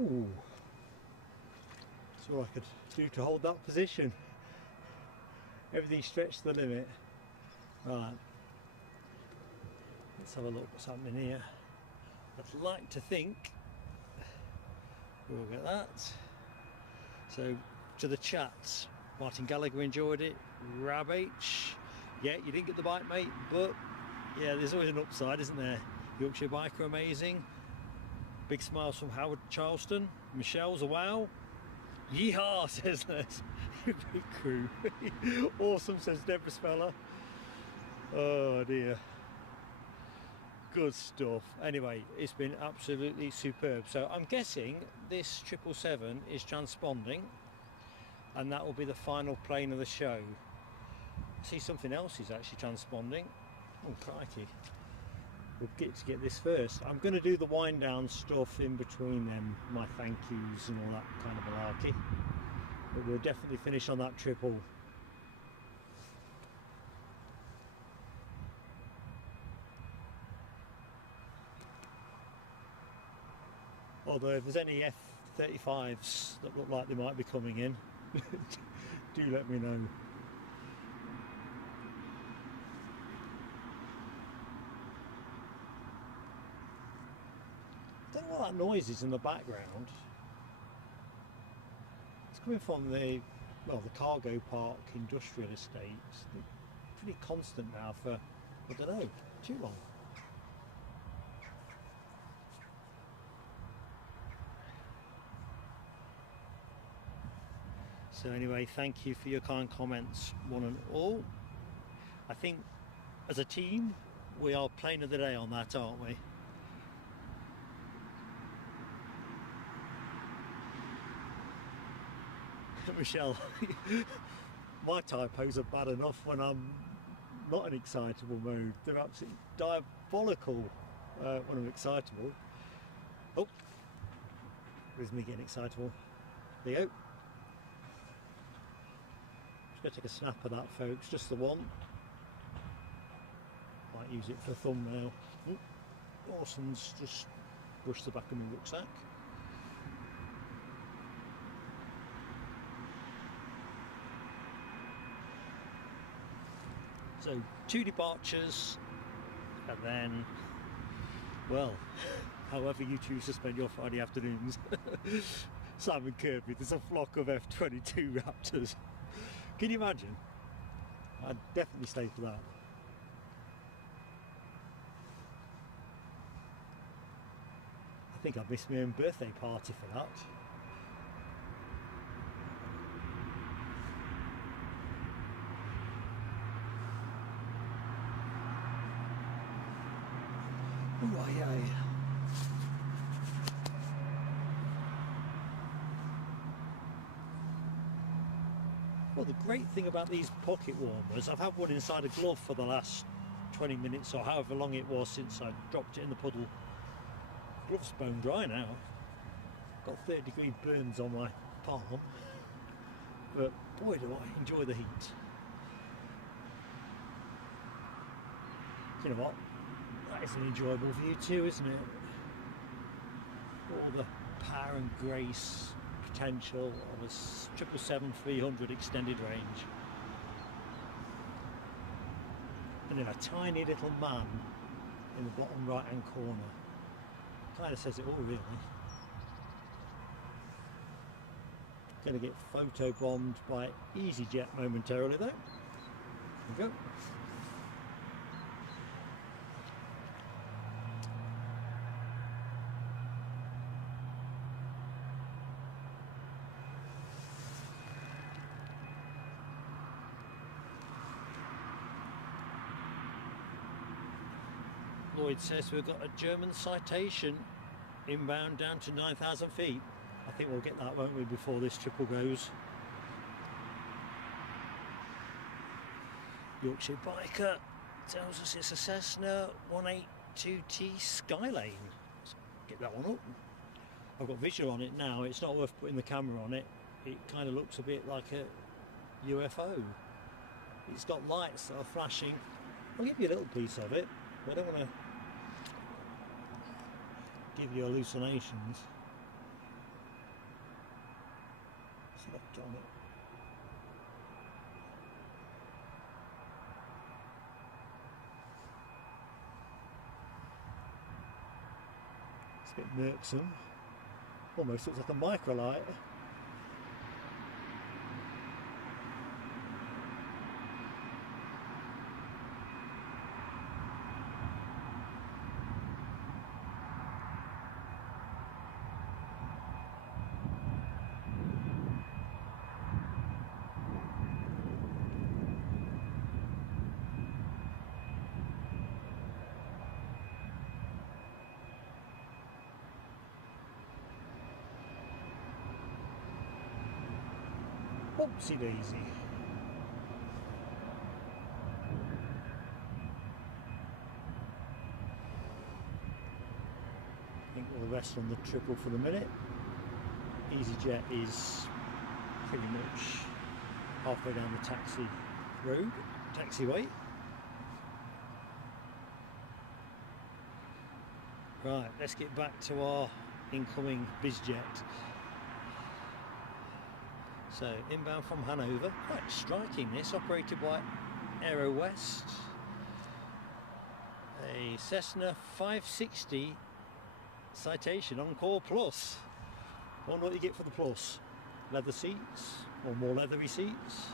Ooh. That's all I could do to hold that position. Everything stretched to the limit. Right. Let's have a look what's happening here. I'd like to think we'll get that. So to the chat, Martin Gallagher enjoyed it. Rab H, yeah, you didn't get the bike, mate, but yeah, there's always an upside, isn't there? Yorkshire Biker, amazing. Big smiles from Howard Charleston. Michelle's a wow. Yeehaw, says Les. Big crew. Awesome, says Deborah Speller. Oh dear. Good stuff. Anyway, it's been absolutely superb. So I'm guessing this 777 is transponding, and that will be the final plane of the show. I see something else is actually transponding. Oh crikey. We'll get this first. I'm going to do the wind down stuff in between them, my thank yous and all that kind of malarkey. But we'll definitely finish on that triple. Although if there's any F-35s that look like they might be coming in, do let me know. I don't know what that noise is in the background. It's coming from the cargo park industrial estate. It's pretty constant now for, I don't know, too long. So anyway, thank you for your kind comments, one and all. I think as a team, we are plane of the day on that, aren't we? Michelle, my typos are bad enough when I'm not in excitable mode. They're absolutely diabolical when I'm excitable. Oh, there's me getting excitable. There you go. Just going to take a snap of that, folks, just the one. Might use it for a thumbnail. Orson's just brushed the back of my rucksack. So 2 departures, and then, well, however you choose to spend your Friday afternoons. Simon Kirby, there's a flock of F-22 Raptors. Can you imagine? I'd definitely stay for that. I think I'd miss my own birthday party for that. Ooh, aye, aye. Well, the great thing about these pocket warmers, I've had one inside a glove for the last 20 minutes or however long it was since I dropped it in the puddle. Glove's bone dry now. Got 30-degree burns on my palm, but boy do I enjoy the heat. You know what? That is an enjoyable view too, isn't it? All the power and grace potential of a 777-300 extended range. And then a tiny little man in the bottom right hand corner. Kind of says it all, really. Going to get photo bombed by EasyJet momentarily though. There we go. Lloyd says we've got a German citation inbound down to 9,000 feet. I think we'll get that, won't we, before this triple goes. Yorkshire Biker tells us it's a Cessna 182T Skylane. Let's get that one up. I've got visual on it now. It's not worth putting the camera on it. It kind of looks a bit like a UFO. It's got lights that are flashing. I'll give you a little piece of it, but I don't want to give you hallucinations. locked on it. It's a bit murksome. Almost looks like a microlight. Whoopsie daisy. I think we'll rest on the triple for the minute. EasyJet is pretty much halfway down the taxiway. Right, let's get back to our incoming BizJet. So inbound from Hanover, quite striking this, operated by Aero West. A Cessna 560 Citation Encore Plus. I wonder what you get for the Plus. Leather seats, or more leathery seats.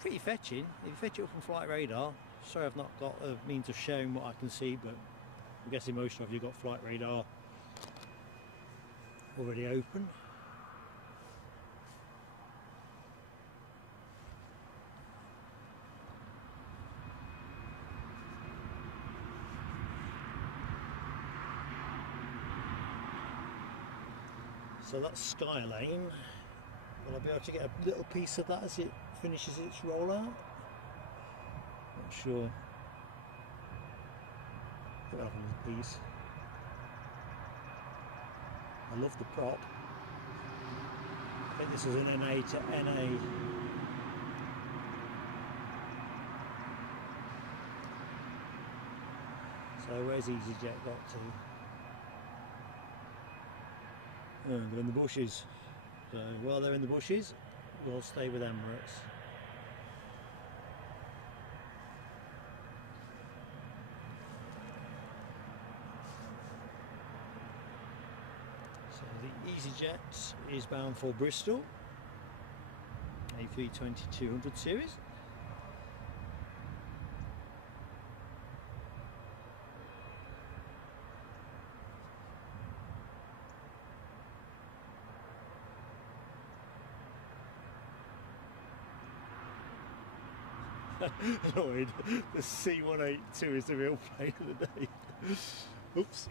Pretty fetching. If you fetch it up from flight radar, sorry I've not got a means of showing what I can see, but I'm guessing most of you got flight radar already open. So that's Skylane. Will I be able to get a little piece of that as it finishes its rollout? Not sure. I'll have a little piece. I love the prop. I think this is an NA to NA. So where's EasyJet got to? Oh, they're in the bushes. So while they're in the bushes, we'll stay with Emirates. So the EasyJet is bound for Bristol, A320-200 series. Annoyed, the C182 is the real plane of the day. Oops,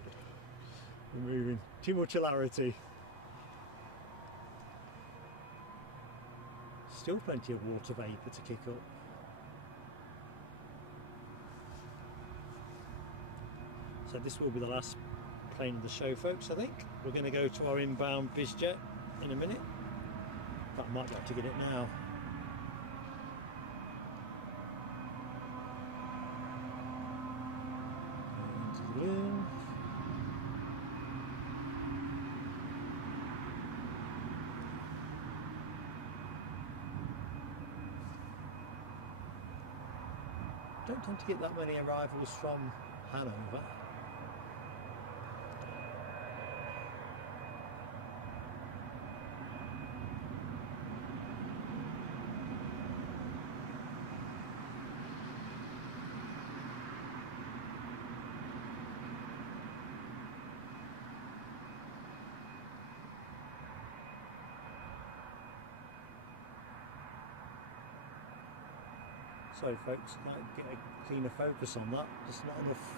we're moving. Too much hilarity. Still plenty of water vapour to kick up. So this will be the last plane of the show, folks, I think. We're going to go to our inbound BizJet in a minute. But I might be able to get it now. Don't tend to get that many arrivals from Hanover. Sorry folks, I might get a cleaner focus on that, just not enough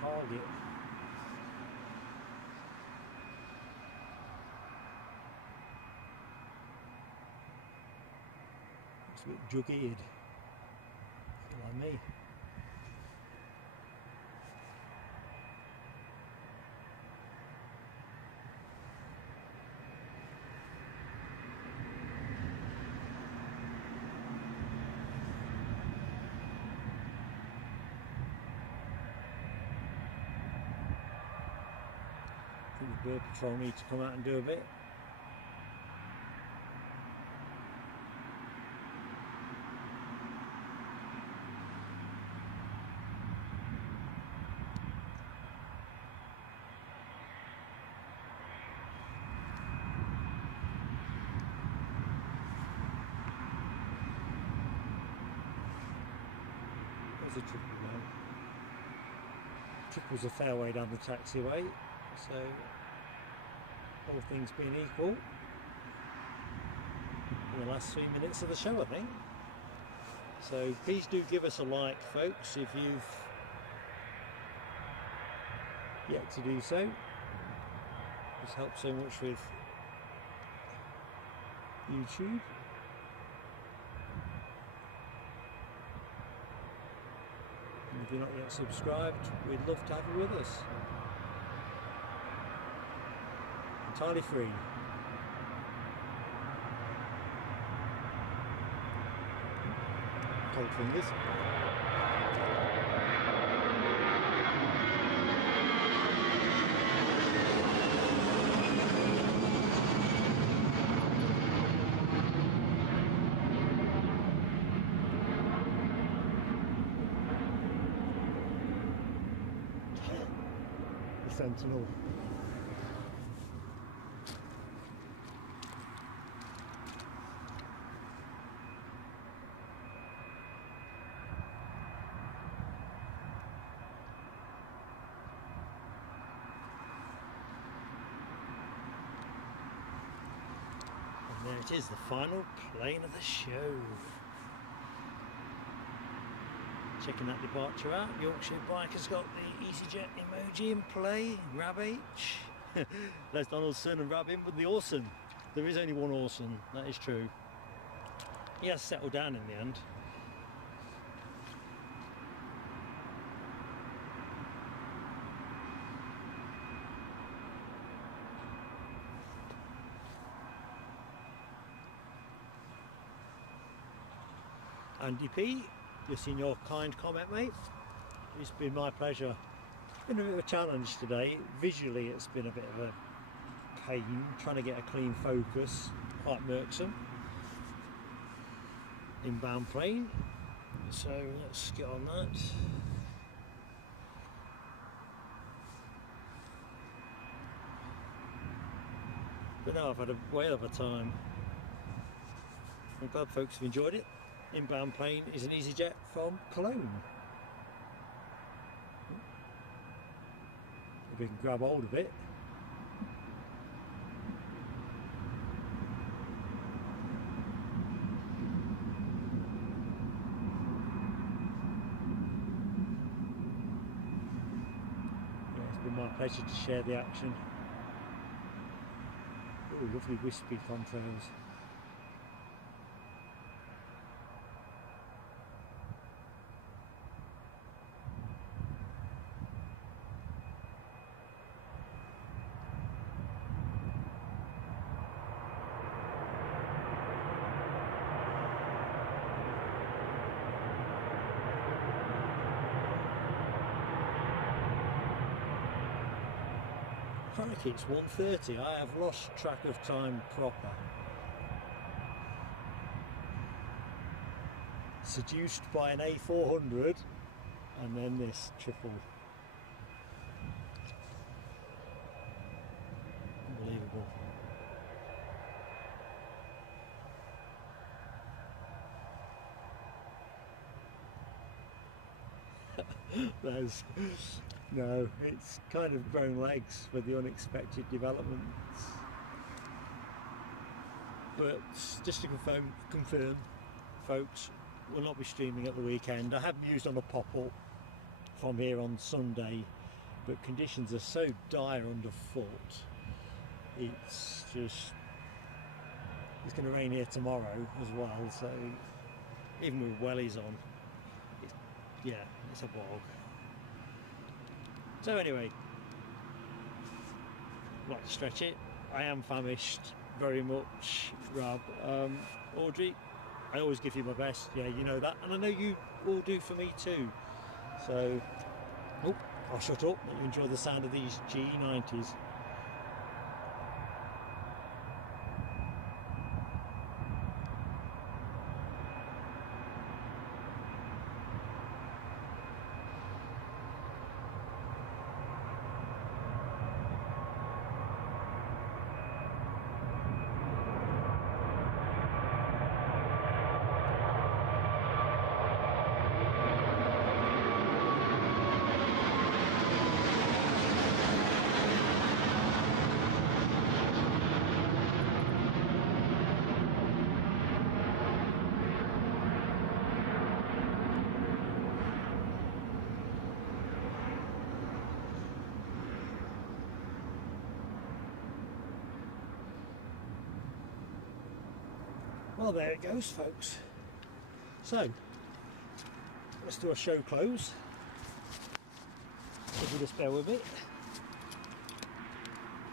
target. Looks a bit jug-eared, like me. think the bird patrol need to come out and do a bit. There's a triple now. Triple's a fair way down the taxiway, so all things being equal, in the last 3 minutes of the show, I think. So please do give us a like, folks, if you've yet to do so. This helps so much with YouTube. And if you're not yet subscribed, we'd love to have you with us. Entirely free. Cold fingers. The Sentinel. There it is, the final plane of the show. Checking that departure out, Yorkshire Bike has got the EasyJet emoji in play, Rab H. Les Donaldson and Rab in with the Orson. There is only one Orson, that is true. He has settled down in the end. Andy P, just in your kind comment, mate. It's been my pleasure. It's been a bit of a challenge today. Visually it's been a bit of a pain trying to get a clean focus, quite murksome. Inbound plane, so let's get on that. But no, I've had a whale of a time. I'm glad folks have enjoyed it. Inbound plane is an EasyJet from Cologne. If we can grab hold of it. Yeah, it's been my pleasure to share the action. Oh, lovely wispy contrails. Crikey, it's 1:30. I have lost track of time proper. Seduced by an A400 and then this triple. Unbelievable. There's no, it's kind of grown legs for the unexpected developments. But just to confirm, folks, we'll not be streaming at the weekend. I have mused on a pop-up from here on Sunday, but conditions are so dire underfoot. It's just, it's going to rain here tomorrow as well, so even with wellies on, yeah, it's a bog. So anyway, I'd like to stretch it. I am famished very much, Rob. Audrey, I always give you my best, yeah, you know that, and I know you all do for me too. So, oh, I'll shut up, let you enjoy the sound of these G90s. Well, there it goes, folks. So let's do a show close. If you just bear with me.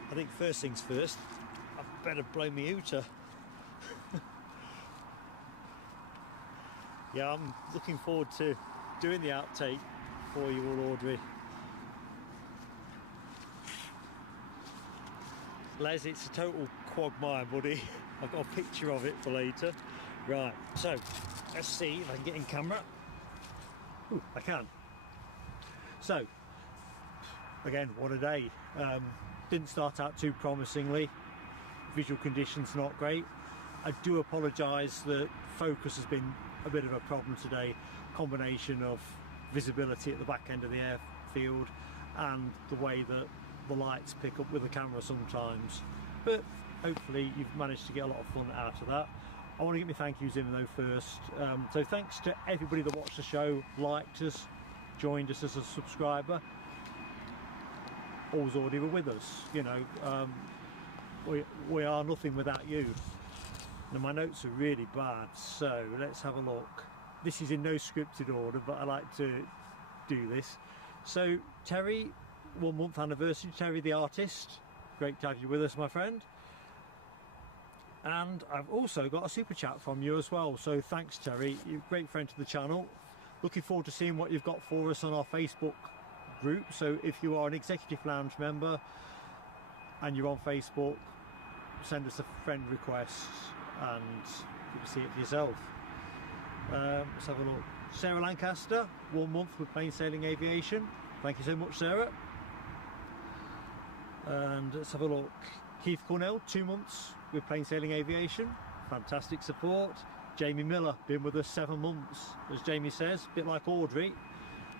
I think first things first, I better blow my hooter. Yeah, I'm looking forward to doing the outtake for you all, Audrey. Les, it's a total quagmire, buddy. I've got a picture of it for later. Right, so let's see if I can get in camera. Ooh, I can. So, again, what a day. Didn't start out too promisingly. Visual conditions not great. I do apologise that focus has been a bit of a problem today. Combination of visibility at the back end of the airfield and the way that the lights pick up with the camera sometimes. But hopefully you've managed to get a lot of fun out of that. I want to get my thank yous in though first. So thanks to everybody that watched the show, liked us, joined us as a subscriber. Always already were with us, you know. We are nothing without you. Now my notes are really bad, so let's have a look. This is in no scripted order, but I like to do this. So Terry, 1 month anniversary, Terry the artist. Great to have you with us, my friend. And I've also got a super chat from you as well, so thanks Terry, you're a great friend to the channel. Looking forward to seeing what you've got for us on our Facebook group. So if you are an Executive Lounge member and you're on Facebook, send us a friend request and you can see it for yourself. Let's have a look. Sarah Lancaster, 1 month with Plain Sailing Aviation. Thank you so much, Sarah. And let's have a look. Keith Cornell, 2 months with Plain Sailing Aviation. Fantastic support. Jamie Miller, been with us 7 months, as Jamie says, a bit like Audrey.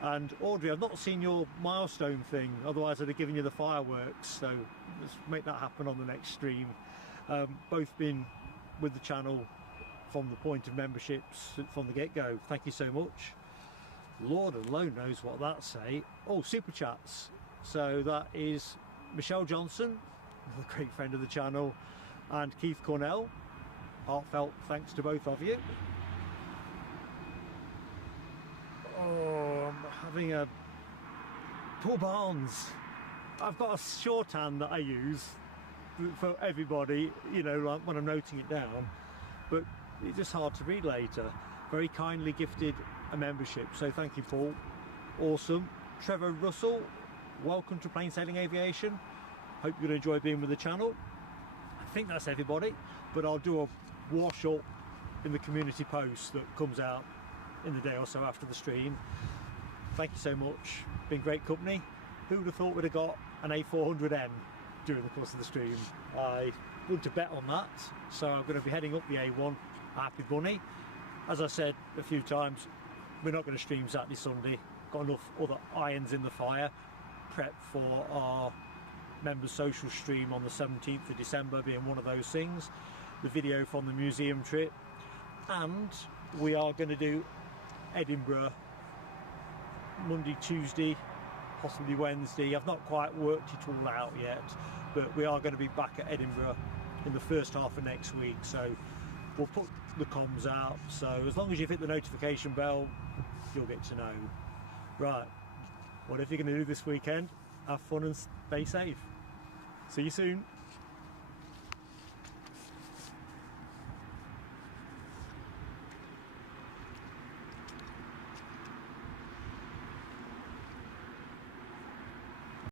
And Audrey, I've not seen your milestone thing, otherwise I'd have given you the fireworks, so let's make that happen on the next stream. Both been with the channel from the point of memberships from the get-go. Thank you so much. Lord alone knows what that say. Oh, super chats. So that is Michelle Johnson, a great friend of the channel, and Keith Cornell. Heartfelt thanks to both of you. Oh, I'm having a Paul Barnes. I've got a shorthand that I use for everybody, you know, like when I'm noting it down, but it's just hard to read later. Very kindly gifted a membership, so thank you, Paul. Awesome. Trevor Russell, welcome to Plain Sailing Aviation. Hope you're going to enjoy being with the channel. I think that's everybody, but I'll do a wash up in the community post that comes out in the day or so after the stream. Thank you so much. Been great company. Who would have thought we'd have got an A400M during the course of the stream? I wouldn't have bet on that. So I'm going to be heading up the A1. Happy bunny. As I said a few times, we're not going to stream Saturday, Sunday. Got enough other irons in the fire. Prep for our members social stream on the 17th of December being one of those things. The video from the museum trip. And we are going to do Edinburgh Monday, Tuesday, possibly Wednesday. I've not quite worked it all out yet, but we are going to be back at Edinburgh in the first half of next week, so we'll put the comms out, so as long as you've hit the notification bell you'll get to know. Right, whatever you're going to do this weekend, have fun and stay safe. See you soon.